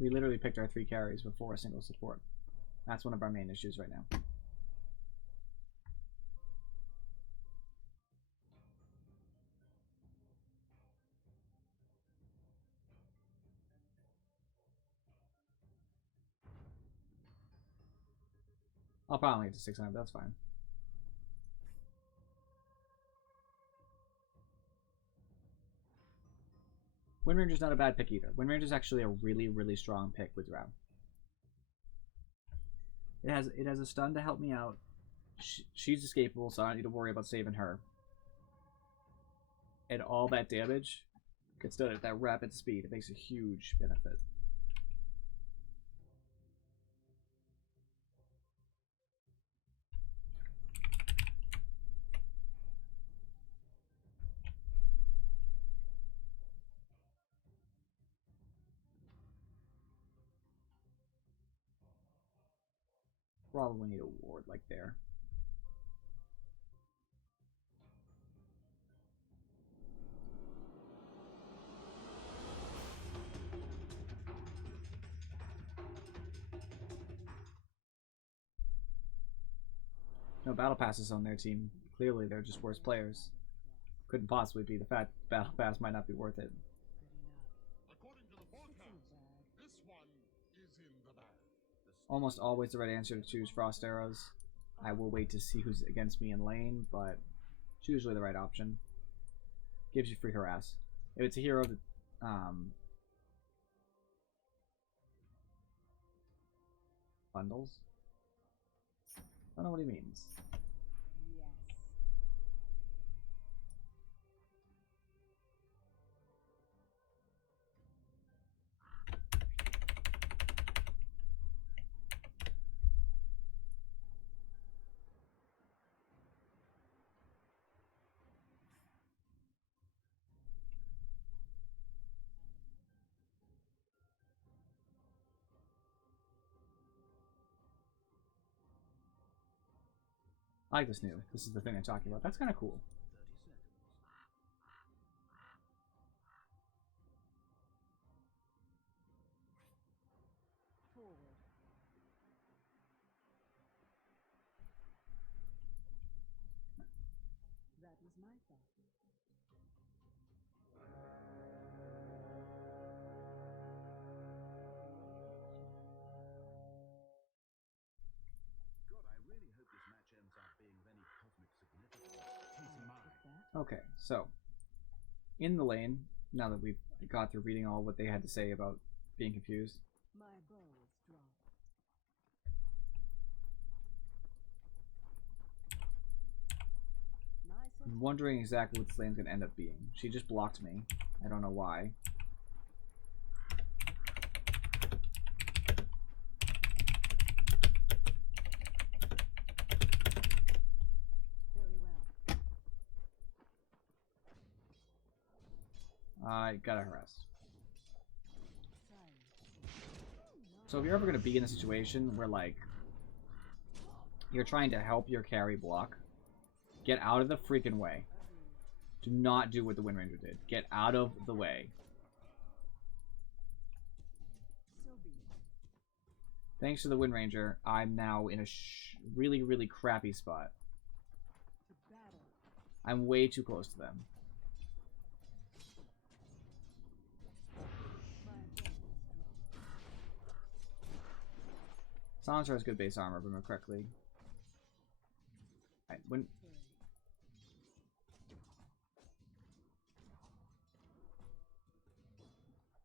We literally picked our 3 carries before a single support. That's one of our main issues right now. I'll probably get to 600, but that's fine. Wind Ranger's not a bad pick either. Wind Ranger's actually a really, really strong pick with Drow. It has a stun to help me out. She's escapable, so I don't need to worry about saving her. And all that damage gets done at that rapid speed. It makes a huge benefit. Probably need a ward like there. No battle passes on their team. Clearly, they're just worse players. Couldn't possibly be the fact battle pass might not be worth it. According to the forecast, this one is in the bag. Almost always the right answer to choose Frost Arrows. I will wait to see who's against me in lane, but it's usually the right option. Gives you free harass. If it's a hero that bundles. I don't know what he means. Yes. I like this new. This is the thing I'm talking about. That's kind of cool. Forward. That was my thought. God, I really hope this match ends up being of any cosmic significance. Peace of mind. That Okay, so in the lane, now that we've got through reading all what they had to say about being confused, my balls drop. Nice and I'm wondering exactly what this lane's gonna end up being. She just blocked me. I don't know why. very well. I gotta harass. Silence. So if you're ever gonna be in a situation where like you're trying to help your carry block, get out of the freaking way. Do not do what the Wind Ranger did. Get out of the way. So be it. Thanks to the Wind Ranger, I'm now in a really, really crappy spot. To battle. I'm way too close to them. My balls drop. Silencer has good base armor, if I remember correctly. Right, when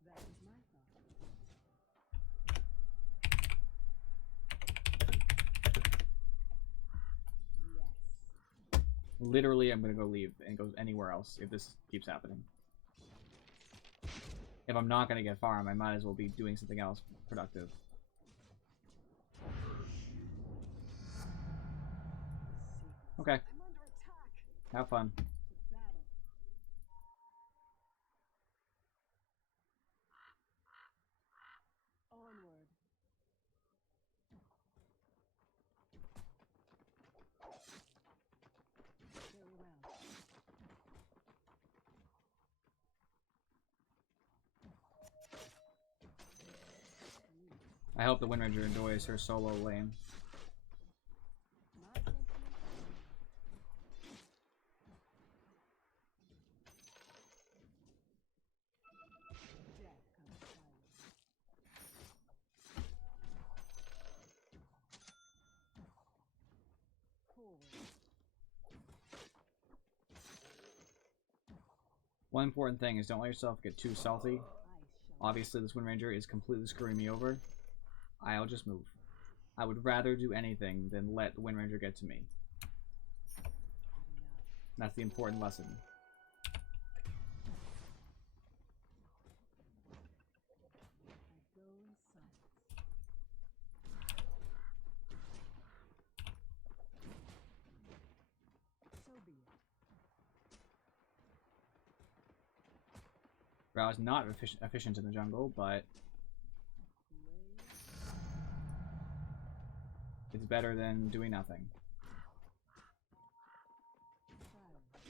That was my thought. Yes. literally I'm gonna go leave and go anywhere else if this keeps happening. If I'm not gonna get farm, I might as well be doing something else productive. Okay, I'm under attack. have fun. To battle. Onward. Very well. I hope the Wind Ranger enjoys her solo lane. My sentiments. Death comes silent. Forward. One important thing is don't let yourself get too salty. I shall Obviously, this Wind Ranger is completely screwing me over. I'll just move. I would rather do anything than let the Wind Ranger get to me. enough. That's the important lesson. I go in silence. So be it. Drow is not efficient in the jungle, but Lay it's better than doing nothing. silence.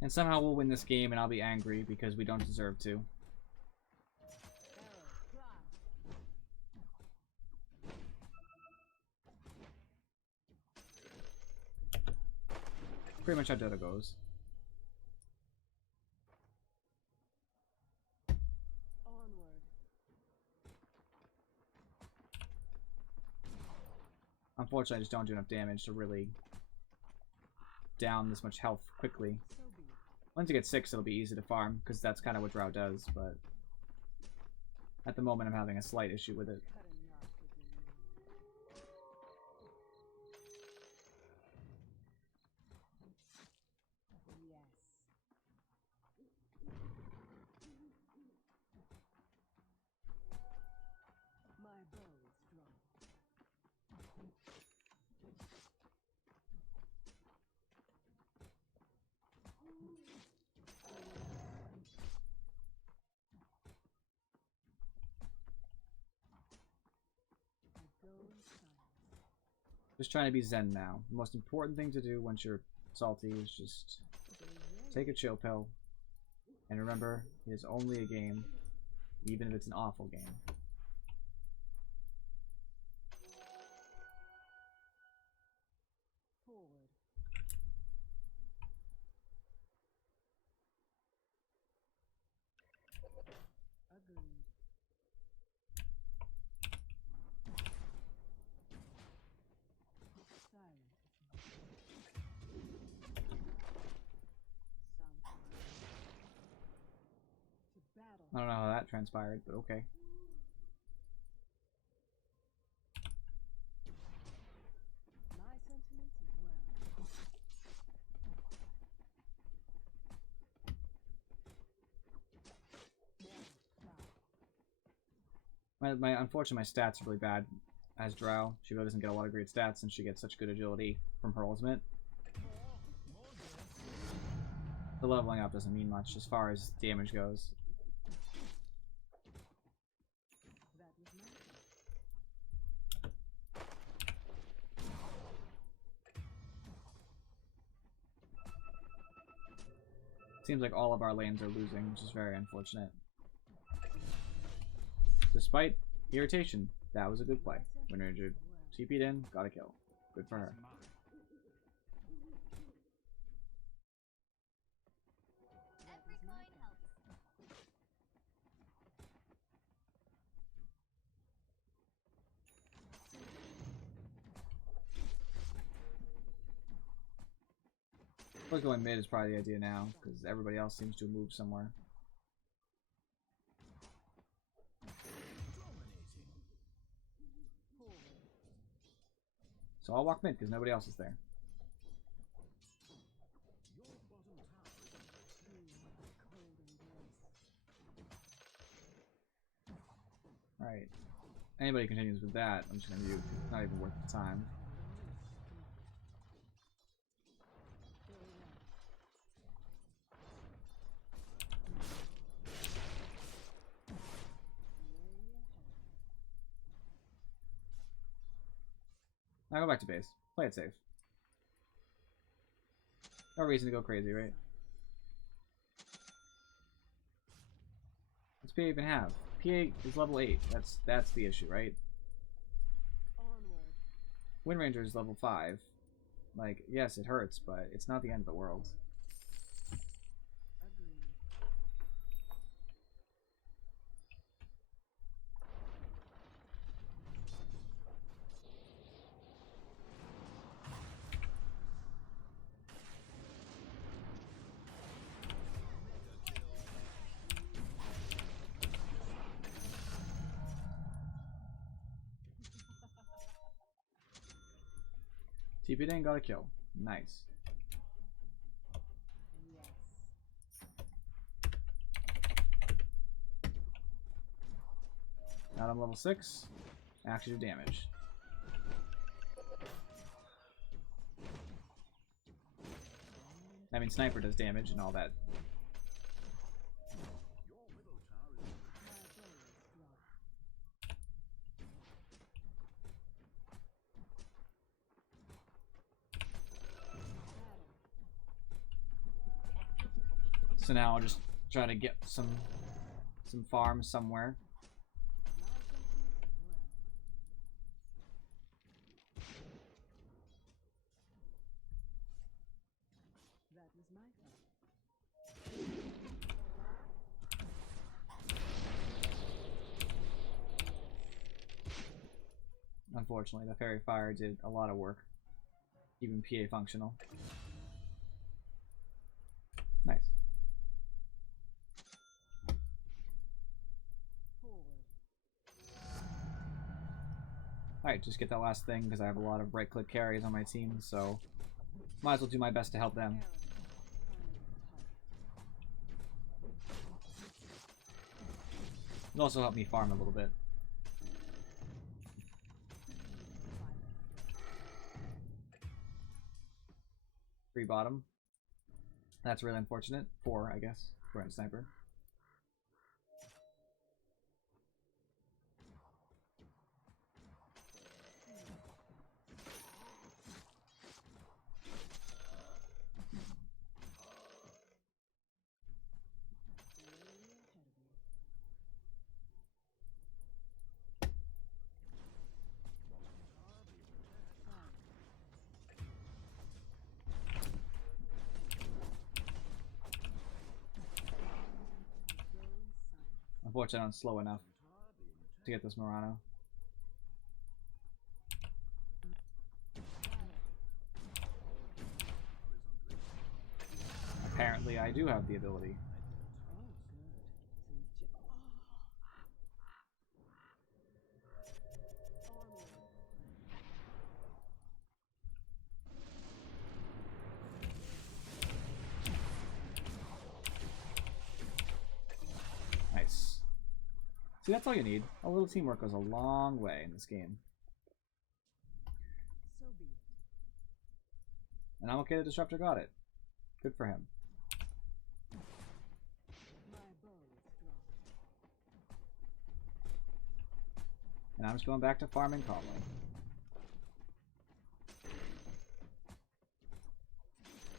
And somehow we'll win this game and I'll be angry because we don't deserve to. Arrow, fly. Pretty much how Dota goes. Onward. Unfortunately, I just don't do enough damage to really down this much health quickly. So be it. Once you get 6, it'll be easy to farm, because that's kind of what Drow does, but at the moment I'm having a slight issue with it. Cut a knot within me. Yes. My bow is drawn. I go in silence. Just trying to be zen now. The most important thing to do once you're salty is just take a chill pill. And remember, it is only a game, even if it's an awful game. Forward. Agreed. Silent. Something. To battle. I don't know how that transpired, but okay. My sentiments as well. Arrow, fly. Unfortunately, my stats are really bad as Drow. She really doesn't get a lot of great stats, and she gets such good agility from her ultimate. The leveling up doesn't mean much as far as damage goes. That was my Seems like all of our lanes are losing, which is very unfortunate. Despite irritation, that was a good play. Wind Ranger TP'd in, got a kill. Good for her. Every coin helps. I suppose going mid is probably the idea now, because everybody else seems to have moved somewhere. So I'll walk mid, because nobody else is there. Cold embrace. Alright. Anybody continues with that, I'm just gonna mute. It's not even worth the time. Now go back to base. Play it safe. No reason to go crazy, right? What's PA even have? PA is level 8. That's the issue, right? Onward. Wind Ranger is level 5. Like, yes, it hurts, but it's not the end of the world. Agreed. TP didn't got a kill. Nice. Yes. Now I'm level 6. Actually do damage. I mean, Sniper does damage and all that. Your middle tower is My bow is dropped. So now I'll just try to get some farm somewhere. My sentiments as well. That was my fault. Unfortunately, the Fairy Fire did a lot of work. Even PA functional. Nice. Forward. Alright, just get that last thing because I have a lot of right-click carries on my team, so might as well do my best to help them. Arrow. It'll also help me farm a little bit. Free bottom. That's really unfortunate. 4, I guess, for a sniper. Unfortunately, I'm slow enough to get this Murano. Apparently, I do have the ability. Oh, good. Since Nice. See, that's all you need. A little teamwork goes a long way in this game. so be it. And I'm okay that Disruptor got it. Good for him. My bow is dropped. And I'm just going back to farming calmly.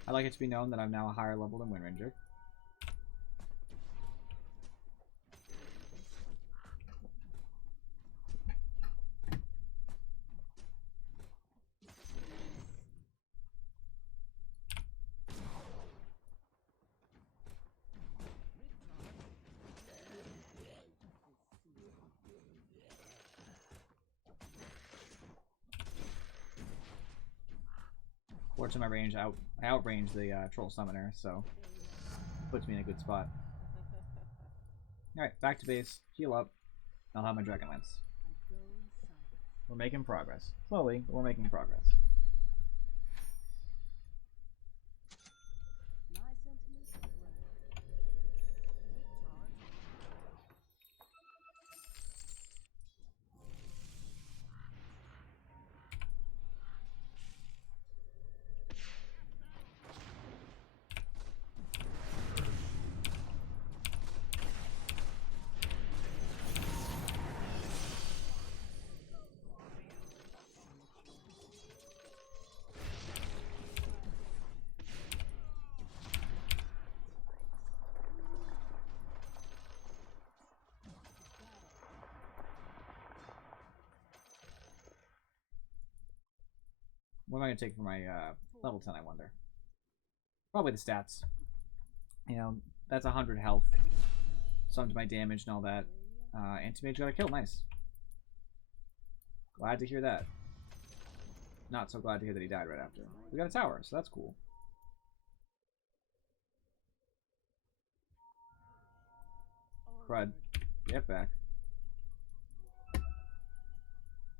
I like it to be known that I'm now a higher level than Wind Ranger. Fortunately, my range I outrange the troll summoner, so puts me in a good spot. All right, back to base. Heal up. I'll have my Dragon Lance. I go silent. We're making progress. Slowly, but we're making progress. My sentiments as well. What am I gonna take for my level 10? I wonder. Probably the stats. You know, that's 100 health. Summed my damage and all that. Anti-mage got a kill. Nice. Glad to hear that. Not so glad to hear that he died right after. We got a tower, so that's cool. Crud. Get back.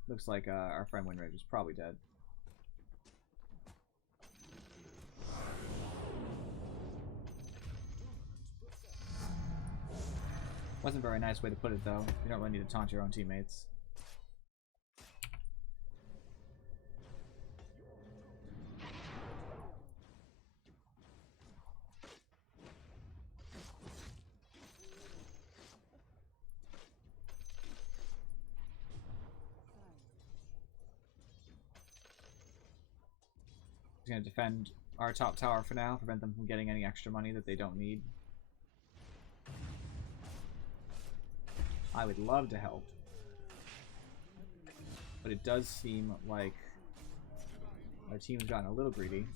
Looks like our friend Windrage is probably dead. Wasn't a very nice way to put it, though. You don't really need to taunt your own teammates. He's going to defend our top tower for now, prevent them from getting any extra money that they don't need. I would love to help, but it does seem like our team's gotten a little greedy.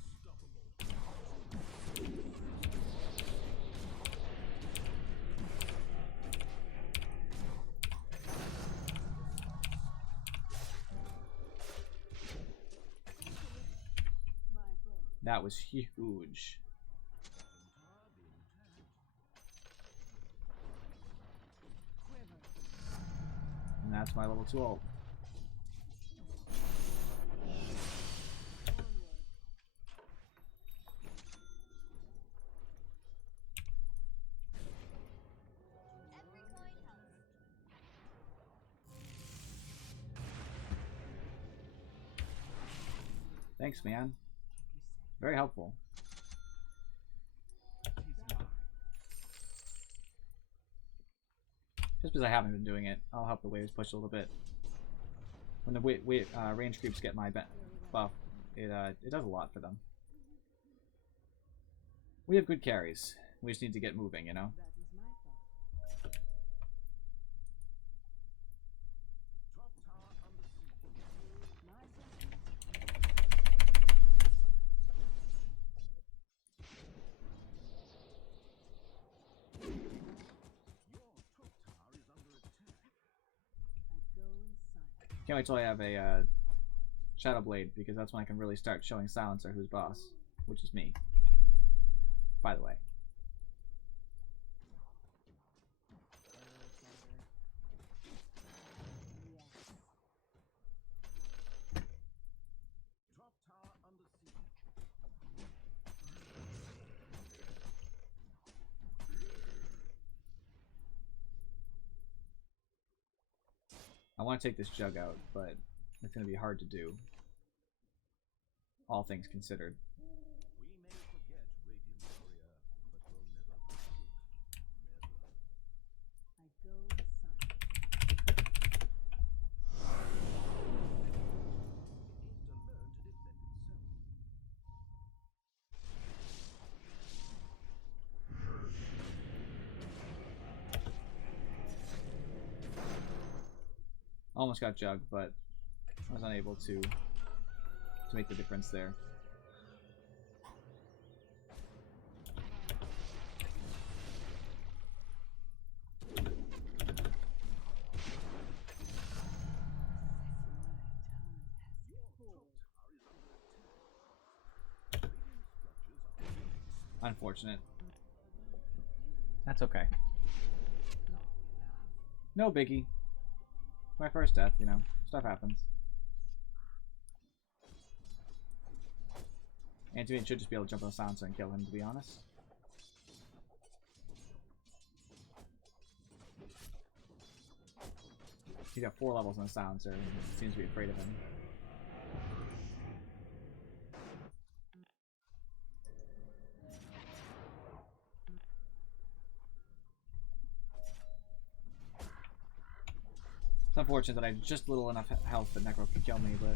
That was huge. And that's my level 2 ult. Thanks, man. Very helpful. Just because I haven't been doing it, I'll help the waves push a little bit. When the range creeps get my buff, it does a lot for them. We have good carries. We just need to get moving, you know? Can't wait till I have a Shadow Blade, because that's when I can really start showing Silencer who's boss, which is me, by the way. I want to take this jug out, but it's going to be hard to do. All things considered. We may forget Radiant Warrior, but we'll never forget. Almost got jug, but I was unable to make the difference there. Unfortunate. That's okay. No biggie. My first death, you know. Stuff happens. Antoine should just be able to jump on the silencer and kill him, to be honest. He's got 4 levels on the silencer and seems to be afraid of him. It's unfortunate that I have just little enough health that Necro can kill me, but...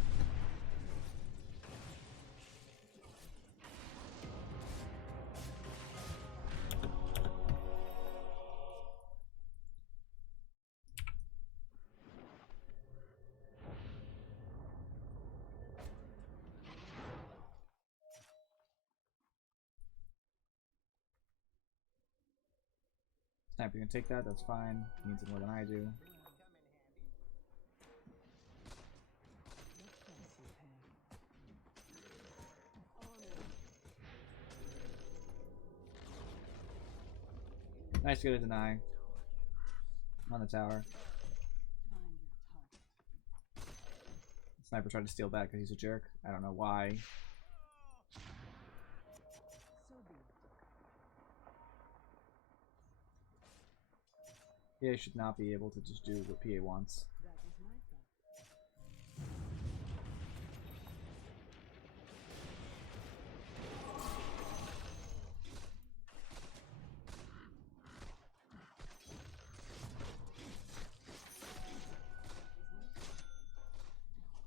Sniper can take that, that's fine. He needs it more than I do. Nice to get a deny on the tower. Sniper tried to steal that because he's a jerk. I don't know why. PA should not be able to just do what PA wants.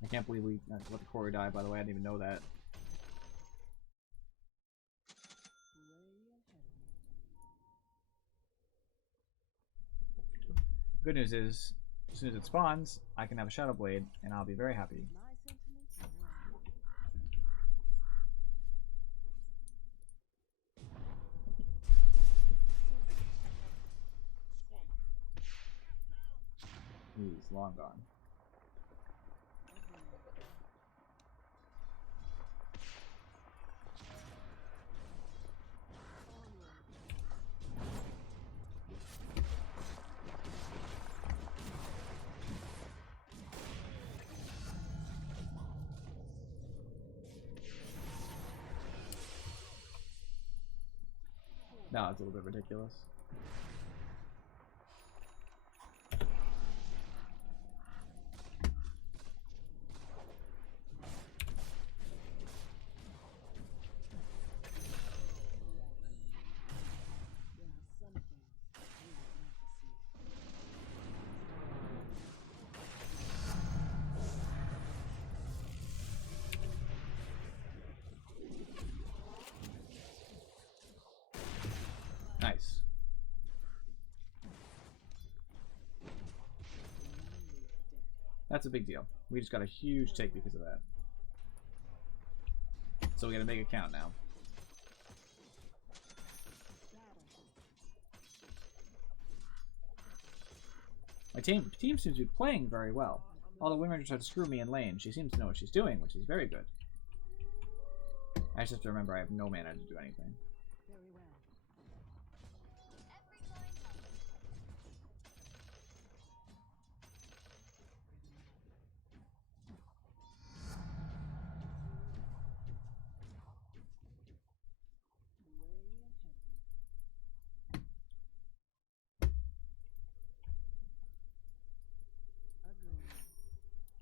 I can't believe we let the Corey die, by the way. I didn't even know that. Good news is, as soon as it spawns, I can have a Shadow Blade, and I'll be very happy. He's long gone. No, it's a little bit ridiculous. Nice. That's a big deal. We just got a huge take because of that. So we gotta make it count now. My team seems to be playing very well. Although Windrunner tried to screw me in lane, she seems to know what she's doing, which is very good. I just have to remember I have no mana to do anything.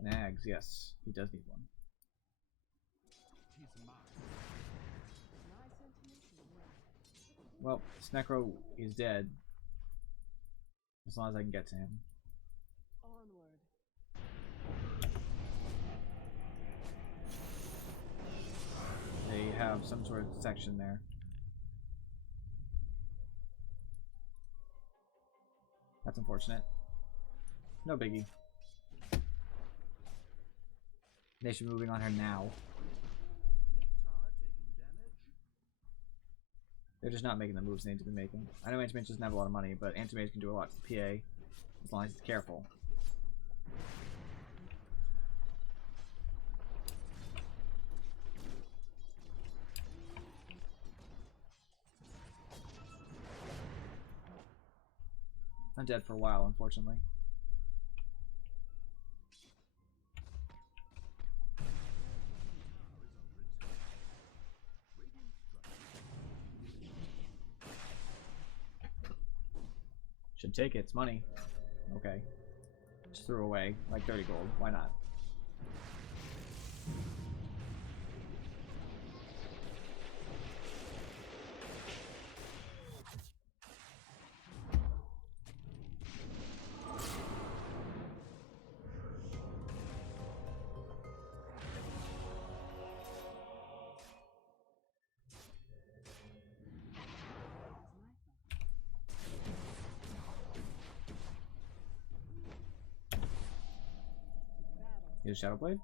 And Ags, yes, he does need one. Well, Snecro is dead. As long as I can get to him. They have some sort of section there. That's unfortunate. No biggie. They should be moving on her now. They're just not making the moves they need to be making. I know Antimage doesn't have a lot of money, but Antimage can do a lot to the PA as long as he's careful. I'm dead for a while, unfortunately. Should take it, it's money. Okay. Just threw away like 30 gold. Why not? Is Shadow Blade?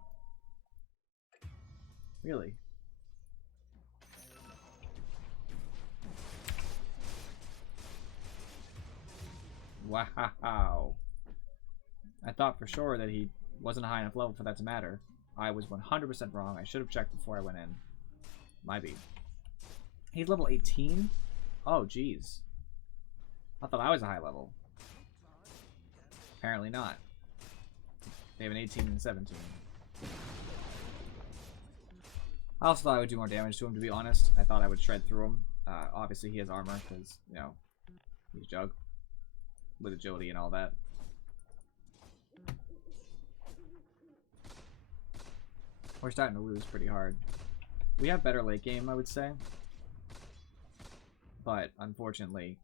Really? Wow. I thought for sure that he wasn't a high enough level for that to matter. I was 100% wrong. I should have checked before I went in. Might be. He's level 18? Oh, jeez. I thought I was a high level. Apparently not. They have an 18 and 17. I also thought I would do more damage to him, to be honest. I thought I would shred through him. Obviously, he has armor, because, you know, he's Jug. With agility and all that. We're starting to lose pretty hard. We have better late game, I would say. But, unfortunately,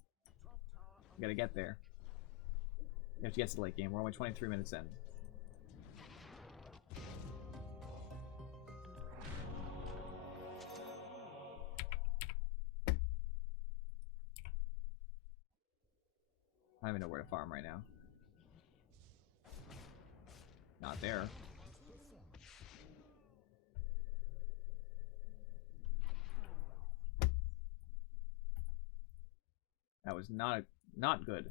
we gotta get there. We have to get to the late game. We're only 23 minutes in. I don't even know where to farm right now. Not there. That was not good.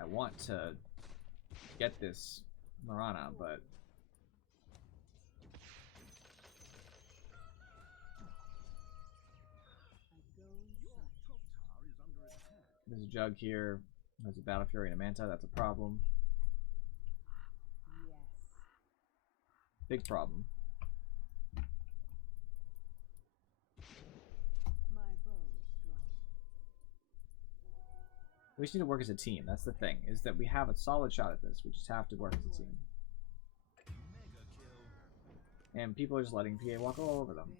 I want to get this Marana, but there's a Jug here. There's a Battle Fury and a Manta. That's a problem. Big problem. We just need to work as a team. That's the thing, is that we have a solid shot at this. We just have to work as a team. And people are just letting PA walk all over them.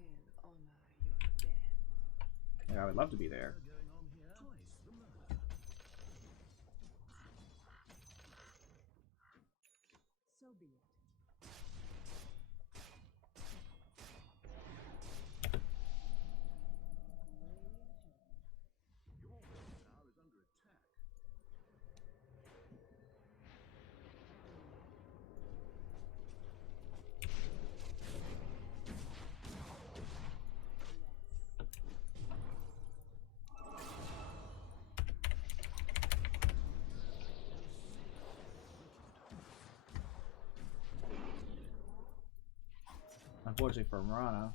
Yeah, I would love to be there. So be it. Unfortunately for Marana.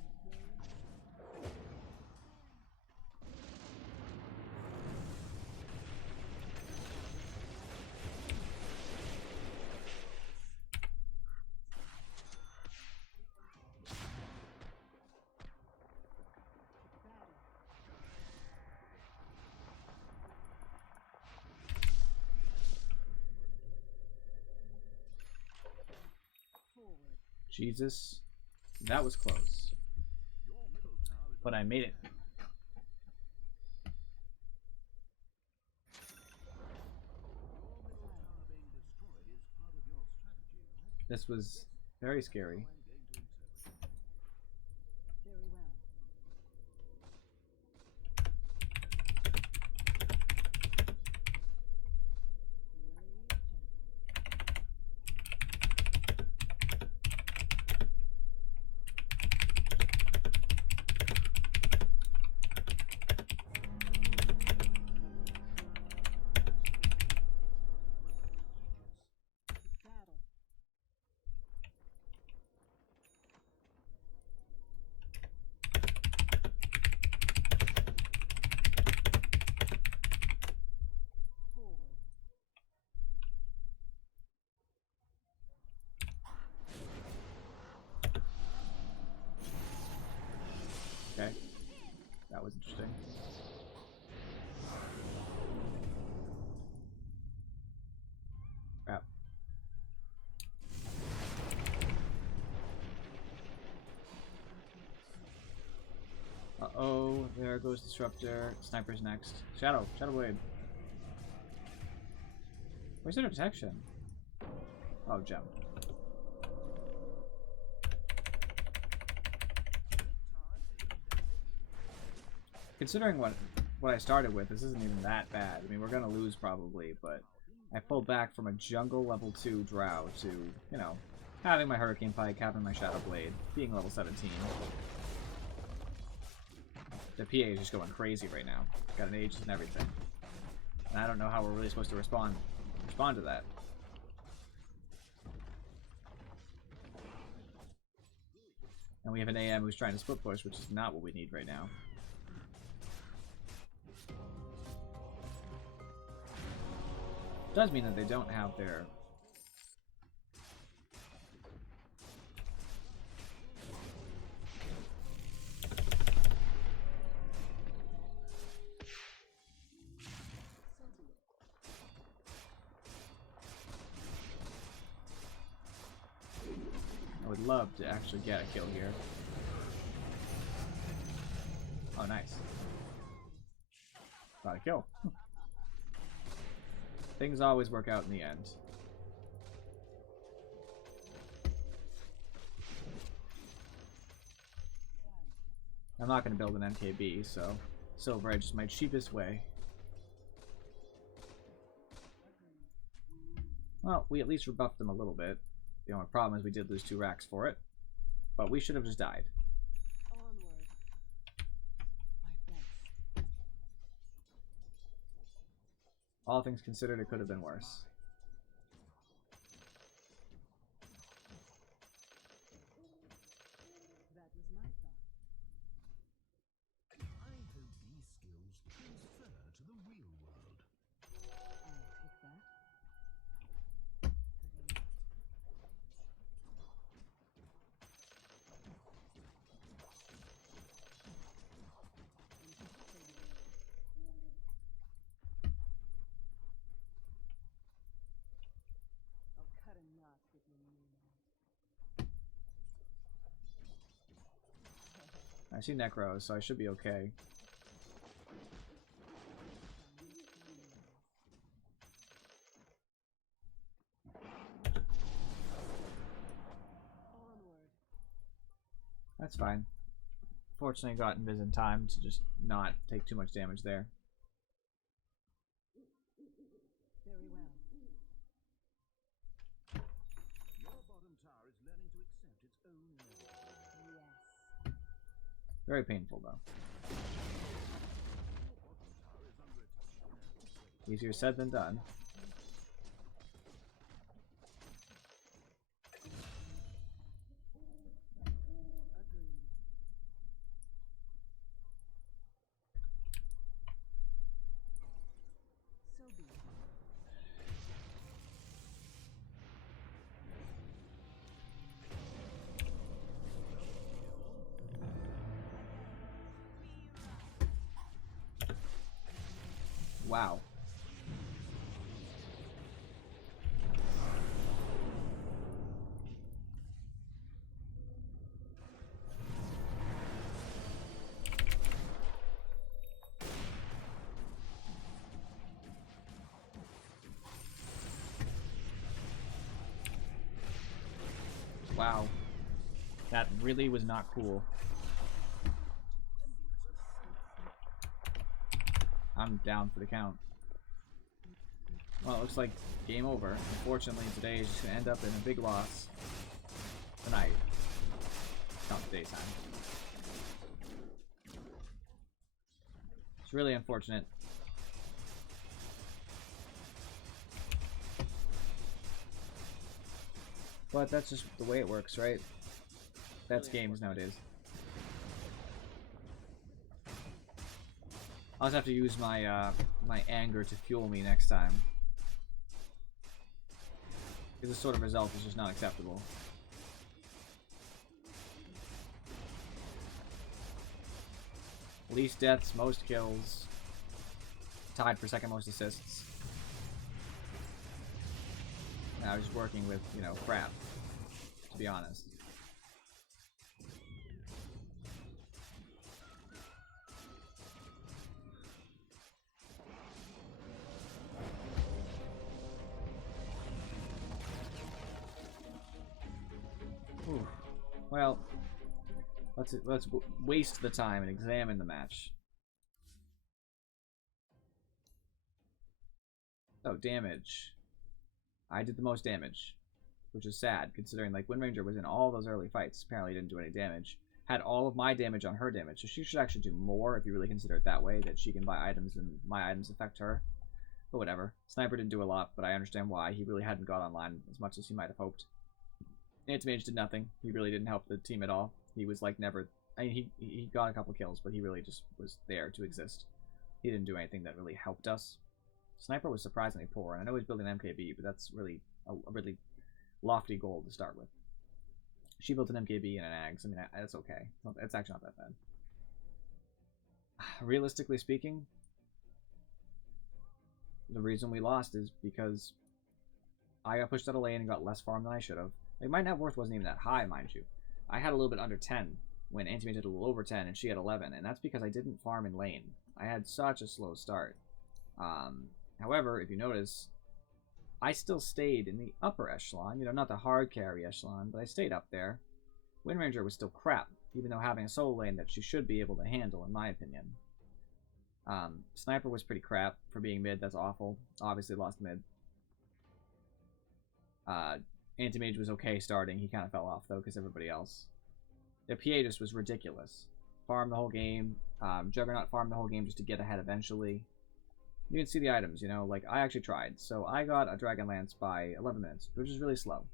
Jesus. That was close. But I made it. This was very scary. Very well. Battle. Forward. Okay. That was interesting. Crap. Uh-oh, there goes Disruptor. Sniper's next. Shadow Blade. Where's their protection? Oh, gem. Considering what I started with, this isn't even that bad. I mean, we're gonna lose probably, but I pulled back from a jungle level 2 drow to, you know, having my Hurricane Pike, having my Shadow Blade, being level 17. The PA is just going crazy right now. Got an Aegis and everything. And I don't know how we're really supposed to respond to that. And we have an AM who's trying to split push, which is not what we need right now. Does mean that they don't have their... I would love to actually get a kill here. Oh, nice. Got a kill. Things always work out in the end. I'm not going to build an MKB, so Silver Edge is my cheapest way. Well, we at least rebuffed them a little bit. The only problem is we did lose 2 racks for it. But we should have just died. Onward. My best. All things considered, it could have been worse. That was my thought. I hope these skills transfer to the real world. I'll take that. I'll cut a knot with your new I see Necros, so I should be okay. Onward. That's fine. Fortunately, I got Invis in time to just not take too much damage there. Very well. Your bottom tower is learning to accept its own inevitability. Yes. Very painful, though. Your bottom tower is under attack. Easier said than done. Agreed. So be it. Wow. Wow. That really was not cool. I'm down for the count. Well, it looks like game over. Unfortunately, today is just going to end up in a big loss. Tonight. Not daytime. It's really unfortunate. But that's just the way it works, right? That's games nowadays. I'll just have to use my my anger to fuel me next time. Because this sort of result is just not acceptable. Least deaths, most kills. Tied for second most assists. And I was working with, you know, crap. To be honest. Whew. Well, let's waste the time and examine the match. Oh, damage. I did the most damage, which is sad considering like Wind Ranger was in all those early fights. Apparently didn't do any damage. Had all of my damage on her damage, so she should actually do more if you really consider it that way, that she can buy items and my items affect her. But whatever. Sniper didn't do a lot, but I understand why. He really hadn't got online as much as he might have hoped. Anti-Mage did nothing. He really didn't help the team at all. He was like never... I mean, he got a couple kills, but he really just was there to exist. He didn't do anything that really helped us. Sniper was surprisingly poor, and I know he's building an MKB, but that's really a really lofty goal to start with. She built an MKB and an Ags. I mean, that's okay. It's actually not that bad. Realistically speaking, the reason we lost is because I got pushed out of lane and got less farm than I should have. Like, my net worth wasn't even that high, mind you. I had a little bit under 10 when Anti-Mage had a little over 10 and she had 11, and that's because I didn't farm in lane. I had such a slow start. However, if you notice, I still stayed in the upper echelon. You know, not the hard carry echelon, but I stayed up there. Wind Ranger was still crap, even though having a solo lane that she should be able to handle, in my opinion. Sniper was pretty crap for being mid. That's awful. Obviously lost mid. Anti-Mage was okay starting. He kind of fell off, though, because everybody else. The PA just was ridiculous. Farm the whole game. Juggernaut farmed the whole game just to get ahead eventually. You can see the items, you know, like, I actually tried. So I got a Dragon Lance by 11 minutes, which is really slow.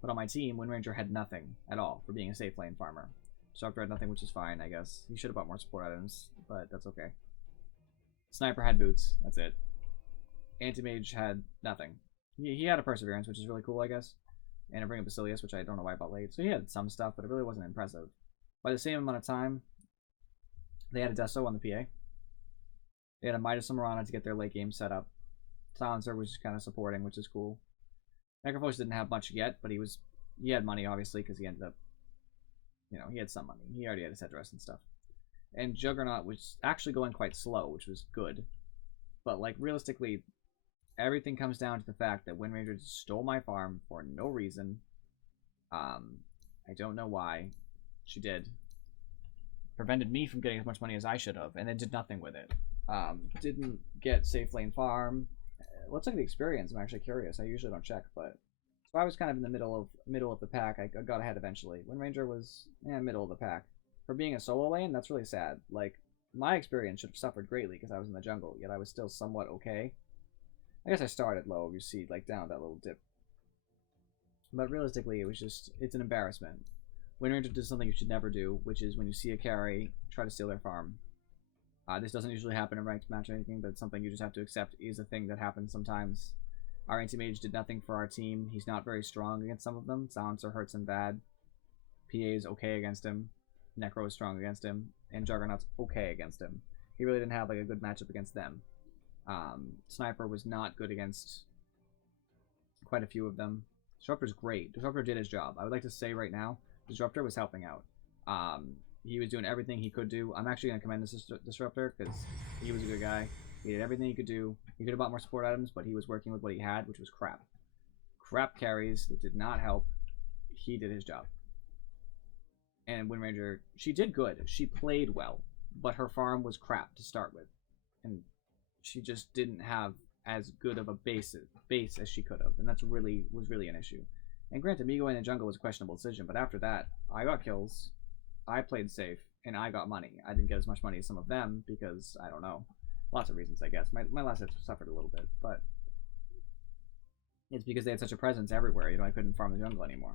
But on my team, Wind Ranger had nothing at all for being a safe lane farmer. Disruptor had nothing, which is fine, I guess. He should have bought more support items, but that's okay. Sniper had boots, that's it. Anti-Mage had nothing. He had a Perseverance, which is really cool, I guess. And a Ring of Basilius, which I don't know why I bought late. So he had some stuff, but it really wasn't impressive. By the same amount of time, they had a Deso on the PA. They had a Midas and Mirana to get their late game set up. Silencer was just kind of supporting, which is cool. Necrophos didn't have much yet, but he had money, obviously, because he ended up, you know, he had some money. He already had his headdress and stuff. And Juggernaut was actually going quite slow, which was good. But, like, realistically, everything comes down to the fact that Wind Ranger stole my farm for no reason. I don't know why. She did. Prevented me from getting as much money as I should have, and then did nothing with it. Didn't get safe lane farm. Let's look at the experience. I'm actually curious. I usually don't check, but so I was kind of in the middle of the pack. I got ahead eventually. Wind Ranger was middle of the pack. For being a solo lane, that's really sad. Like, my experience should have suffered greatly because I was in the jungle, yet I was still somewhat okay. I guess I started low. You see, like, down that little dip. But realistically, it's an embarrassment. Wind Ranger does something you should never do, which is when you see a carry, try to steal their farm. This doesn't usually happen in ranked match or anything, but it's something you just have to accept is a thing that happens sometimes. Our Anti-Mage did nothing for our team. He's not very strong against some of them. Silencer hurts him bad. PA is okay against him. Necro is strong against him. And Juggernaut's okay against him. He really didn't have like a good matchup against them. Sniper was not good against quite a few of them. Disruptor's great. Disruptor did his job. I would like to say right now, Disruptor was helping out. He was doing everything he could do. I'm actually going to commend this Disruptor because he was a good guy. He did everything he could do. He could have bought more support items, but he was working with what he had, which was crap. Crap carries that did not help. He did his job. And Wind Ranger, she did good. She played well, but her farm was crap to start with. And she just didn't have as good of a base as she could have. And that's was really an issue. And granted, me going in the jungle was a questionable decision, but after that, I got kills. I played safe, and I got money. I didn't get as much money as some of them because, I don't know, lots of reasons, I guess. My last hit suffered a little bit, but it's because they had such a presence everywhere. You know, I couldn't farm the jungle anymore.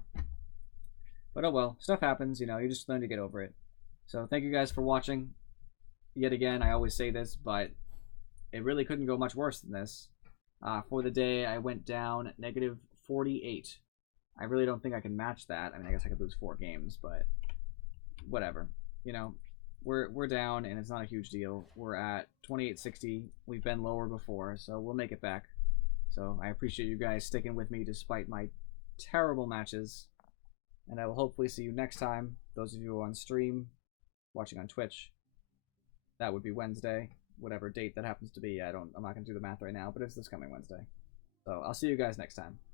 But oh well, stuff happens, you know, you just learn to get over it. So thank you guys for watching. Yet again, I always say this, but it really couldn't go much worse than this. For the day, I went down -48. I really don't think I can match that. I mean, I guess I could lose 4 games, but whatever. You know, we're down, and it's not a huge deal. We're at 2860. We've been lower before, so we'll make it back. So I appreciate you guys sticking with me despite my terrible matches. And I will hopefully see you next time. Those of you on stream, watching on Twitch, that would be Wednesday. Whatever date that happens to be. I'm not going to do the math right now, but it's this coming Wednesday. So I'll see you guys next time.